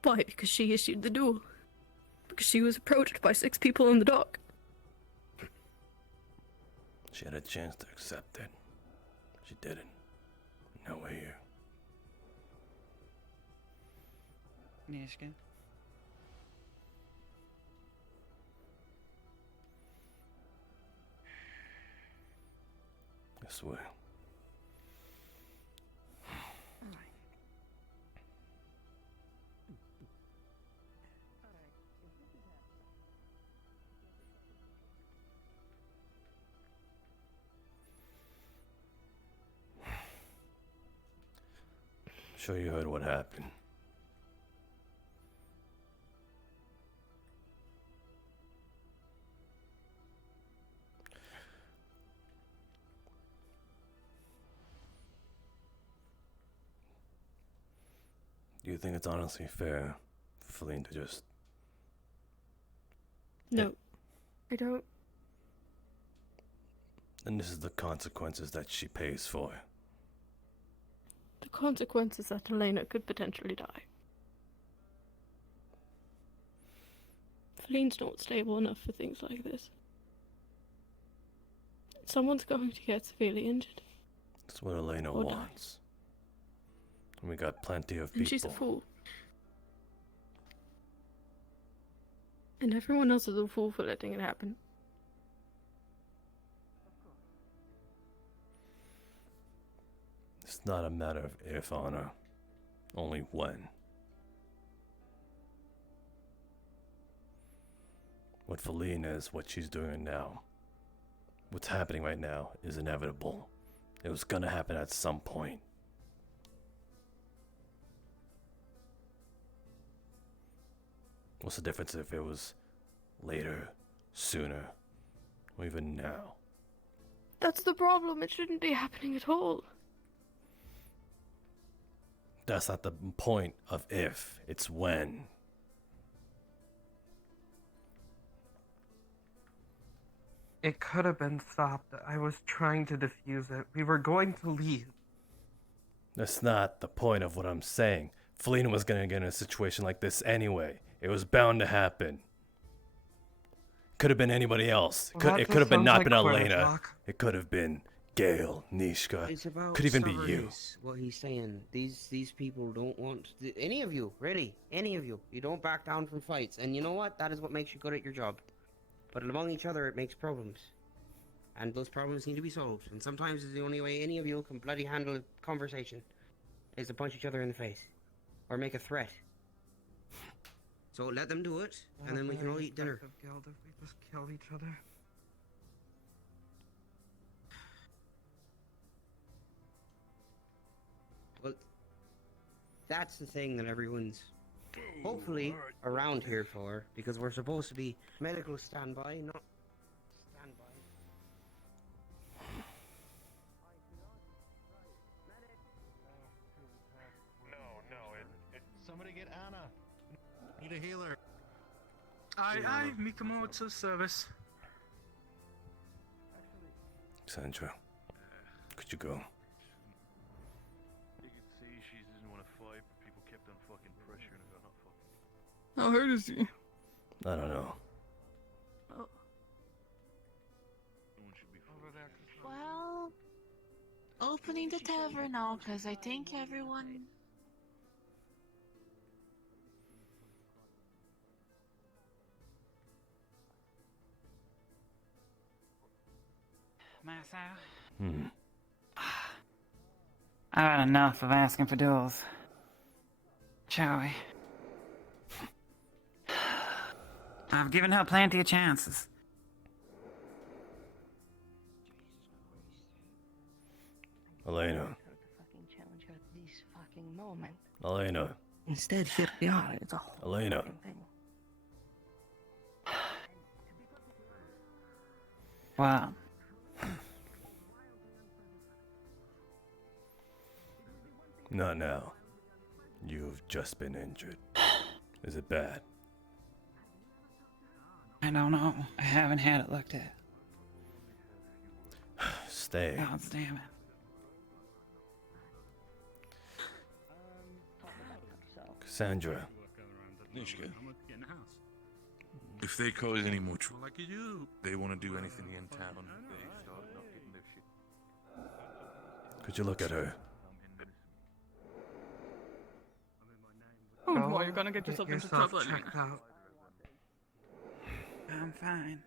Why? Because she issued the duel. Because she was approached by 6 people in the dock. She had a chance to accept it. She didn't. Now we're here. Nishka? I swear. Sure you heard what happened. Do you think it's honestly fair for Feline to just... No, I don't. And this is the consequences that she pays for. The consequence is that Elena could potentially die. Feline's not stable enough for things like this. Someone's going to get severely injured. That's what Elena Or die. wants. And we got plenty of people. And she's a fool. And everyone else is a fool for letting it happen. It's not a matter of if, Honor. Only when. What Feline is, what she's doing now. What's happening right now is inevitable. It was gonna happen at some point. What's the difference if it was later, sooner, or even now? That's the problem. It shouldn't be happening at all. That's not the point of if, it's when. It could have been stopped. I was trying to defuse it. We were going to leave. That's not the point of what I'm saying. Feline was gonna get in a situation like this anyway. It was bound to happen. Could have been anybody else. Well, It could have been sounds not like been quitter Elena. talk. It could have been Gale, Nishka. It's about Could even be you. size, what he's saying. These people don't want any of you, really, any of you. You don't back down from fights, and you know what? That is what makes you good at your job. But among each other, it makes problems, and those problems need to be solved. And sometimes it's the only way any of you can bloody handle a conversation is to punch each other in the face, or make a threat. So let them do it, and then we can all eat dinner. Guild if we just killed each other. Well, that's the thing that everyone's hopefully around here for, because we're supposed to be medical standby, not standby. No, somebody get Anna. Need a healer. Aye, Mikamo, it's a service. Sandra, could you go? fucking pressure and I'm not fucking. How hurt is he? I don't know. Oh. No one should be Well, opening the tavern now, because I think everyone. Masou, Hmm. I've had enough of asking for duels. Shall we? I've given her plenty of chances. To Elena. fucking challenge her at this fucking moment. Elena. Instead, here we are. It's a whole Elena. fucking thing. Well, Not now. You've just been injured. Is it bad? I don't know. I haven't had it looked at. Stay. God damn it. Cassandra. Nishka. If they cause any more trouble like you do, they want to do anything in town. They start not getting their shit. Could you look at her? Oh, why you're gonna get yourself into trouble? checked out. I'm fine.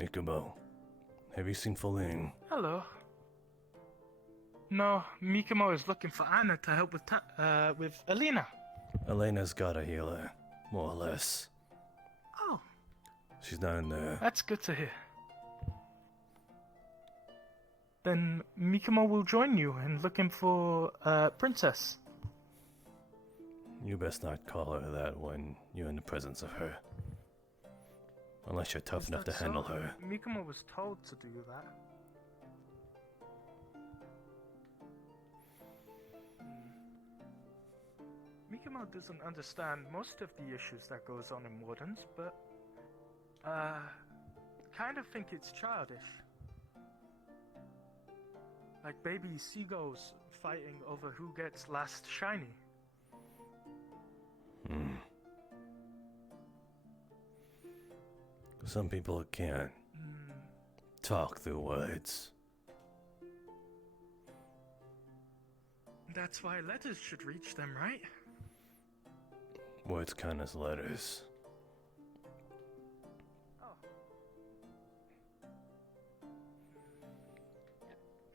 Ikubo. Have you seen Feline? Hello. No, Mikamo is looking for Anna to help with Alina. Elena's got a healer, more or less. Oh, She's down there. that's good to hear. Then Mikamo will join you in looking for Princess. You best not call her that when you're in the presence of her. Unless you're tough Is enough to that handle so? her. Mikamo was told to do that. Mikamo doesn't understand most of the issues that goes on in Wardens, but kind of think it's childish. Like baby seagulls fighting over who gets last shiny. Hmm. Some people can't talk through words. That's why letters should reach them, right? Words count as letters.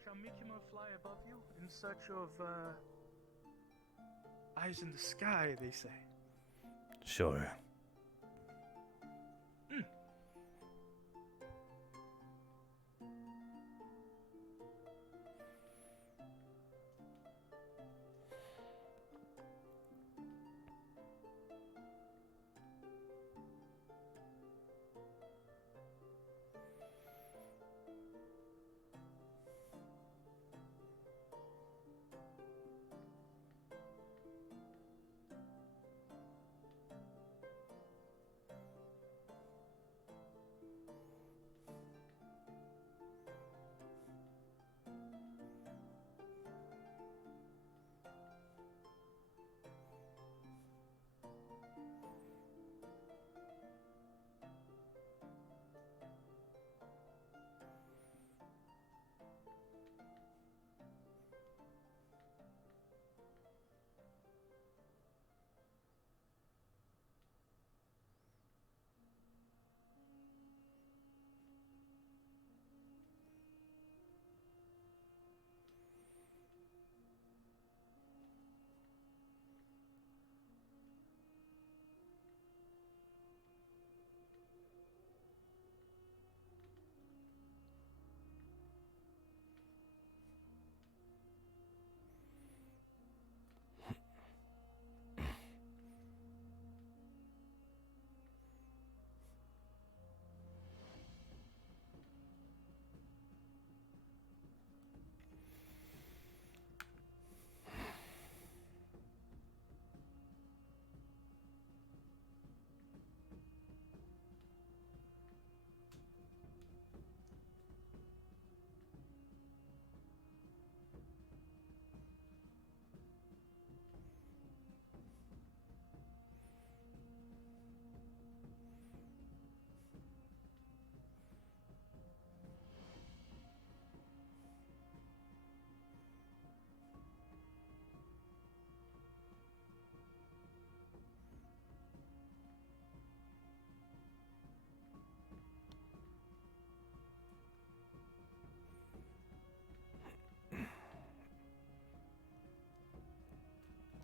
Shall Mikimo fly above you in search of eyes in the sky, they say? Sure.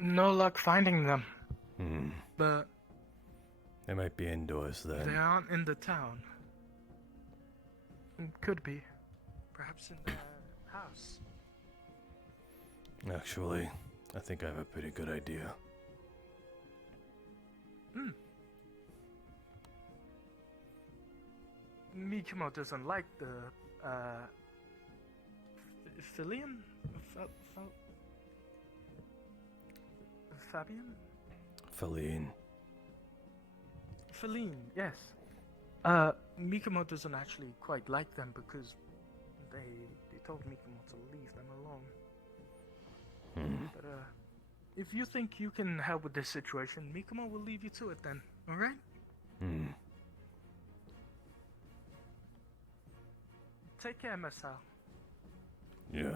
no luck finding them. Hmm. But They might be indoors then. they aren't in the town. Could be. Perhaps in the house. Actually, I think I have a pretty good idea. Hmm. Mikimo doesn't like the Filian? Fabian? Feline. Feline, yes. Mikimo doesn't actually quite like them because they told Mikimo to leave them alone. But if you think you can help with this situation, Mikimo will leave you to it then, alright? Take care, Masou. Yeah. Yeah.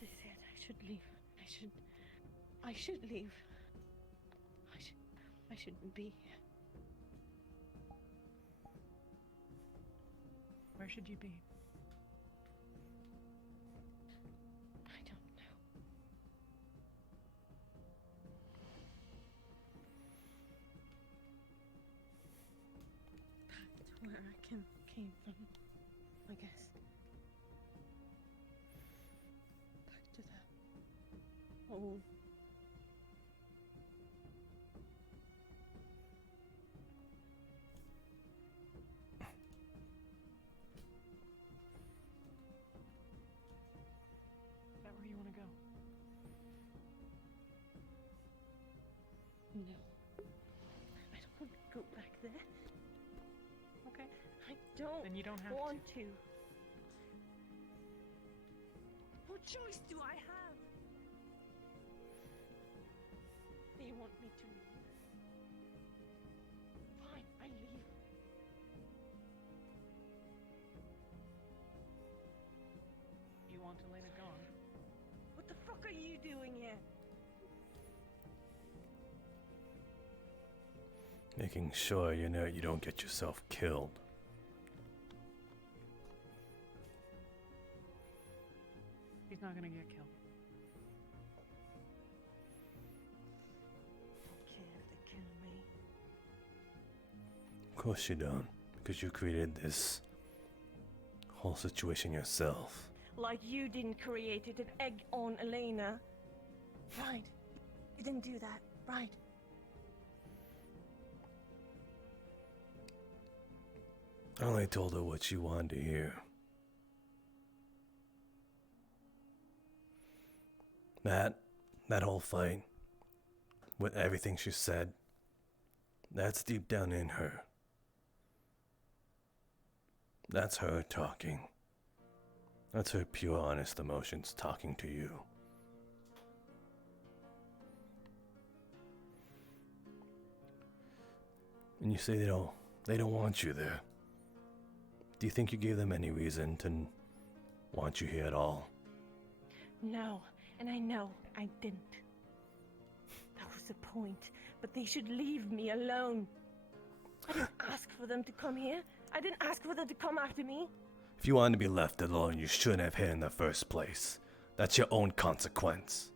They said I should leave. I should leave. I shouldn't be here. Where should you be? I don't know. Back to where I came from, I guess. Back to the old. Is that where you want to go? No. I don't want to go back there. Okay. I don't. Then you don't have want to. What choice do I have? They want me to leave. Fine, I leave. You want Elena gone? What the fuck are you doing here? Making sure you know you don't get yourself killed. He's not gonna get killed. Care to kill me? Of course you don't, because you created this whole situation yourself. Like you didn't create it and egg on Elena. Right. You didn't do that, right? I only told her what she wanted to hear. That whole fight, with everything she said, that's deep down in her. That's her talking. That's her pure, honest emotions talking to you. And you say they don't want you there. Do you think you gave them any reason to want you here at all? No, and I know I didn't. That was the point, but they should leave me alone. I didn't ask for them to come here. I didn't ask for them to come after me. If you wanted to be left alone, you shouldn't have hit in the first place. That's your own consequence.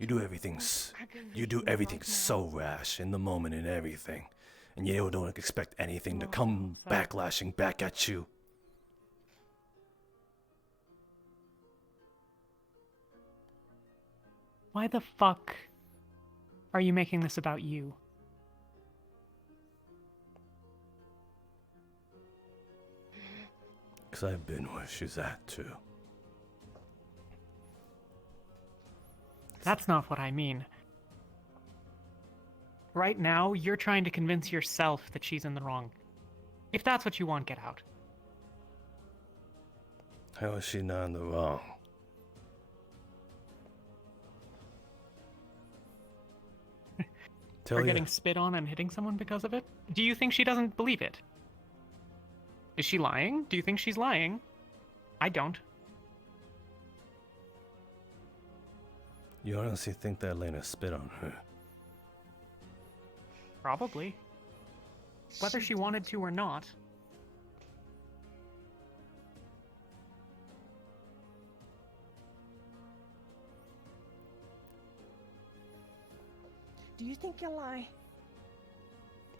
You do everything so rash in the moment and everything, and you don't expect anything to come backlashing back at you. Why the fuck are you making this about you? Because I've been where she's at, too. That's not what I mean. Right now, you're trying to convince yourself that she's in the wrong. If that's what you want, get out. How is she not in the wrong? For getting spit on and hitting someone because of it? Do you think she doesn't believe it? Is she lying? Do you think she's lying? I don't. You honestly think that Elena spit on her? Probably. Whether she wanted to or not. Do you think I lie?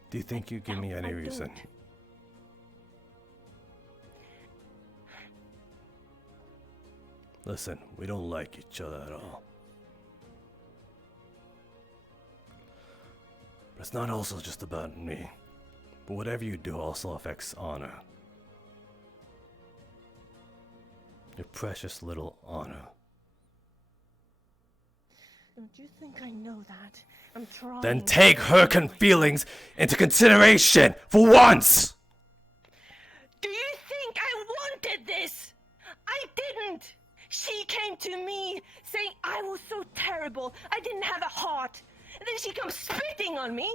Do you think you give me any reason? don't. Listen, we don't like each other at all. But it's not also just about me. But whatever you do also affects Honor. Your precious little Honor. Don't you think I know that? I'm trying. Then take her feelings into consideration for once! Do you think I wanted this? I didn't! She came to me saying I was so terrible, I didn't have a heart. And then she comes spitting on me.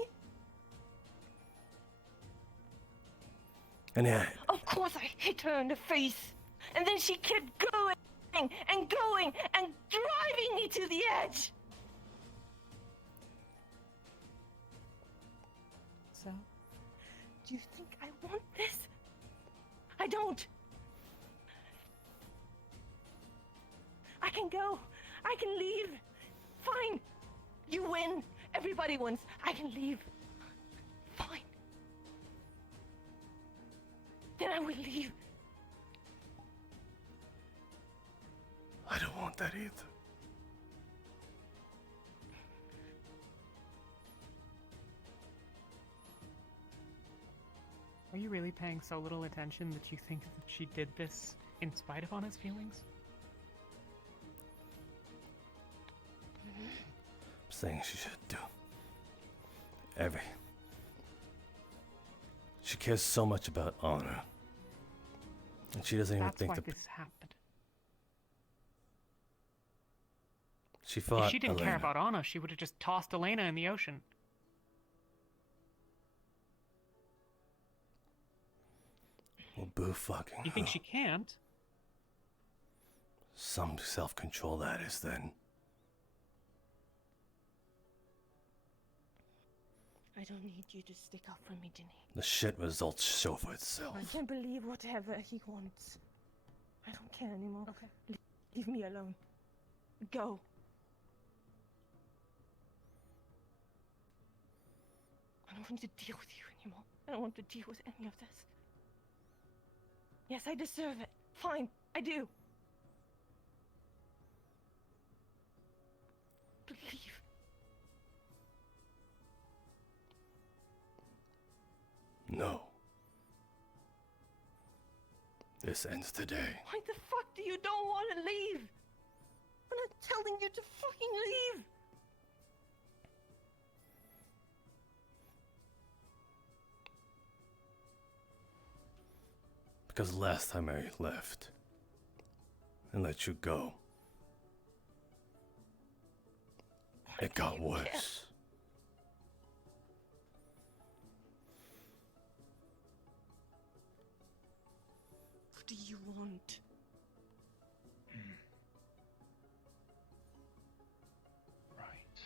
And yeah, Of course I hit her in the face. And then she kept going and going and driving me to the edge. So, do you think I want this? I don't. I can go. I can leave. Fine. You win. Everybody wins. I can leave. Fine. Then I will leave. I don't want that either. Are you really paying so little attention that you think that she did this in spite of Anna's feelings? I'm saying she should do she cares so much about Honor. And she doesn't even That's think why that this happened. she fought If she didn't care Elena. about Anna, she would have just tossed Elena in the ocean. Well, boo fucking You think who. she can't? Some self-control that is then. I don't need you to stick up for me, Ginny. The shit results show for itself. I can believe whatever he wants. I don't care anymore. Okay. Leave me alone. Go. I don't want to deal with you anymore. I don't want to deal with any of this. Yes, I deserve it. Fine, I do. But leave. No. This ends today. Why the fuck do you don't want to leave? I'm not telling you to fucking leave. Because last time I left and let you go, it got worse. What do you want? Right.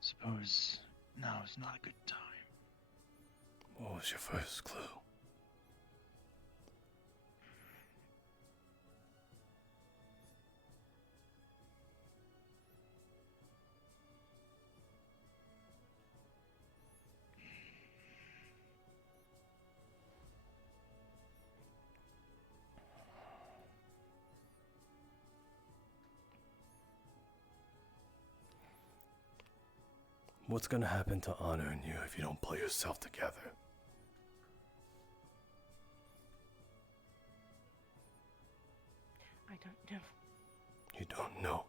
Suppose now is not a good time. What was your first clue? What's gonna happen to Honor and you if you don't pull yourself together? I don't know. You don't know.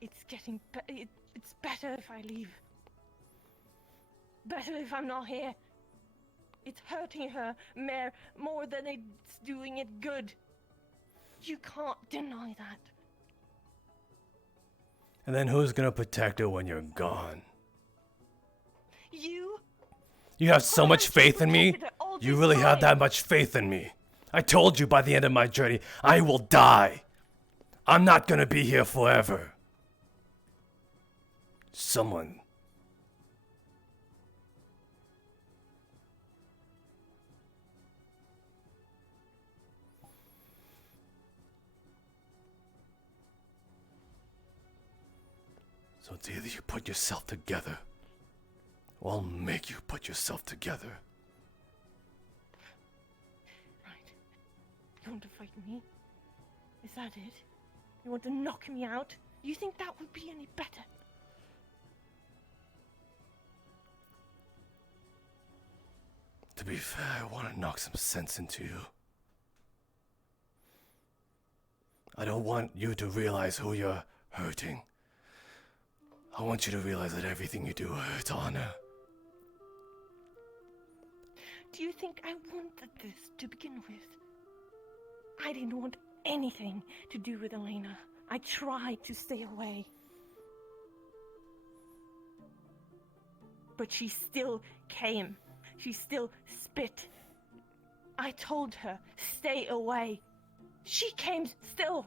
It's getting it's better if I leave. Better if I'm not here. It's hurting her more than it's doing it good. You can't deny that. And then who's gonna protect her when you're gone? You? You have so much faith in me? You really have that much faith in me? I told you by the end of my journey, I will die. I'm not gonna be here forever. Someone. So it's either you put yourself together, or I'll make you put yourself together. You want to fight me? Is that it? You want to knock me out? You think that would be any better? To be fair, I want to knock some sense into you. I don't want you to realize who you're hurting. I want you to realize that everything you do hurts Anna. Do you think I wanted this to begin with? I didn't want anything to do with Elena. I tried to stay away. But she still came. She still spit. I told her, stay away. She came still.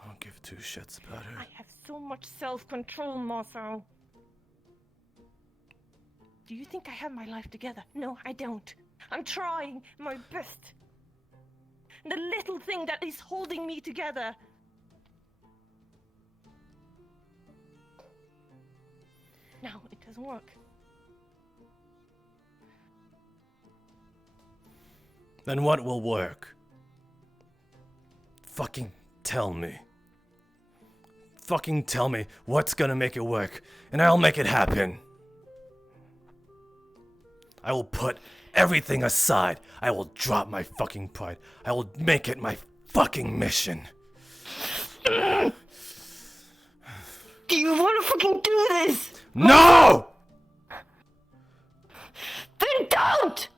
I don't give two shits about her. I have so much self-control, Masou. Do you think I have my life together? No, I don't. I'm trying my best. The little thing that is holding me together. No, it doesn't work. Then what will work? Fucking tell me. Fucking tell me what's gonna make it work, and I'll make it happen. I will put everything aside. I will drop my fucking pride. I will make it my fucking mission. Do you want to fucking do this? No! Then don't!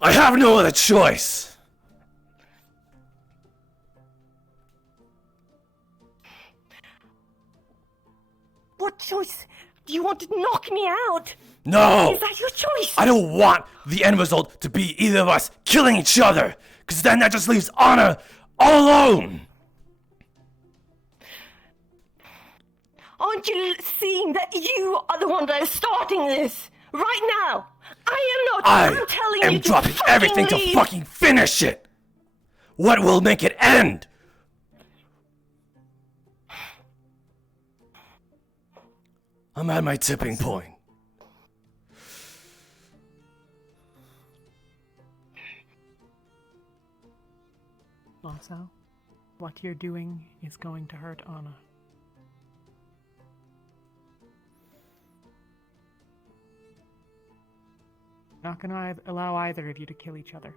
I have no other choice. What choice? Do you want to knock me out? No! Is that your choice? I don't want the end result to be either of us killing each other, because then that just leaves Anna all alone. Aren't you seeing that you are the one that is starting this? Right now! I am not! I'm telling I am you to dropping fucking everything leave. to fucking finish it! What will make it end? I'm at my tipping point. Also, what you're doing is going to hurt Anna. Not gonna allow either of you to kill each other.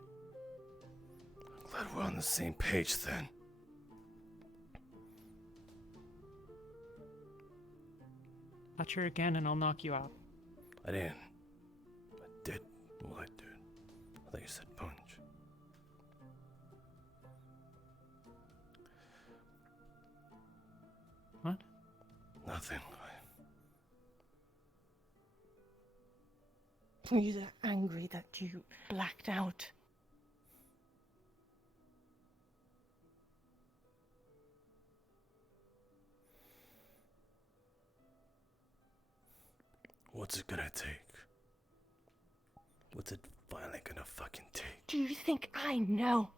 Glad we're on the same page then. Touch her again and I'll knock you out. I didn't. I did. Well, I did. I thought you said punch. What? Nothing. Were you that angry that you blacked out? What's it gonna take? What's it finally gonna fucking take? Do you think I know?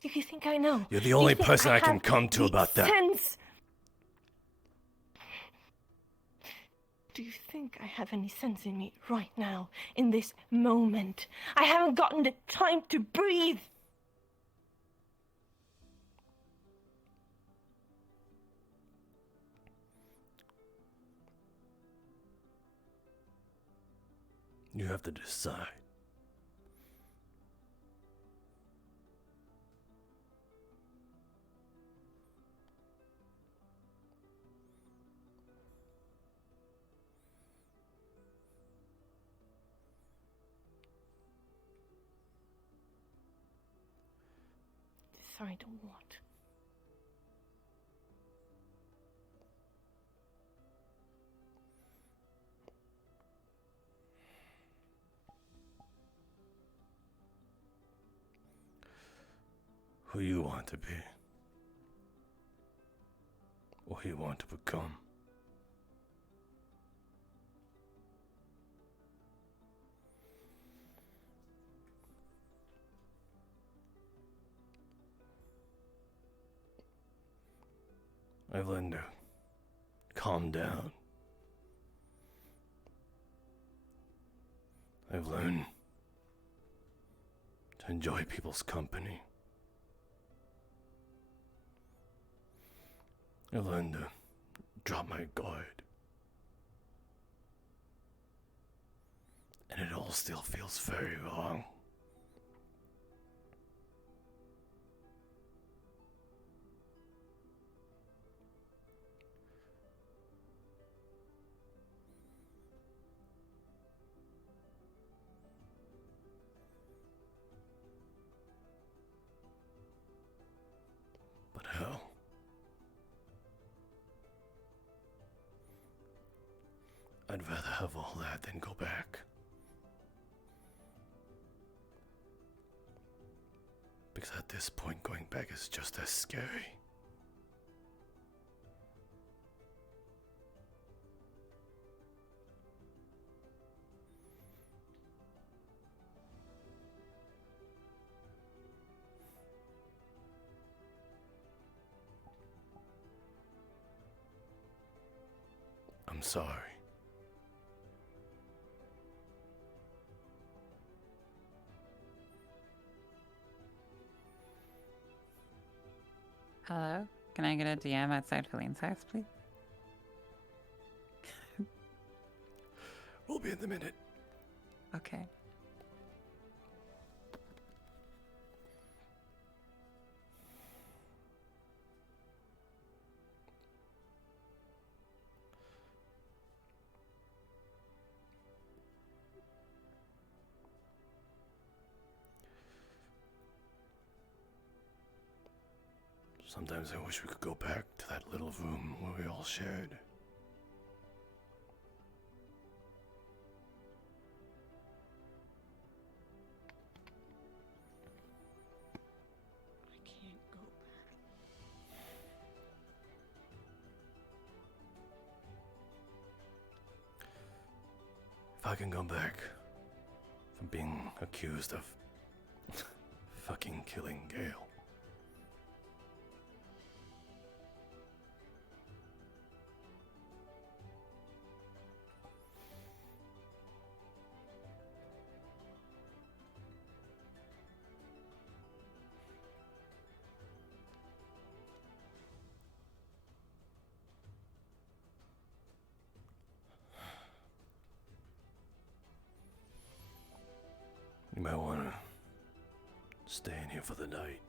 Do you think I know? You're the Do you only think person I can have come to the about that. Sense? Do you think I have any sense in me right now, in this moment? I haven't gotten the time to breathe. You have to decide. Decide on what? who you want to be, or who you want to become. I've learned to calm down. I've learned to enjoy people's company. I've learned to drop my guard. And it all still feels very wrong. But hell, I'd rather have all that than go back. Because at this point, going back is just as scary. I'm sorry. Hello? Can I get a DM outside Feline's house, please? We'll be in a minute. Okay. Sometimes I wish we could go back to that little room where we all shared. I can't go back. If I can go back from being accused of fucking killing Gale. You might want to stay in here for the night.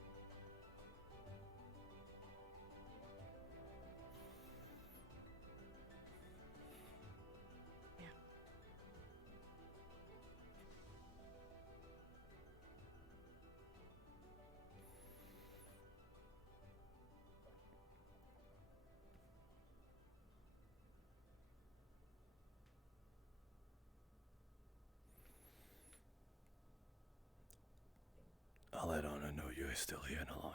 I'll let Anna know you're still here and alive.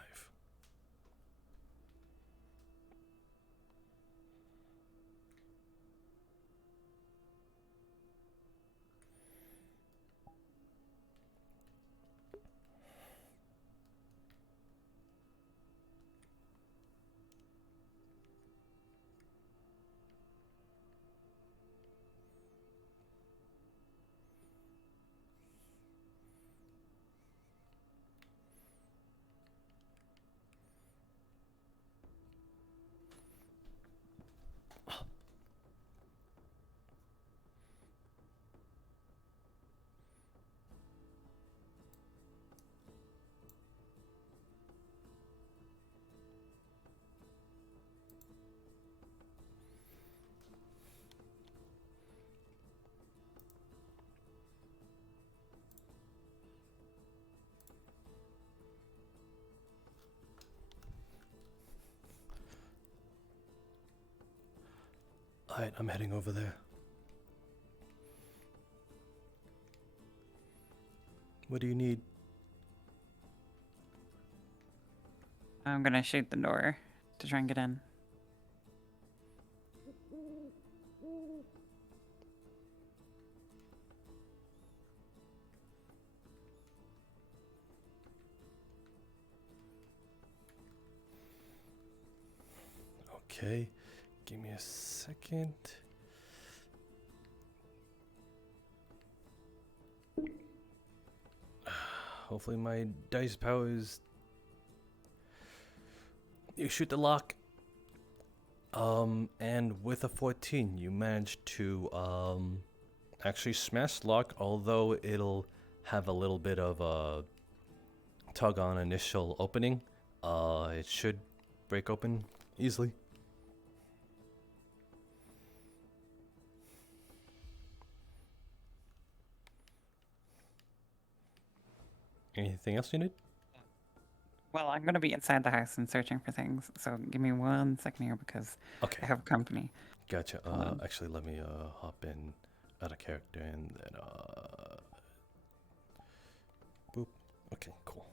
Alright, I'm heading over there. What do you need? I'm gonna shoot the door to try and get in. Okay, give me a second. Hopefully my dice powers. You shoot the lock. And with a 14, you manage to actually smash the lock, although it'll have a little bit of a tug on initial opening. It should break open easily. Anything else you need? Well, I'm gonna be inside the house and searching for things, so give me 1 second here because I have company. Gotcha. Actually, let me hop in out of character and then boop. Okay, cool.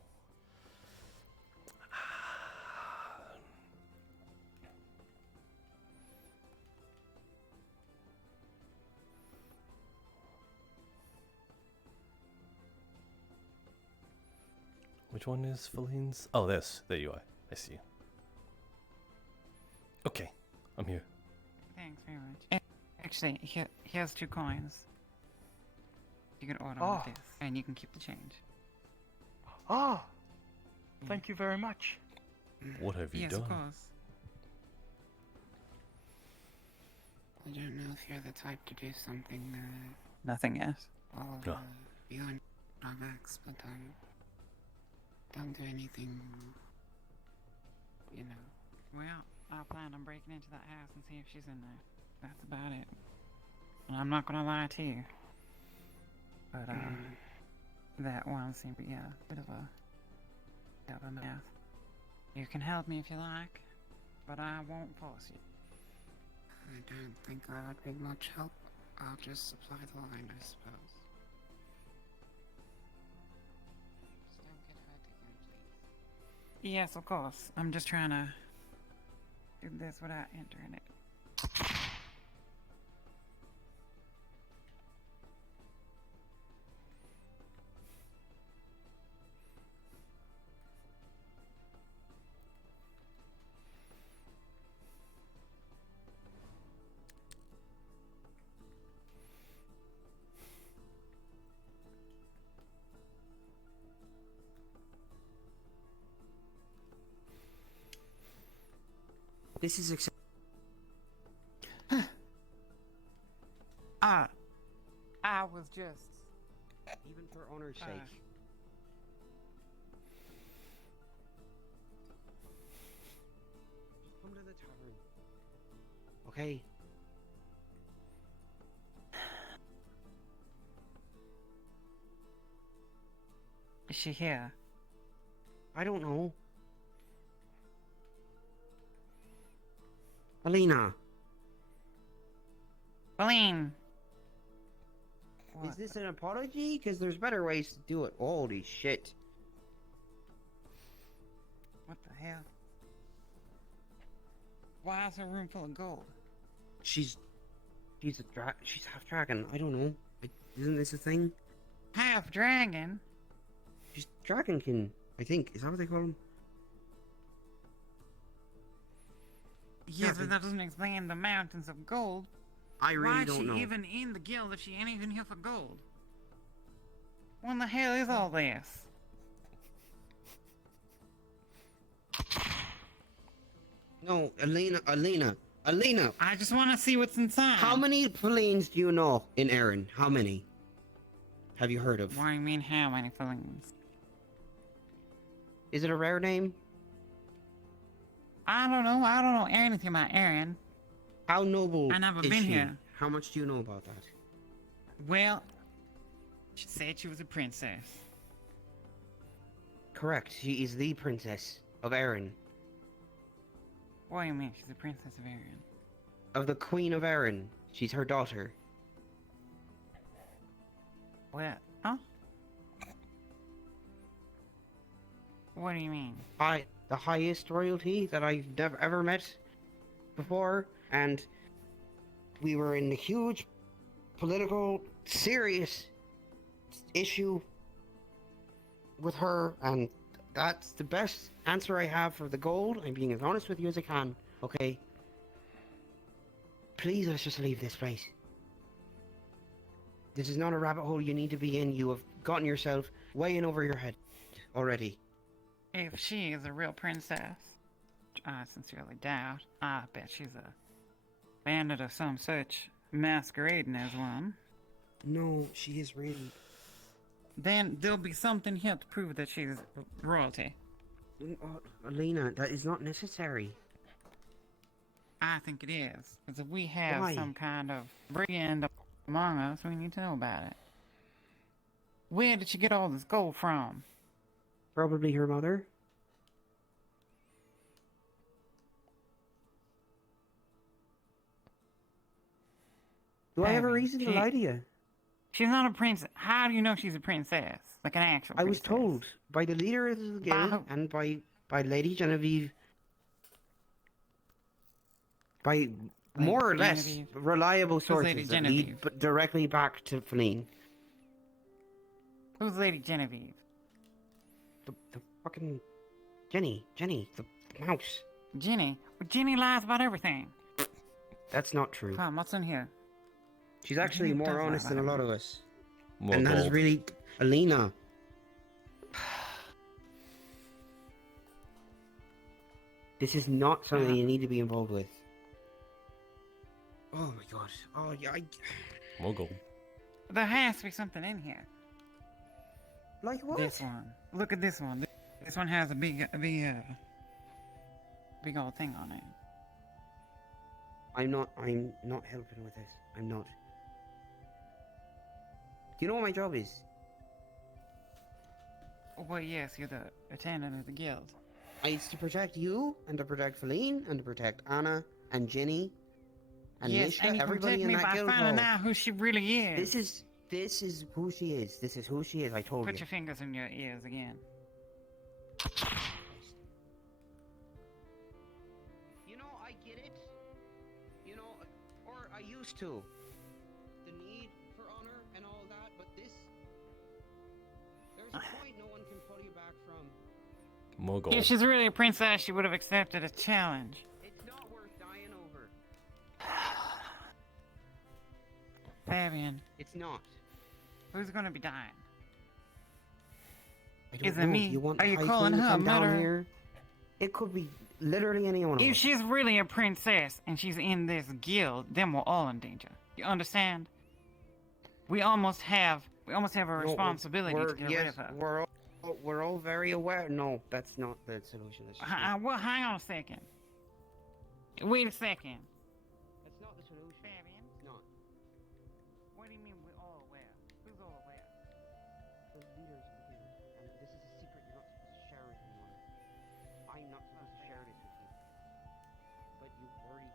Which one is Feline's? Oh, this. There you are. I see you. Okay, I'm here. Thanks very much. Actually, here's 2 coins. You can order with this, and you can keep the change. Oh, thank you very much. What have you yes, done? Of course. I don't know if you're the type to do something Nothing yet. all beyond drawbacks, but don't do anything, you know. Well, I plan on breaking into that house and see if she's in there. That's about it. And I'm not gonna lie to you. But, that one seemed, a bit of a mess. You can help me if you like, but I won't force you. I don't think I would be much help. I'll just supply the line, I suppose. Just don't get hurt again, please. Yes, of course. I'm just trying to do this without entering it. This is I was just... Even for honor's sake. Come to the tavern. Okay. Is she here? I don't know. Alina. Feline. Is this an apology? Because there's better ways to do it. Holy shit. What the hell? Why is her room full of gold? She's half dragon. I don't know. Isn't this a thing? Half dragon? She's dragonkin, I think. Is that what they call him? Yes, but that doesn't explain the mountains of gold. I really don't know. Why is she even in the guild if she ain't even here for gold? What in the hell is all this? No, Alina. I just want to see what's inside. How many Felines do you know in Erin? How many? Have you heard of? What do you mean, how many Felines? Is it a rare name? I don't know. I don't know anything about Erin. How noble I never is been she? here. How much do you know about that? Well, she said she was a princess. Correct. She is the princess of Erin. What do you mean she's a princess of Erin? Of the Queen of Erin. She's her daughter. What? Huh? What do you mean? the highest royalty that I've never ever met before, and we were in a huge political, serious issue with her, and that's the best answer I have for the gold. I'm being as honest with you as I can, okay? Please, let's just leave this place. This is not a rabbit hole you need to be in. You have gotten yourself way in over your head already. If she is a real princess, which I sincerely doubt, I bet she's a bandit of some such, masquerading as one. No, she is really... Then there'll be something here to prove that she's royalty. Alina, that is not necessary. I think it is. Because if we have Why? some kind of brigand among us, we need to know about it. Where did she get all this gold from? Probably her mother. Do I have a reason to lie to you? She's not a princess. How do you know she's a princess? Like an actual I was princess? told by the leader of the guild and by Lady Genevieve. By more or less Genevieve? reliable Who's Lady sources that lead Genevieve? directly back to Feline. Who's Lady Genevieve? The fucking Jenny, the mouse. Jenny? Well, Jenny lies about everything. That's not true. Come on, what's in here? She's actually Jenny more does lie honest than a about lot of us. More and that is gold. really Alina. This is not something you need to be involved with. Oh my god. Oh yeah. More gold. There has to be something in here. Like what? This one. Look at this one. This one has a big old thing on it. I'm not helping with this. I'm not. Do you know what my job is? Well, yes, you're the attendant of the guild. It's to protect you, and to protect Feline, and to protect Anna, and Ginny, and yes, Misha, and you everybody protect in me that by guild finding hall. out who she really is. This is who she is. This is who she is, I told Put you. your fingers in your ears again. You know, I get it. You know, or I used to. The need for honor and all that, but this... There's a point no one can pull you back from. More gold. If she's really a princess, she would have accepted a challenge. It's not worth dying over. Fabian, It's not. who's gonna be dying? I don't Is it know. me? You want Are you High calling Queen to her a come down murderer? here? It could be literally anyone of If us. she's really a princess and she's in this guild, then we're all in danger. You understand? We almost have a responsibility to get rid of her. We're all very aware. No, that's not the solution. That's just not- Well, hang on a second. Wait a second. That's not the solution. Fabian? It's not. What do you mean we're all aware? Who's all aware? The leaders of the guild. And this is a secret you're not supposed to share with anyone. I'm not supposed to share this with you. But you've already...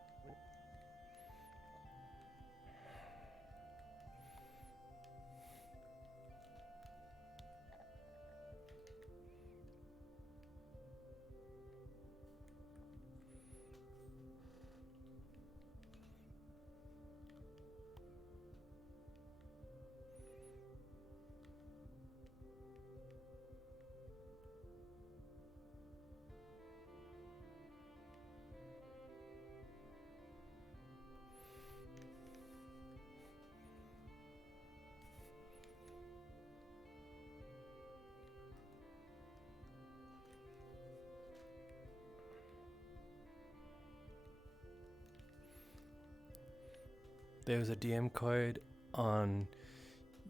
There's a DM code on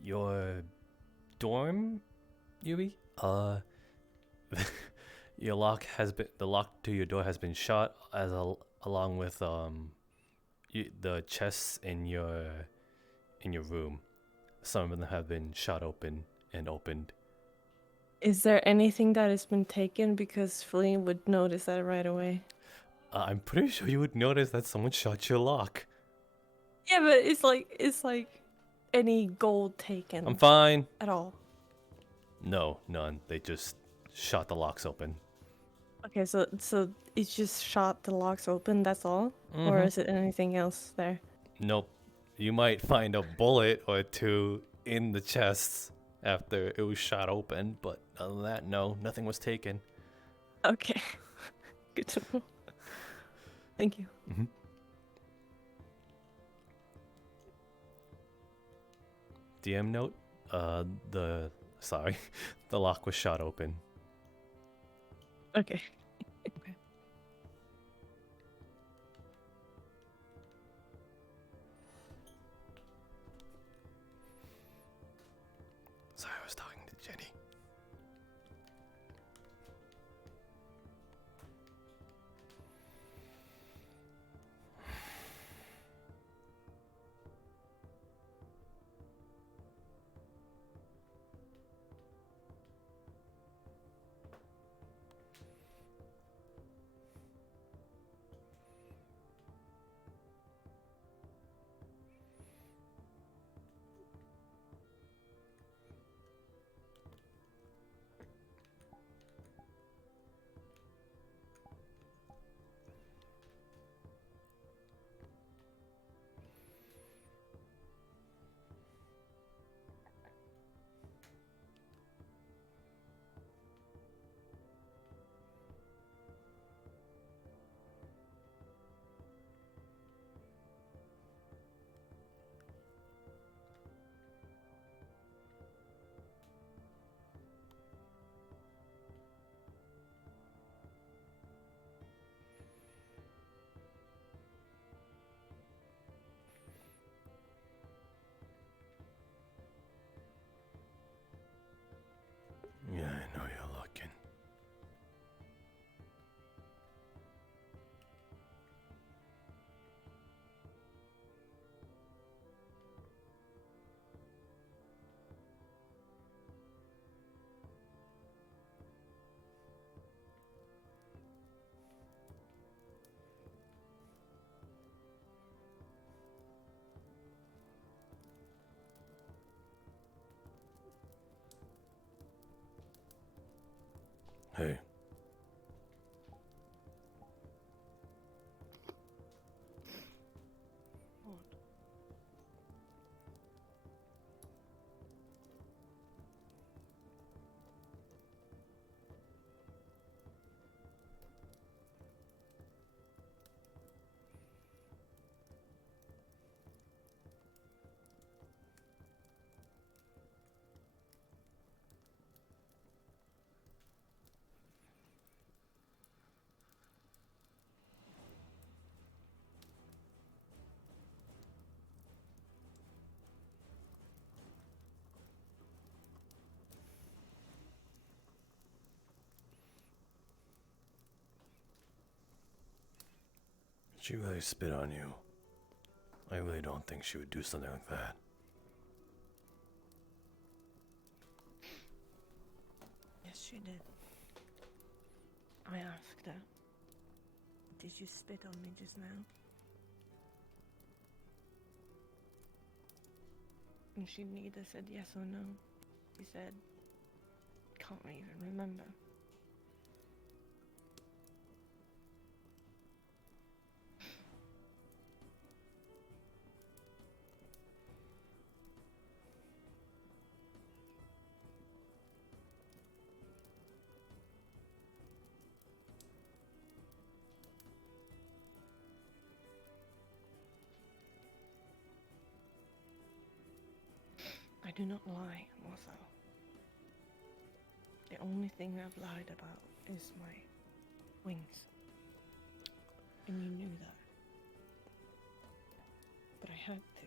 your dorm, Yui. Your lock has been the lock to your door has been shot along with the chests in your room. Some of them have been shot open and opened. Is there anything that has been taken? Because Feline would notice that right away. I'm pretty sure you would notice that someone shot your lock. Yeah, but it's like any gold taken. I'm fine. At all. No, none. They just shot the locks open. Okay, so it's just shot the locks open, that's all? Or Mhm. is it anything else there? Nope. You might find a bullet or two in the chests after it was shot open, but other than that, no, nothing was taken. Okay. Good to know. Thank you. Mhm. DM note, the lock was shot open. Okay. Sorry, I was talking to Jenny. Yeah, I know you're looking. Hey. She really spit on you. I really don't think she would do something like that. Yes, she did. I asked her, "Did you spit on me just now?" And she neither said yes or no. She said, "Can't even remember." I do not lie, Masou. The only thing I've lied about is my wings. And you knew that. But I had to.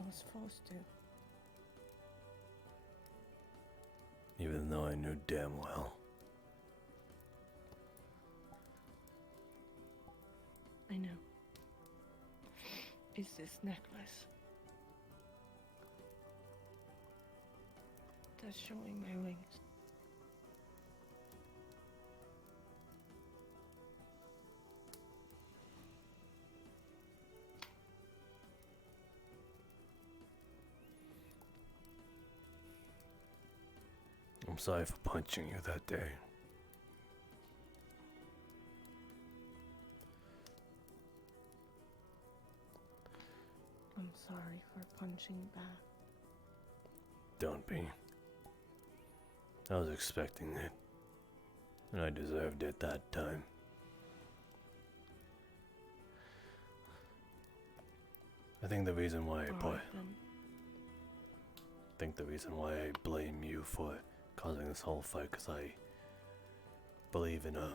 I was forced to. Even though I knew damn well. I know. Is this necklace that's showing my wings? I'm sorry for punching you that day. I'm sorry for punching back. Don't be. I was expecting it. And I deserved it that time. I think the reason why I blame you for causing this whole fight, because I believe in a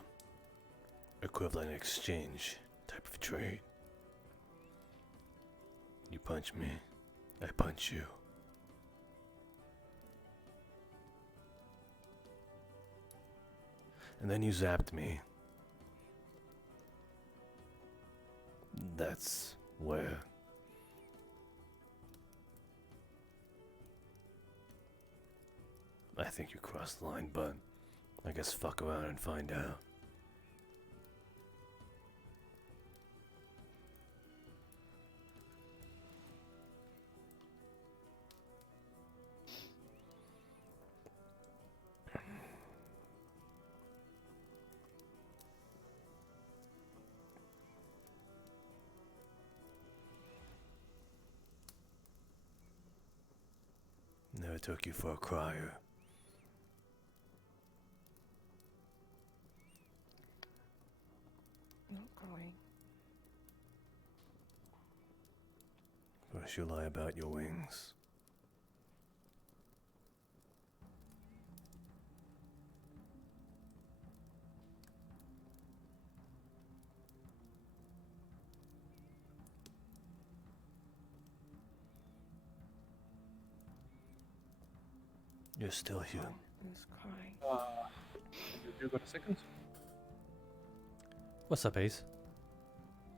equivalent exchange type of trade. You punch me, I punch you. And then you zapped me. That's where I think you crossed the line, but I guess fuck around and find out. Never took you for a crier. Not crying. First you lie about your wings. You're still here. Who's crying? You got a second? What's up, Ace?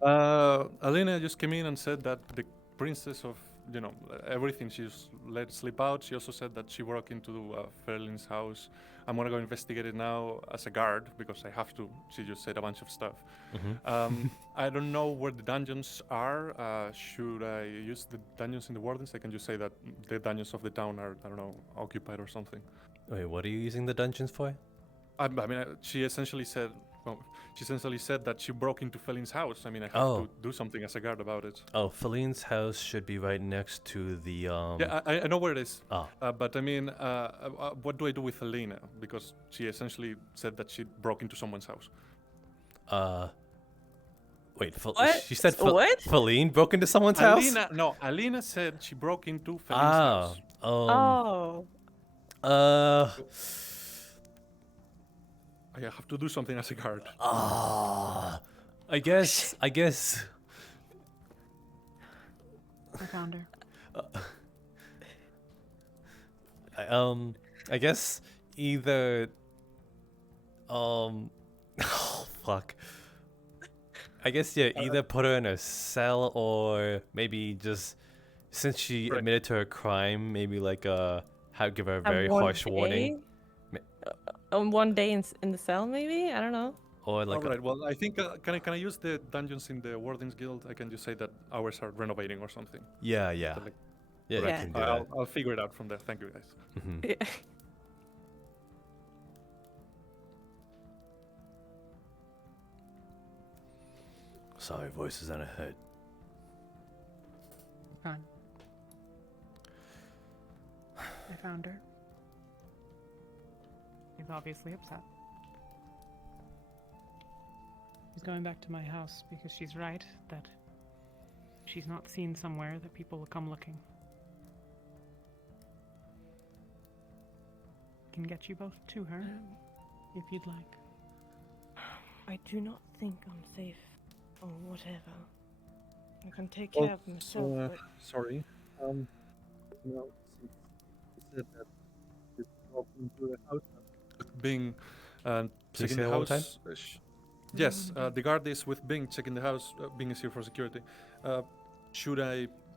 Alina just came in and said that the princess of, everything, she just let slip out. She also said that she broke into Ferlin's house. I'm gonna go investigate it now as a guard because I have to. She just said a bunch of stuff. I don't know where the dungeons are. Should I use the dungeons in the Wardens? I can just say that the dungeons of the town are, I don't know, occupied or something. Wait, what are you using the dungeons for? She essentially said that she broke into Felin's house. I mean, I have to do something as a guard about it. Oh, Feline's house should be right next to the Yeah, I know where it is. Oh. But I mean, what do I do with Elena? Because she essentially said that she broke into someone's house. Wait, What? she said What? Feline broke into someone's house? Alina said she broke into Felin's house. I have to do something as a guard. I guess. I found her. I guess either. Oh fuck. I guess either put her in a cell or maybe just, since she admitted to her crime, maybe like give her a very harsh warning. On one day in the cell, maybe? I don't know. Or like. Alright, well, I think can I use the dungeons in the Wardens Guild? I can just say that ours are renovating or something. Yeah. So, You can do that. I'll figure it out from there. Thank you, guys. Mm-hmm. Yeah. Sorry, voices in her head. Fine. I found her. She's obviously upset. She's going back to my house because she's right that she's not seen somewhere that people will come looking. I can get you both to her if you'd like. I do not think I'm safe or whatever. I can take care of myself. But Sorry. You said that you broke into the house. Being checking the house. Yes, the guard is with Bing checking the house. Bing is here for security.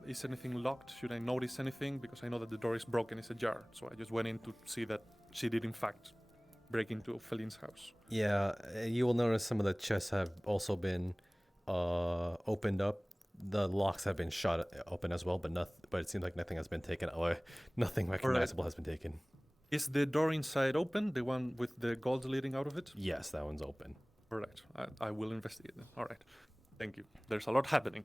Is anything locked? Should I notice anything? Because I know that the door is broken, it's ajar. So I just went in to see that she did in fact break into Feline's house. Yeah, you will notice some of the chests have also been opened up. The locks have been shot open as well, but it seems like nothing has been taken, or nothing recognizable has been taken. Is the door inside open? The one with the gold leading out of it? Yes, that one's open. All right. I will investigate it. All right. Thank you. There's a lot happening.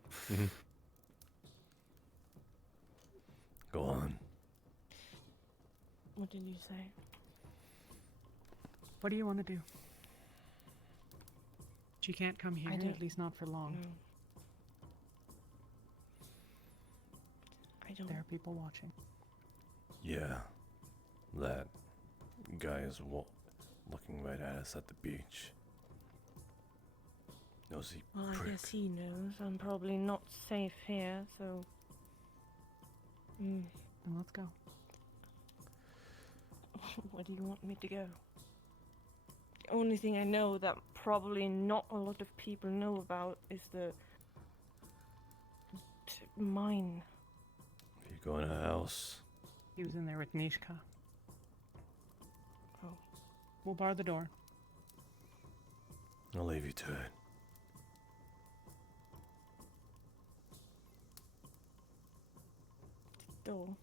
Go on. What did you say? What do you want to do? She can't come here, don't- at least not for long. No. I don't. There are people watching. Yeah. That guy is looking right at us at the beach. Nosy Well, I prick. guess he knows I'm probably not safe here, so. Then let's go. Where do you want me to go? The only thing I know that probably not a lot of people know about is the mine. If you go in a house, He was in there with Nishka. Oh. We'll bar the door. I'll leave you to it. Door.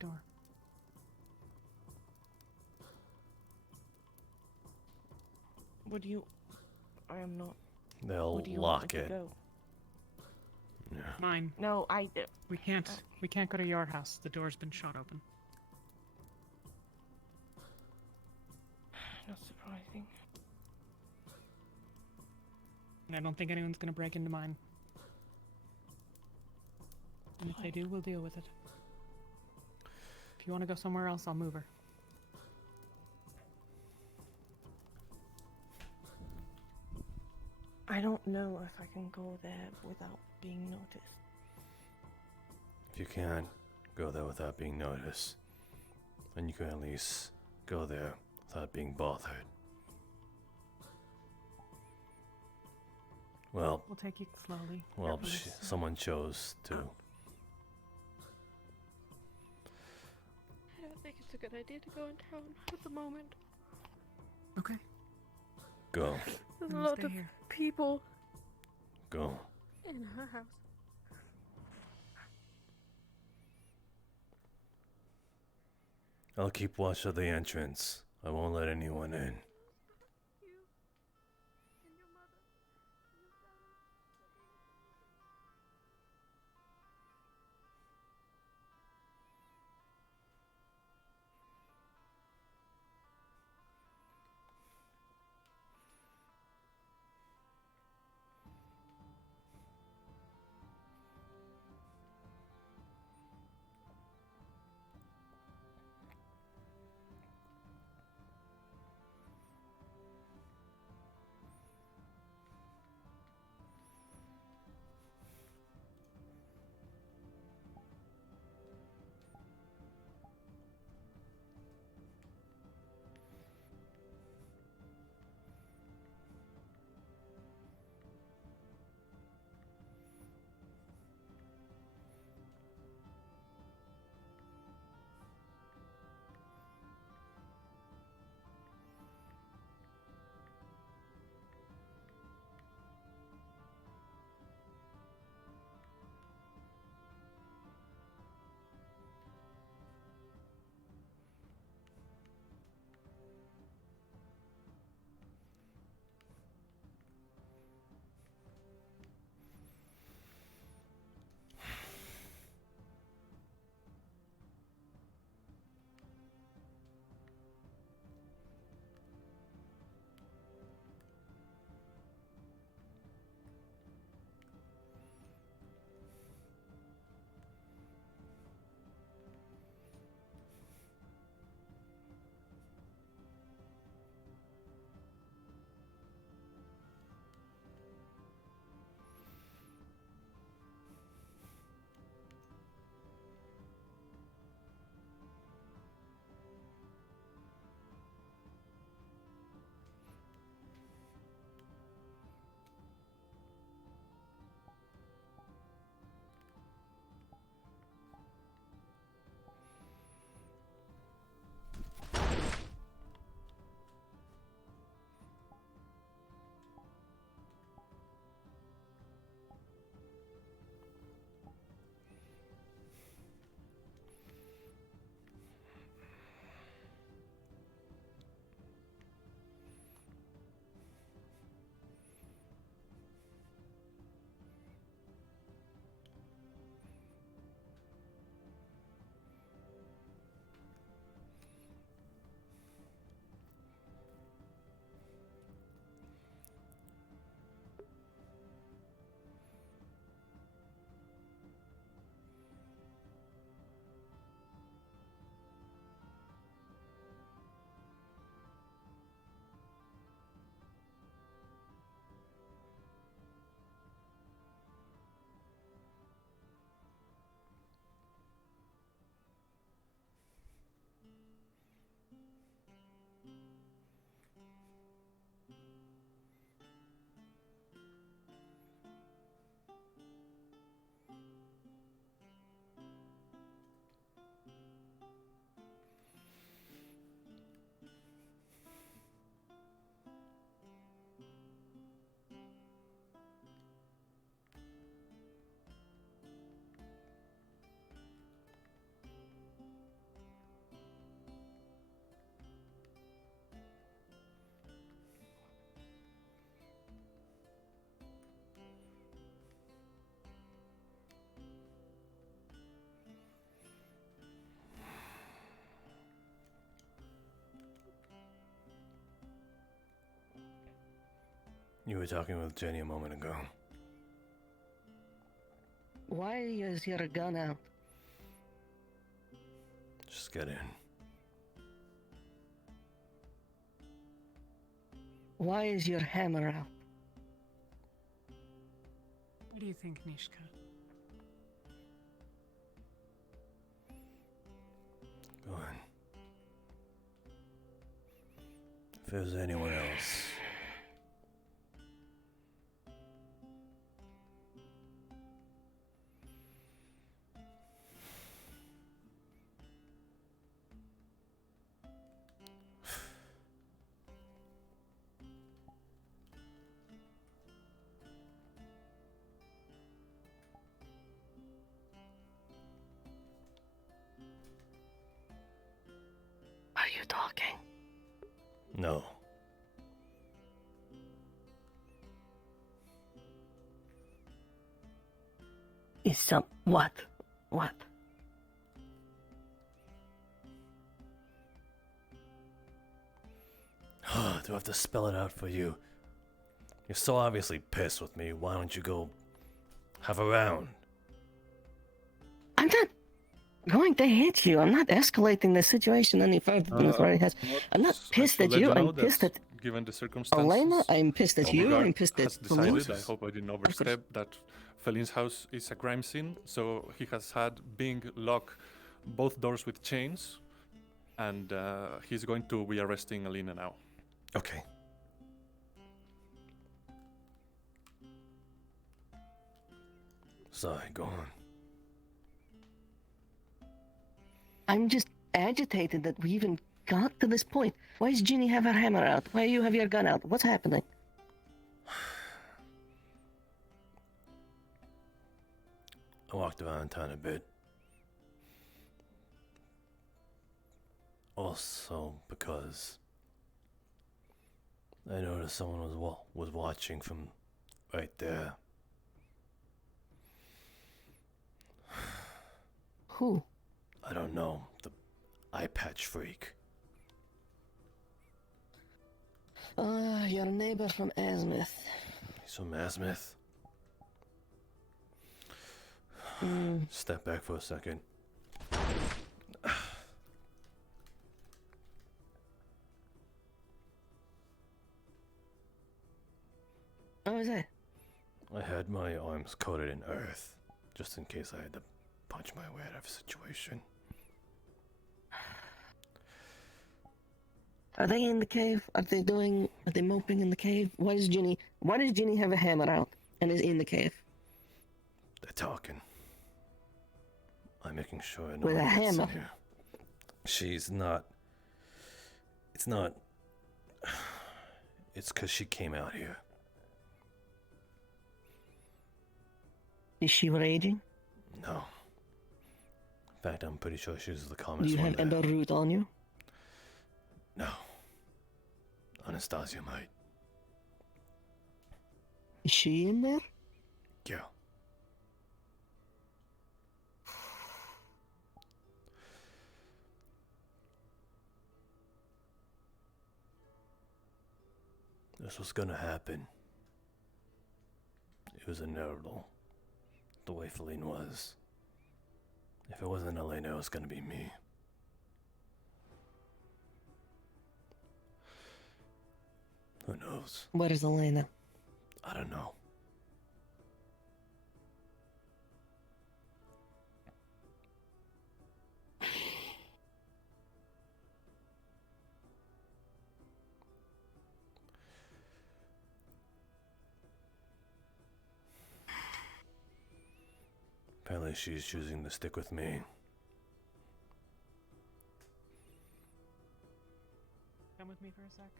Door. Would you? I am not. They'll Would you want lock me to it. go? Mine. No, I. We can't. We can't go to your house. The door's been shot open. Not surprising. And I don't think anyone's gonna break into mine. And if they do, we'll deal with it. If you want to go somewhere else, I'll move her. I don't know if I can go there without being noticed. If you can't go there without being noticed, then you can at least go there without being bothered. Well, We'll take you slowly. well, carefully. someone chose to. I don't think it's a good idea to go in town at the moment. Okay. Go. There's a No, lot stay of here. people Go. in her house. I'll keep watch of the entrance. I won't let anyone in. You were talking with Jenny a moment ago. Why is your gun out? Just get in. Why is your hammer out? What do you think, Nishka? Go on. If there's anyone else. Are you talking? No. Is some what? What? Do I have to spell it out for you? You're so obviously pissed with me. Why don't you go have a round? I'm not going to hit you. I'm not escalating the situation any further than it already has. I'm not pissed at you. I'm pissed at given the circumstances. Elena. I'm pissed at you. I'm pissed has at decided, police. I hope I didn't overstep, that Feline's house is a crime scene, so he has had Bing lock both doors with chains, and he's going to be arresting Elena now. Okay. Sorry, go on. I'm just agitated that we even got to this point. Why does Ginny have her hammer out? Why do you have your gun out? What's happening? I walked around town a bit. Also because I noticed someone was watching from right there. Who? I don't know. The eye patch freak. Your neighbor from Asmith. He's from Asmith. Step back for a second. What was that? I had my arms coated in earth, just in case I had to punch my way out of a situation. Are they in the cave? Are they moping in the cave? Why does Ginny have a hammer out and is in the cave? They're talking. I'm making sure no With one a gets hammer? in here. She's not. It's not. It's because she came out here. Is she raging? No. In fact, I'm pretty sure she was the Do calmest you one have there. Ember Root on you? No. Anastasia might. Is she in there? Yeah. This was gonna happen. It was inevitable. The way Feline was. If it wasn't Elena, it was gonna be me. Who knows? Where is Elena? I don't know. Apparently she's choosing to stick with me. Come with me for a sec.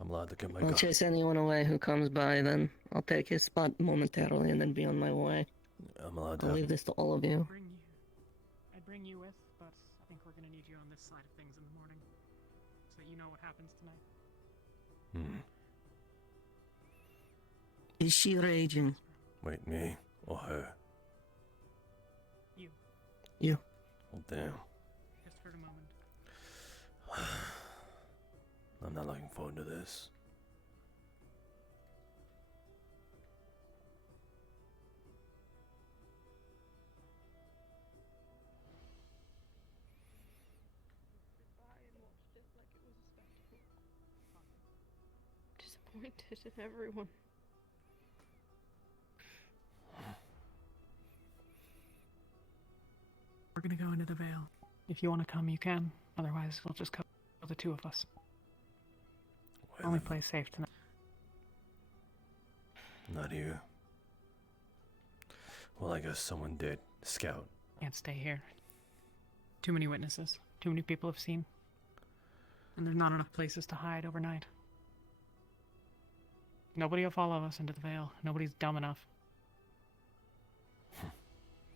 I'm allowed to get my I'll gun. chase anyone away who comes by, then I'll take his spot momentarily and then be on my way. I'm allowed I'll to. leave this to all of you. I'd bring you with, but I think we're gonna need you on this side of things in the morning, so that you know what happens tonight. Is she raging? Wait, me or her? You. You. Well, damn. Just for a moment. I'm not looking forward to this. Disappointed in everyone. We're gonna go into the Vale. If you want to come, you can. Otherwise, we'll just go the two of us. Only place safe tonight. Not you. Well, I guess someone did. Scout. Can't stay here. Too many witnesses. Too many people have seen. And there's not enough places to hide overnight. Nobody will follow us into the Vale. Nobody's dumb enough.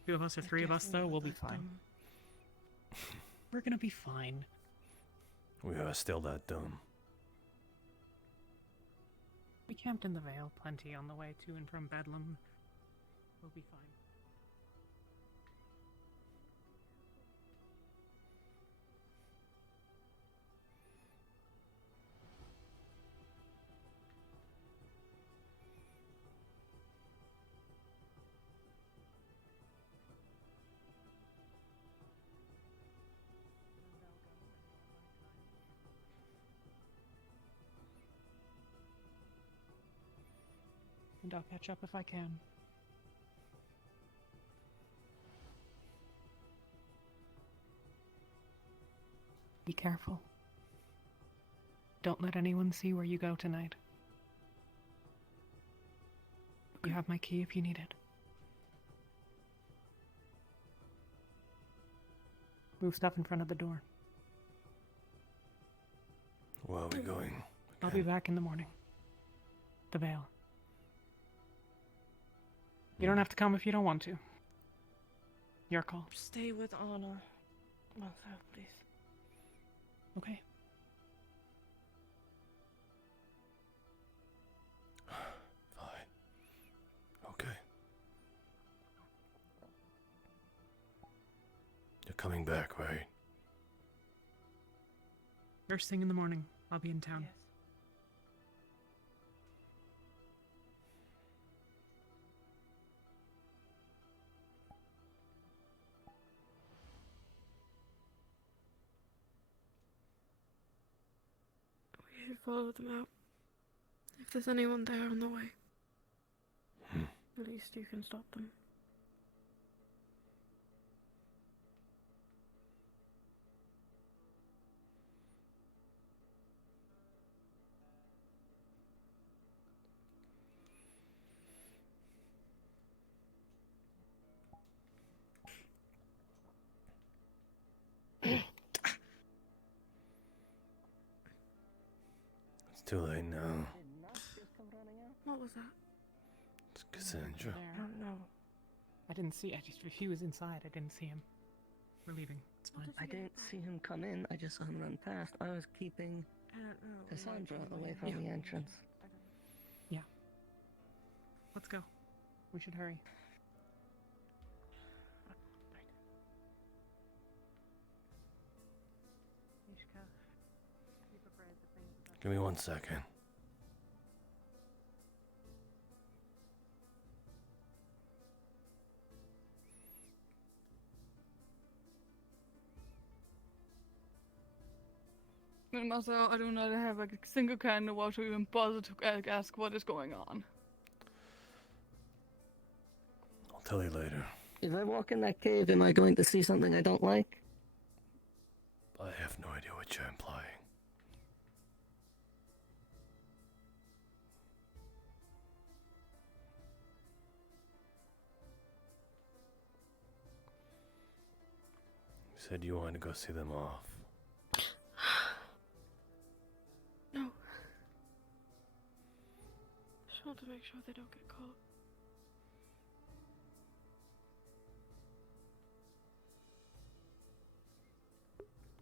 Two of us or three of us, though, we'll be fine. We're gonna be fine. We are still that dumb. We camped in the Vale plenty on the way to and from Bedlam. We'll be fine. And I'll catch up if I can. Be careful. Don't let anyone see where you go tonight. You have my key if you need it. Move stuff in front of the door. Where are we going? I'll be back in the morning. The Vale. You don't have to come if you don't want to. Your call. Stay with honor. Masou, please. Okay. Fine. Okay. You're coming back, right? First thing in the morning, I'll be in town. Yes. We should follow them out. If there's anyone there on the way. At least you can stop them. It's too late now. What was that? It's Cassandra. I don't know. I didn't see. If he was inside, I didn't see him. We're leaving. It's fine. I didn't see him come in. I just saw him run past. I was keeping Cassandra away from the entrance. Yeah. Let's go. We should hurry. Give me 1 second. Masou, I do not have a single can of water to even bother to ask what is going on. I'll tell you later. If I walk in that cave, am I going to see something I don't like? I have no idea what you're implying. You said you wanted to go see them off. No. Just want to make sure they don't get caught.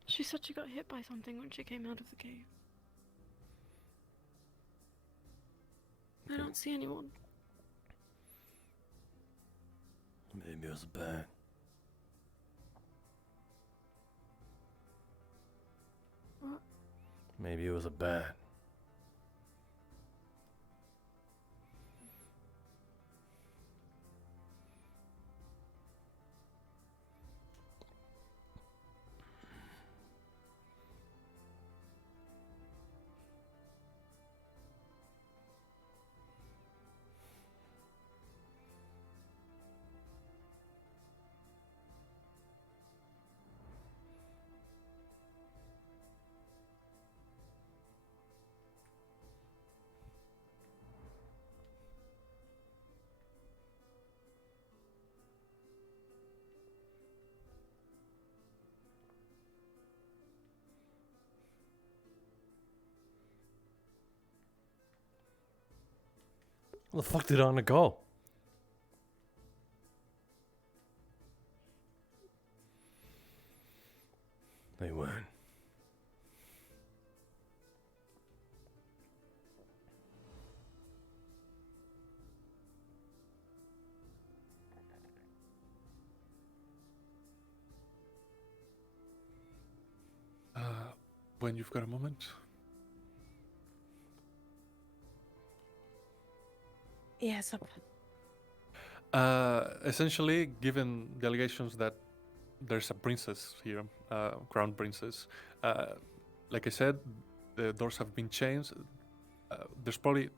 She said she got hit by something when she came out of the cave. I don't see anyone. Maybe it was a bat. What? Maybe it was a bat. Where the fuck did Anna go? They weren't. When you've got a moment. Yes, up. Essentially, given the allegations that there's a princess here, crown princess, like I said, the doors have been changed. There's probably,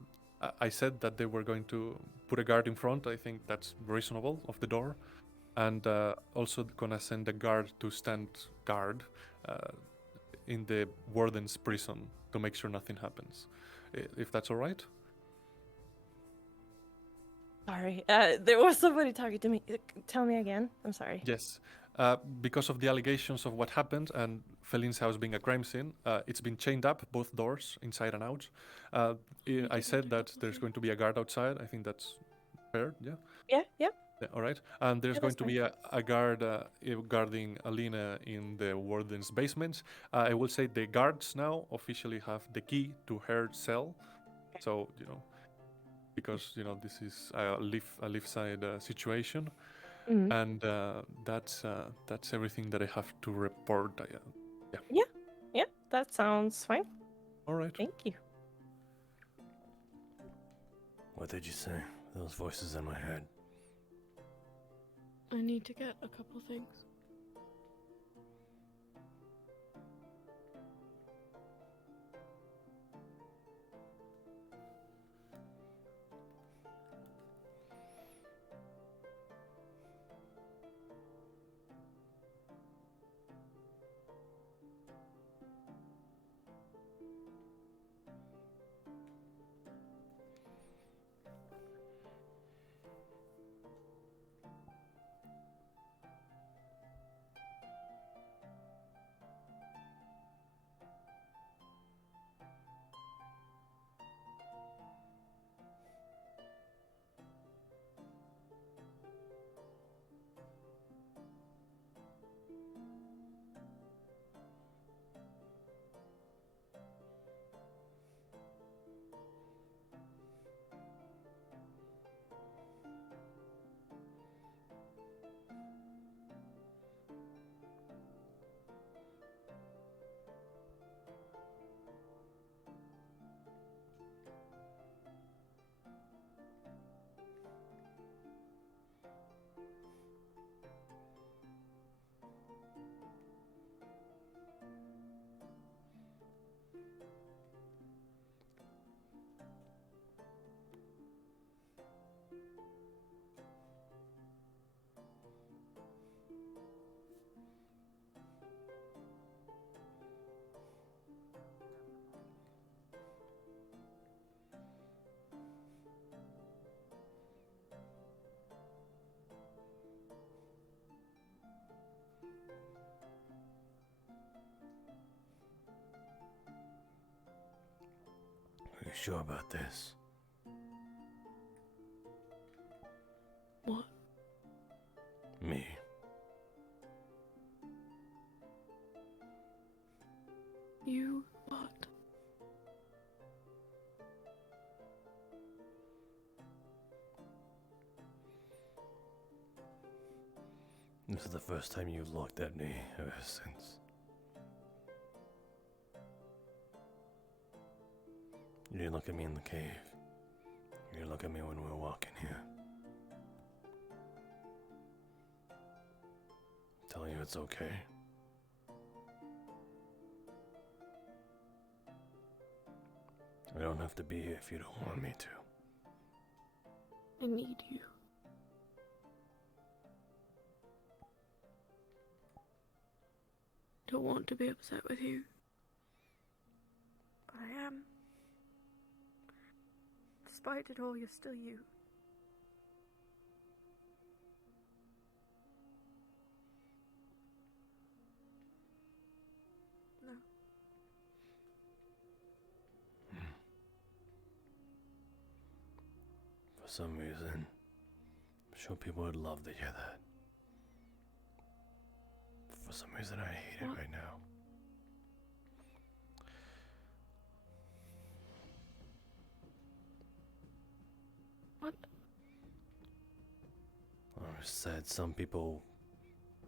I said that they were going to put a guard in front. I think that's reasonable of the door, and also gonna send a guard to stand guard in the warden's prison to make sure nothing happens. If that's all right. Sorry, there was somebody talking to me. Tell me again. I'm sorry. Yes. Because of the allegations of what happened and Feline's house being a crime scene, it's been chained up, both doors, inside and out. I said that there's going to be a guard outside. I think that's fair, yeah? Yeah, yeah. Yeah, all right. And there's Yeah, going that's to be a guard guarding Alina in the warden's basement. I will say the guards now officially have the key to her cell. So, you know, because, you know, this is a live side situation. Mhm. And that's everything that I have to report. Yeah. Yeah, yeah, that sounds fine. All right. Thank you. What did you say? Those voices in my head. I need to get a couple things. Are you sure about this? What? Me. You what? This is the first time you've looked at me ever since. You didn't look at me in the cave. You didn't look at me when we were walking here. I'm telling you it's okay. I don't have to be here if you don't want me to. I need you. Don't want to be upset with you. But I am. Despite it all, you're still you. No. For some reason, I'm sure people would love to hear that. For some reason, I hate it right now. What? I said some people,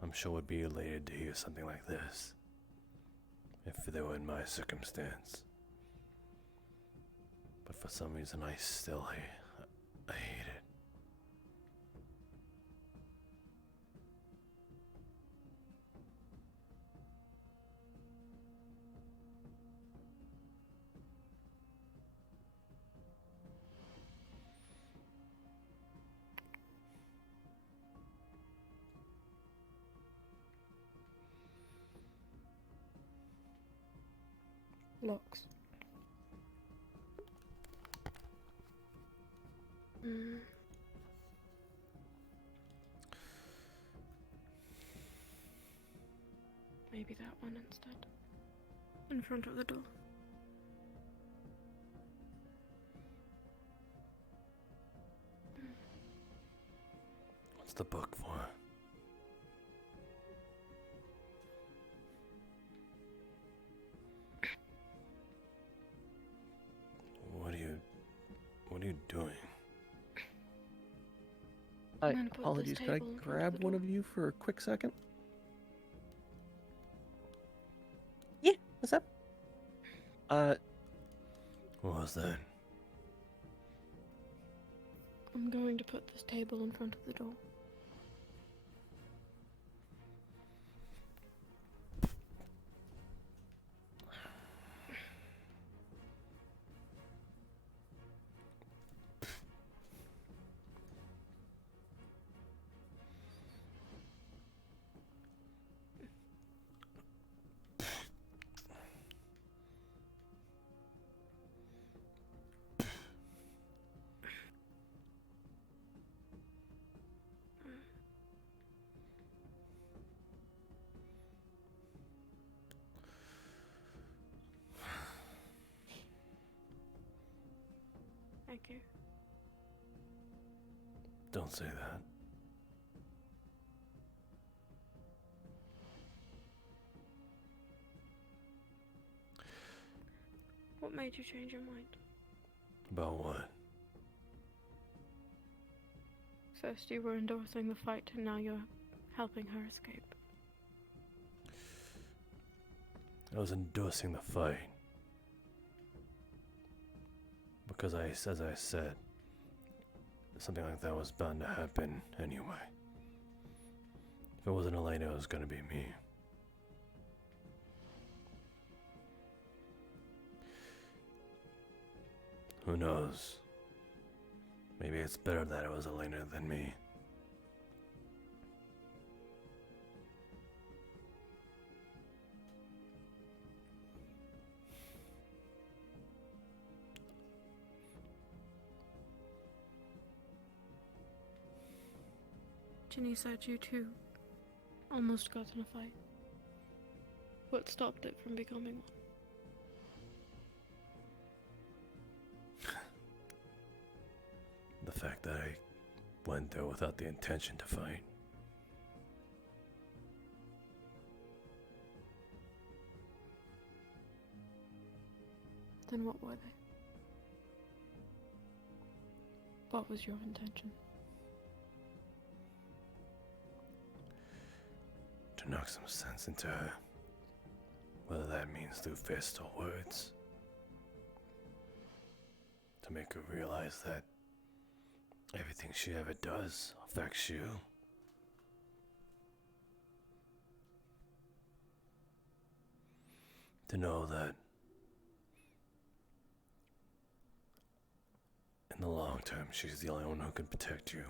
I'm sure, would be elated to hear something like this. If they were in my circumstance. But for some reason, I still hate it. Locks. Maybe that one instead. In front of the door. What's the book for? What are you doing? I'm gonna put this Apologies, could I table in front of grab the one door. of you for a quick second? Yeah, what's up? What was that? I'm going to put this table in front of the door. Thank you. Don't say that. What made you change your mind? About what? First you were endorsing the fight, and now you're helping her escape. I was endorsing the fight. Because as I said, something like that was bound to happen anyway. If it wasn't Elena, it was gonna be me. Who knows? Maybe it's better that it was Elena than me. Ginny said you too almost got in a fight. What stopped it from becoming one? The fact that I went there without the intention to fight. Then what were they? What was your intention? To knock some sense into her. Whether that means through fists or words. To make her realize that everything she ever does affects you. To know that in the long term, she's the only one who can protect you.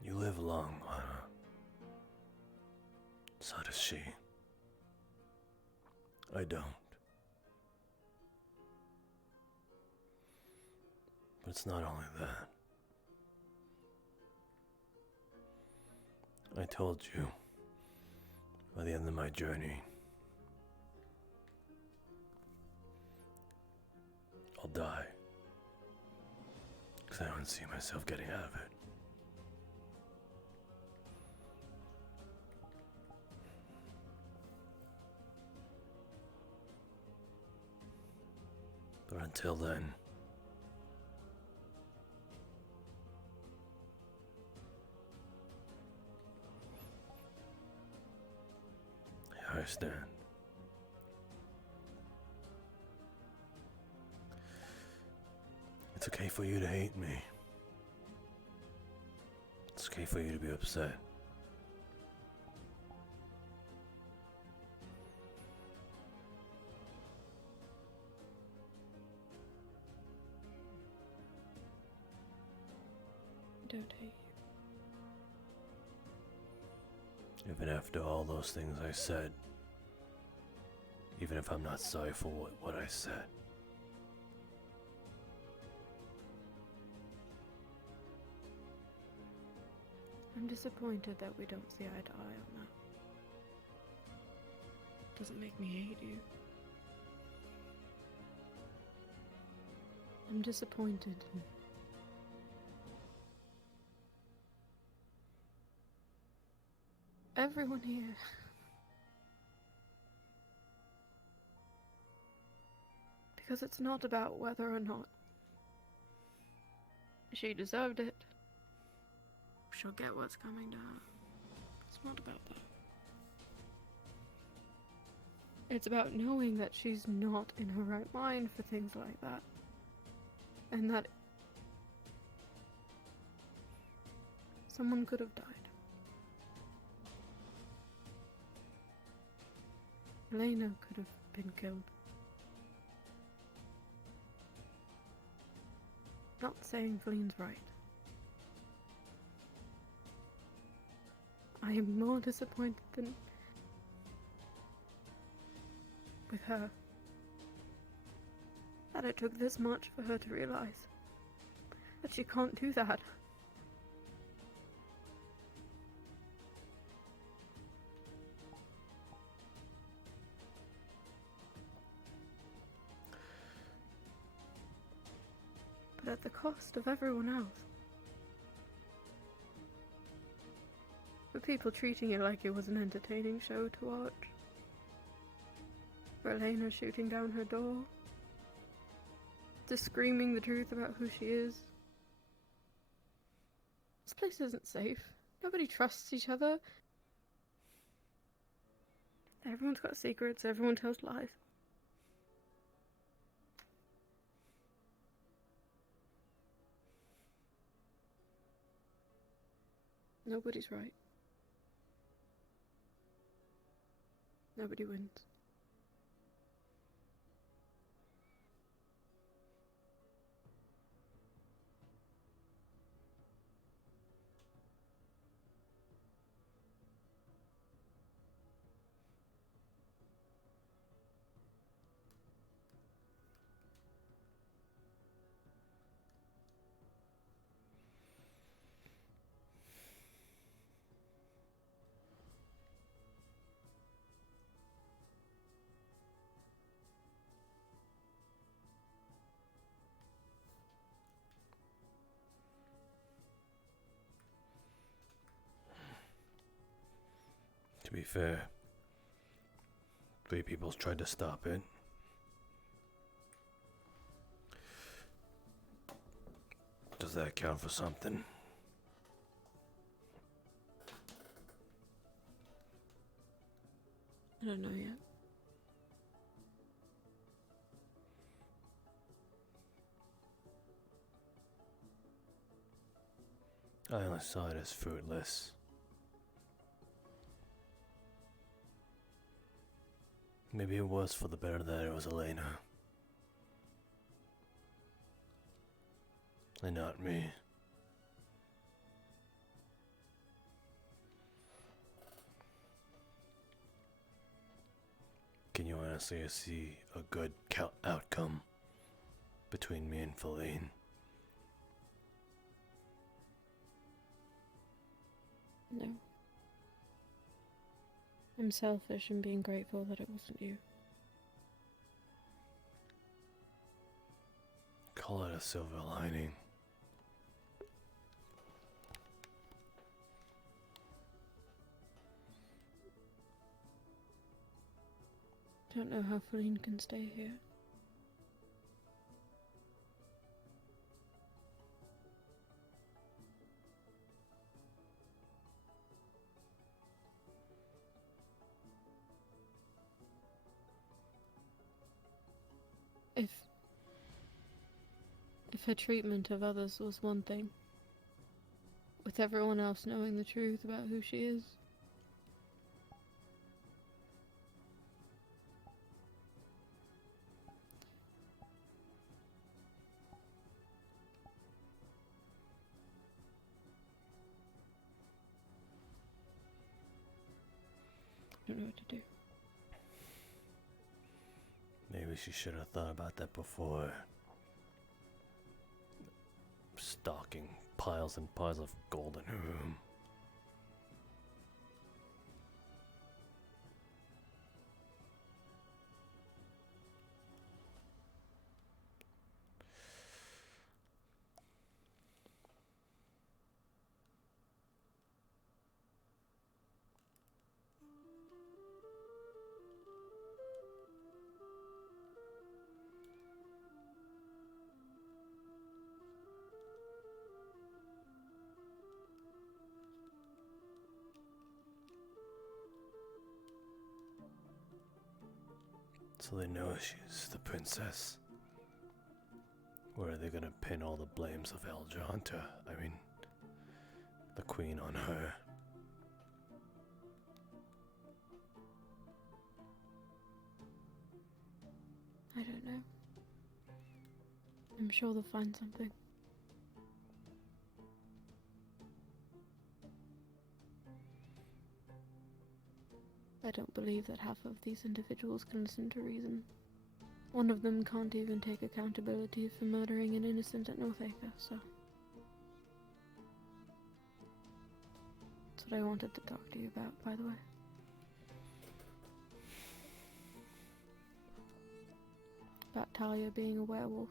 You live long, Lana. So does she. I don't. But it's not only that. I told you, by the end of my journey, I'll die. Because I don't see myself getting out of it. But until then, I stand. It's okay for you to hate me. It's okay for you to be upset. Don't hate you. Even after all those things I said, even if I'm not sorry for what I said. I'm disappointed that we don't see eye to eye on that. Doesn't make me hate you. I'm disappointed. Everyone here. Because it's not about whether or not she deserved it. She'll get what's coming to her. It's not about that. It's about knowing that she's not in her right mind for things like that. And that someone could have died. Elena could have been killed. Not saying Flene's right. I am more disappointed than with her. That it took this much for her to realize that she can't do that. But at the cost of everyone else. For people treating it like it was an entertaining show to watch. For Elena shooting down her door. To screaming the truth about who she is. This place isn't safe. Nobody trusts each other. Everyone's got secrets, everyone tells lies. Nobody's right. Nobody wins. To be fair, 3 people tried to stop it. Does that count for something? I don't know yet. I only saw it as fruitless. Maybe it was for the better that it was Elena. And not me. Can you honestly see a good outcome between me and Feline? No. I'm selfish in being grateful that it wasn't you. Call it a silver lining. Don't know how Feline can stay here. If her treatment of others was one thing, with everyone else knowing the truth about who she is, I don't know what to do. Maybe she should have thought about that before. Stocking piles and piles of gold in her room. So they know she's the princess. Or are they gonna pin all the blames of the queen on her? I don't know. I'm sure they'll find something. I don't believe that half of these individuals can listen to reason. One of them can't even take accountability for murdering an innocent at Northacre, so... That's what I wanted to talk to you about, by the way. About Talia being a werewolf.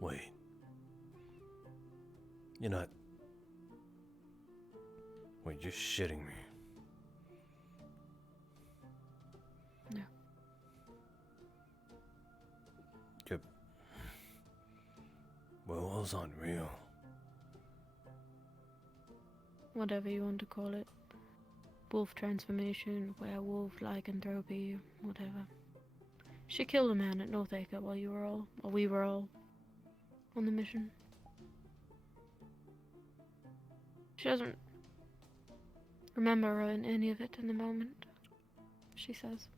Wait. You're not... Wait, you're shitting me. No. Werewolves aren't real. Whatever you want to call it. Wolf transformation, werewolf, lycanthropy, whatever. She killed a man at Northacre while we were all on the mission. She doesn't remember any of it in the moment, she says.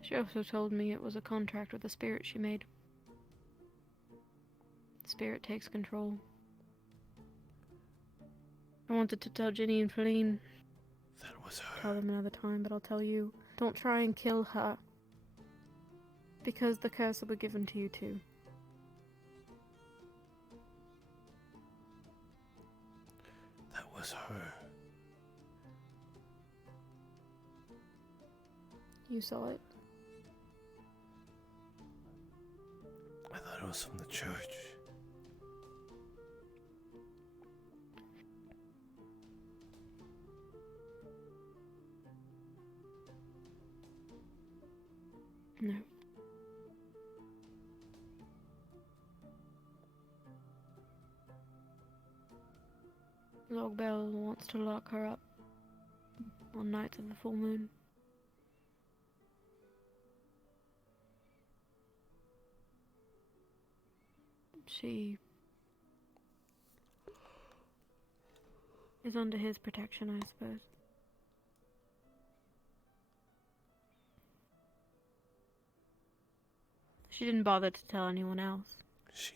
She also told me it was a contract with the spirit she made. The spirit takes control. I wanted to tell Ginny and Feline. That was her. Tell them another time, but I'll tell you. Don't try and kill her. Because the curse will be given to you too. That was her. You saw it. I thought it was from the church. No. Logbell wants to lock her up on nights of the full moon. She is under his protection, I suppose. She didn't bother to tell anyone else. She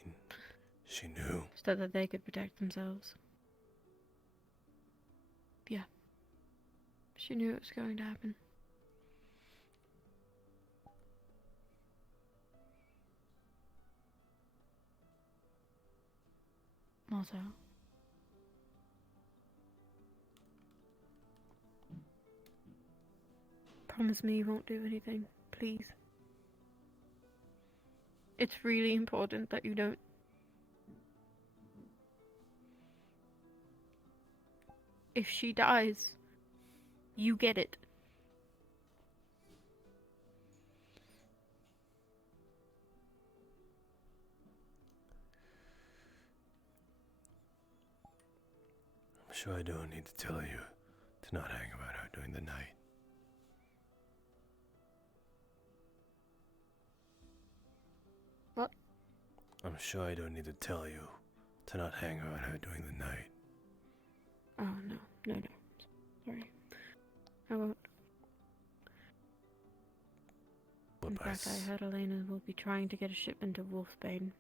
knew. So that they could protect themselves. Yeah. She knew it was going to happen. Also. Promise me you won't do anything, please. It's really important that you don't. If she dies, you get it. I'm sure I don't need to tell you to not hang about her during the night. What? I'm sure I don't need to tell you to not hang around her during the night. Oh, no. No. Sorry. I won't. But In fact, I heard Elena will be trying to get a shipment of wolfbane.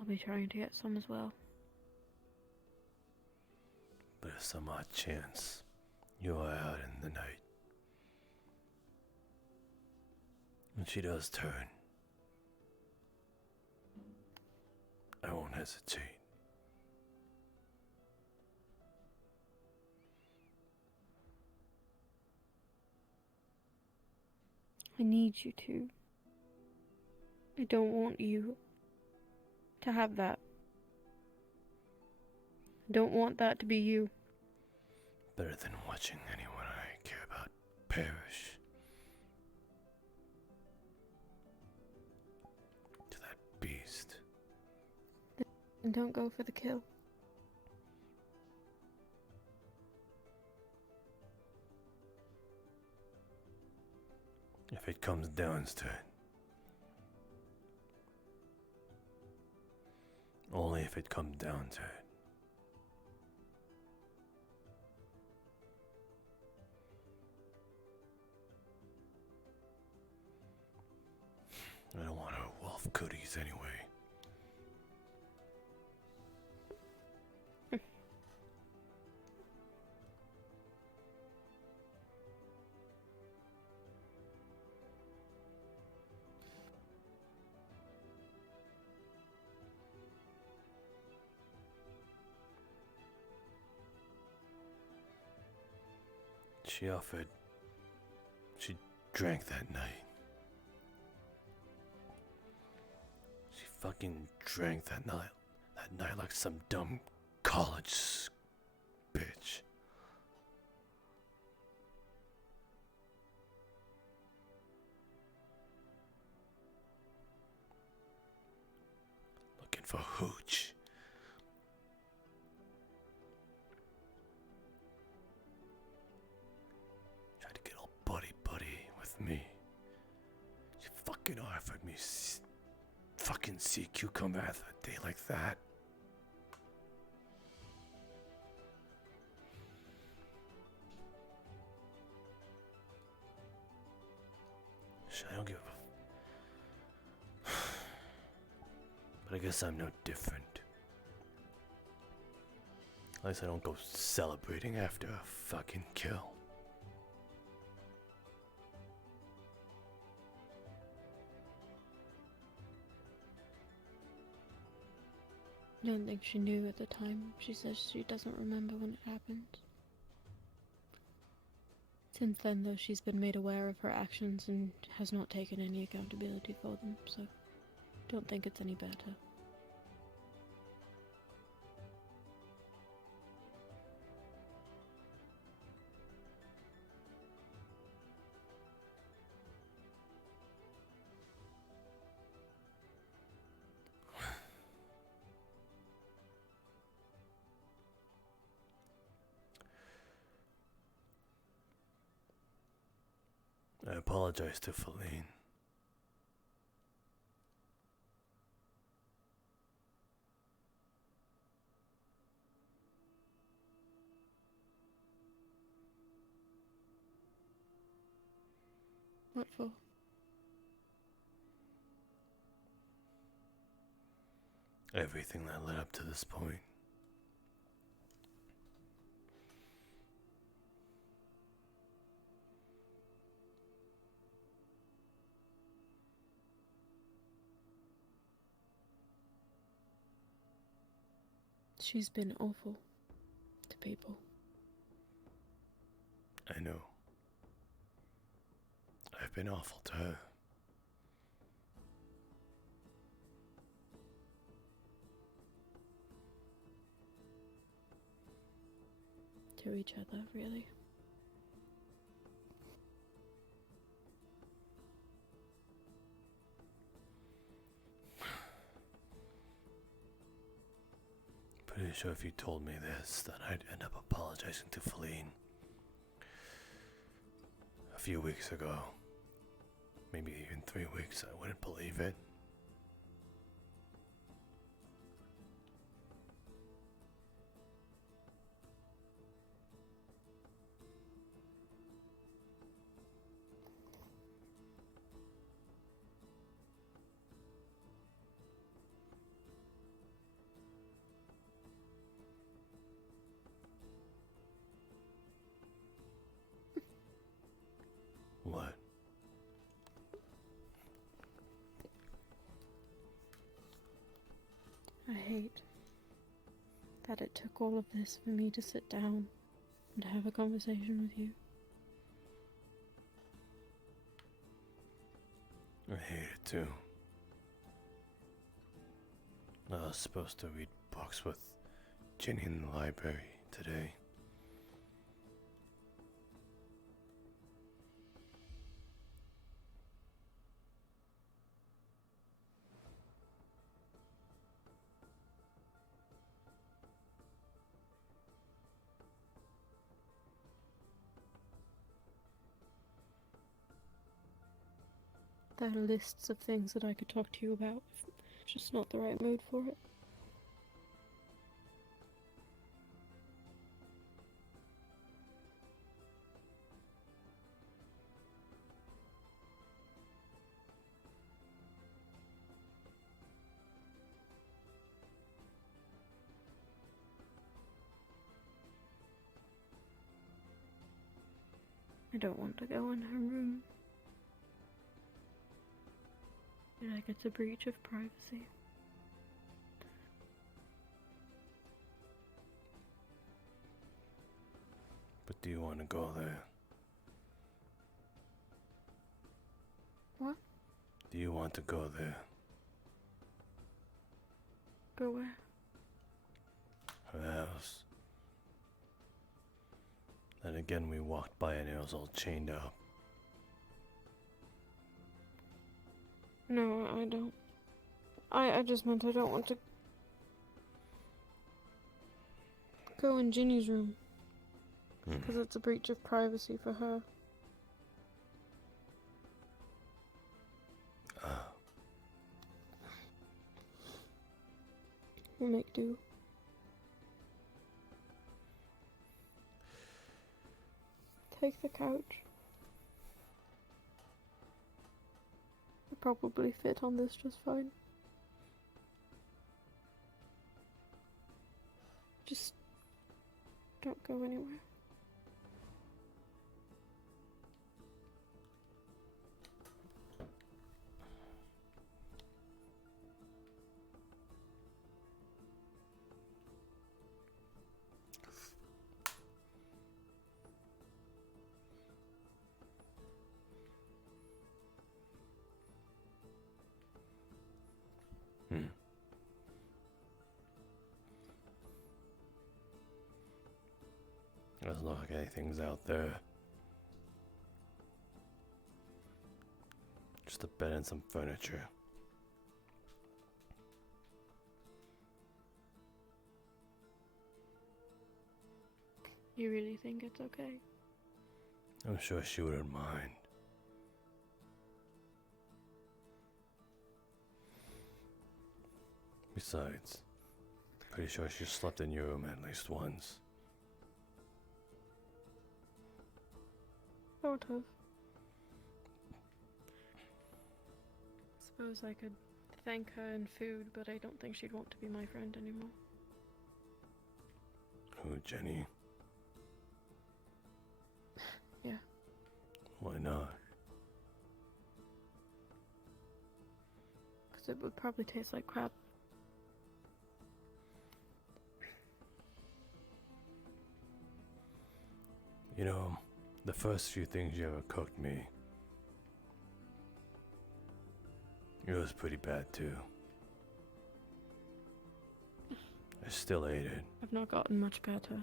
I'll be trying to get some as well. But if some odd chance you are out in the night, and she does turn, I won't hesitate. I need you to. I don't want you to have that. I don't want that to be you. Better than watching anyone I care about perish. To that beast. And don't go for the kill. If it comes down to it. Only if it comes down to it. I don't want her wolf goodies anyway. She offered. She drank that night. She fucking drank that night. That night like some dumb college bitch. Looking for hooch. Me. She fucking offered me fucking sea cucumber after a day like that. I don't give a. But I guess I'm no different. At least I don't go celebrating after a fucking kill. I don't think she knew at the time. She says she doesn't remember when it happened. Since then, though, she's been made aware of her actions and has not taken any accountability for them, so... Don't think it's any better. I apologize to Feline. What for? Everything that led up to this point. She's been awful to people. I know. I've been awful to her. To each other, really. Pretty sure if you told me this, that I'd end up apologizing to Feline. A few weeks ago. Maybe even 3 weeks, I wouldn't believe it. What? I hate that it took all of this for me to sit down and have a conversation with you. I hate it too. I was supposed to read books with Ginny in the library today. There are lists of things that I could talk to you about. Just not the right mood for it. I don't want to go in her room. I feel like it's a breach of privacy. But do you want to go there? What? Do you want to go there? Go where? Her house. Then again, we walked by and it was all chained up. No, I don't. I just meant I don't want to go in Ginny's room. Because it's a breach of privacy for her. We'll make do. Take the couch. I probably fit on this just fine. Just don't go anywhere. Doesn't look like anything's out there. Just a bed and some furniture. You really think it's okay? I'm sure she wouldn't mind. Besides, pretty sure she slept in your room at least once. Sort of. Suppose I could thank her in food, but I don't think she'd want to be my friend anymore. Who, Jenny? Yeah. Why not? Because it would probably taste like crap. You know, the first few things you ever cooked me, it was pretty bad too. I still ate it. I've not gotten much better.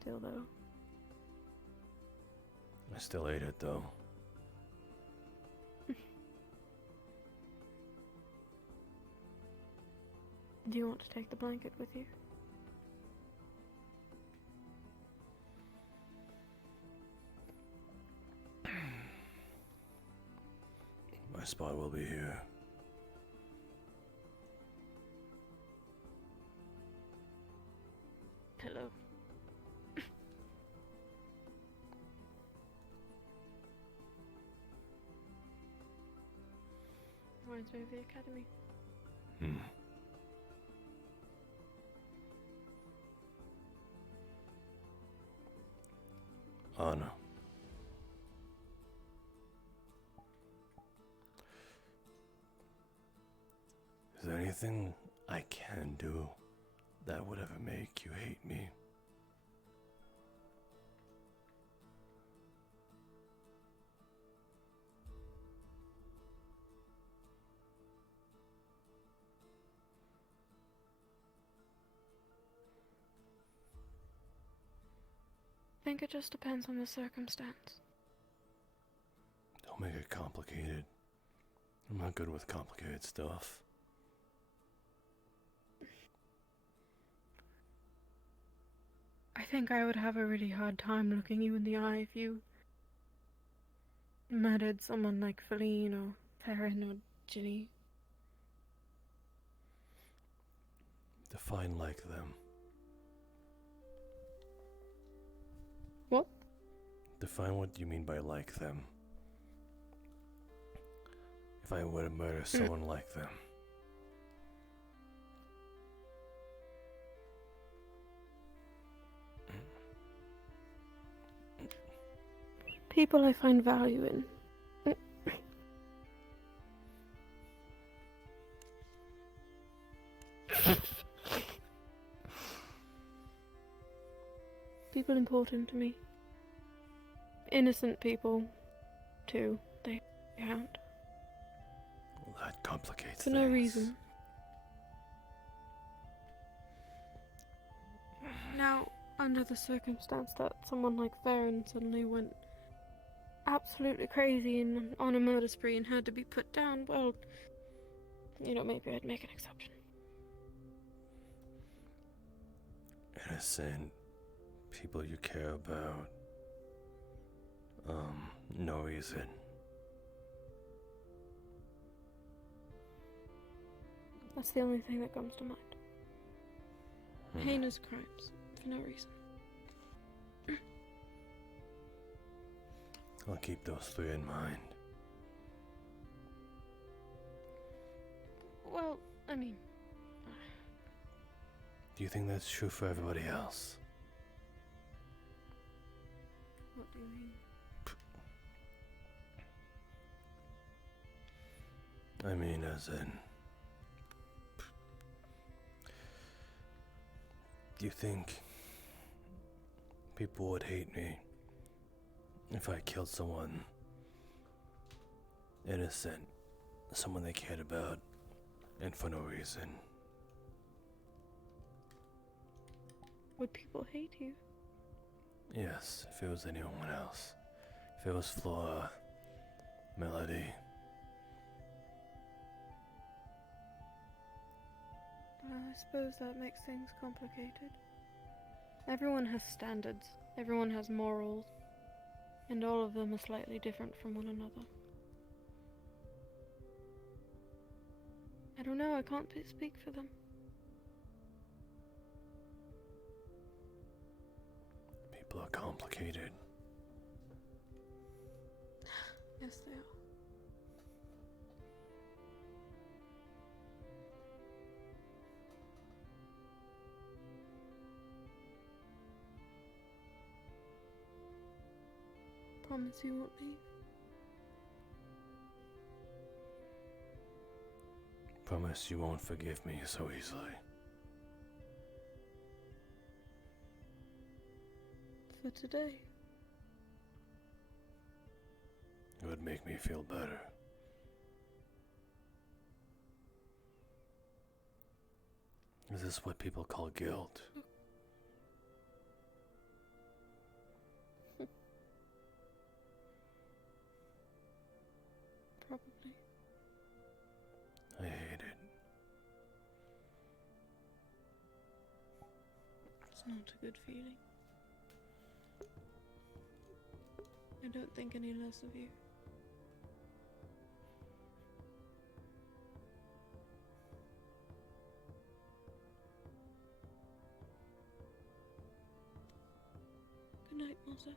Still though. I still ate it though. Do you want to take the blanket with you? My spot will be here. Pillow. Reminds me of the academy. Anna. Is there anything I can do that would ever make you hate me? I think it just depends on the circumstance. Don't make it complicated. I'm not good with complicated stuff. I think I would have a really hard time looking you in the eye if you murdered someone like Feline or Theron or Ginny. Define like them. What? Define what you mean by like them. If I were to murder someone like them. People I find value in. People important to me. Innocent people, too. They count. Well, that complicates For things. no reason. Now, under the circumstance that someone like Theron suddenly went absolutely crazy and on a murder spree and had to be put down, well, you know, maybe I'd make an exception. Innocent people you care about. No reason. That's the only thing that comes to mind. Heinous crimes, for no reason. I'll keep those three in mind. Well, I mean... Do you think that's true for everybody else? What do you mean? I mean, as in... Do you think people would hate me if I killed someone innocent, someone they cared about, and for no reason? Would people hate you? Yes, if it was anyone else. If it was Flora, Melody. Well, I suppose that makes things complicated. Everyone has standards, everyone has morals, and all of them are slightly different from one another. I don't know, I can't speak for them. People are complicated. Yes, they are. Promise you won't leave. Promise you won't forgive me so easily. For today. It would make me feel better. Is this what people call guilt? Probably. I hate it. It's not a good feeling. I don't think any less of you. Good night, Masou.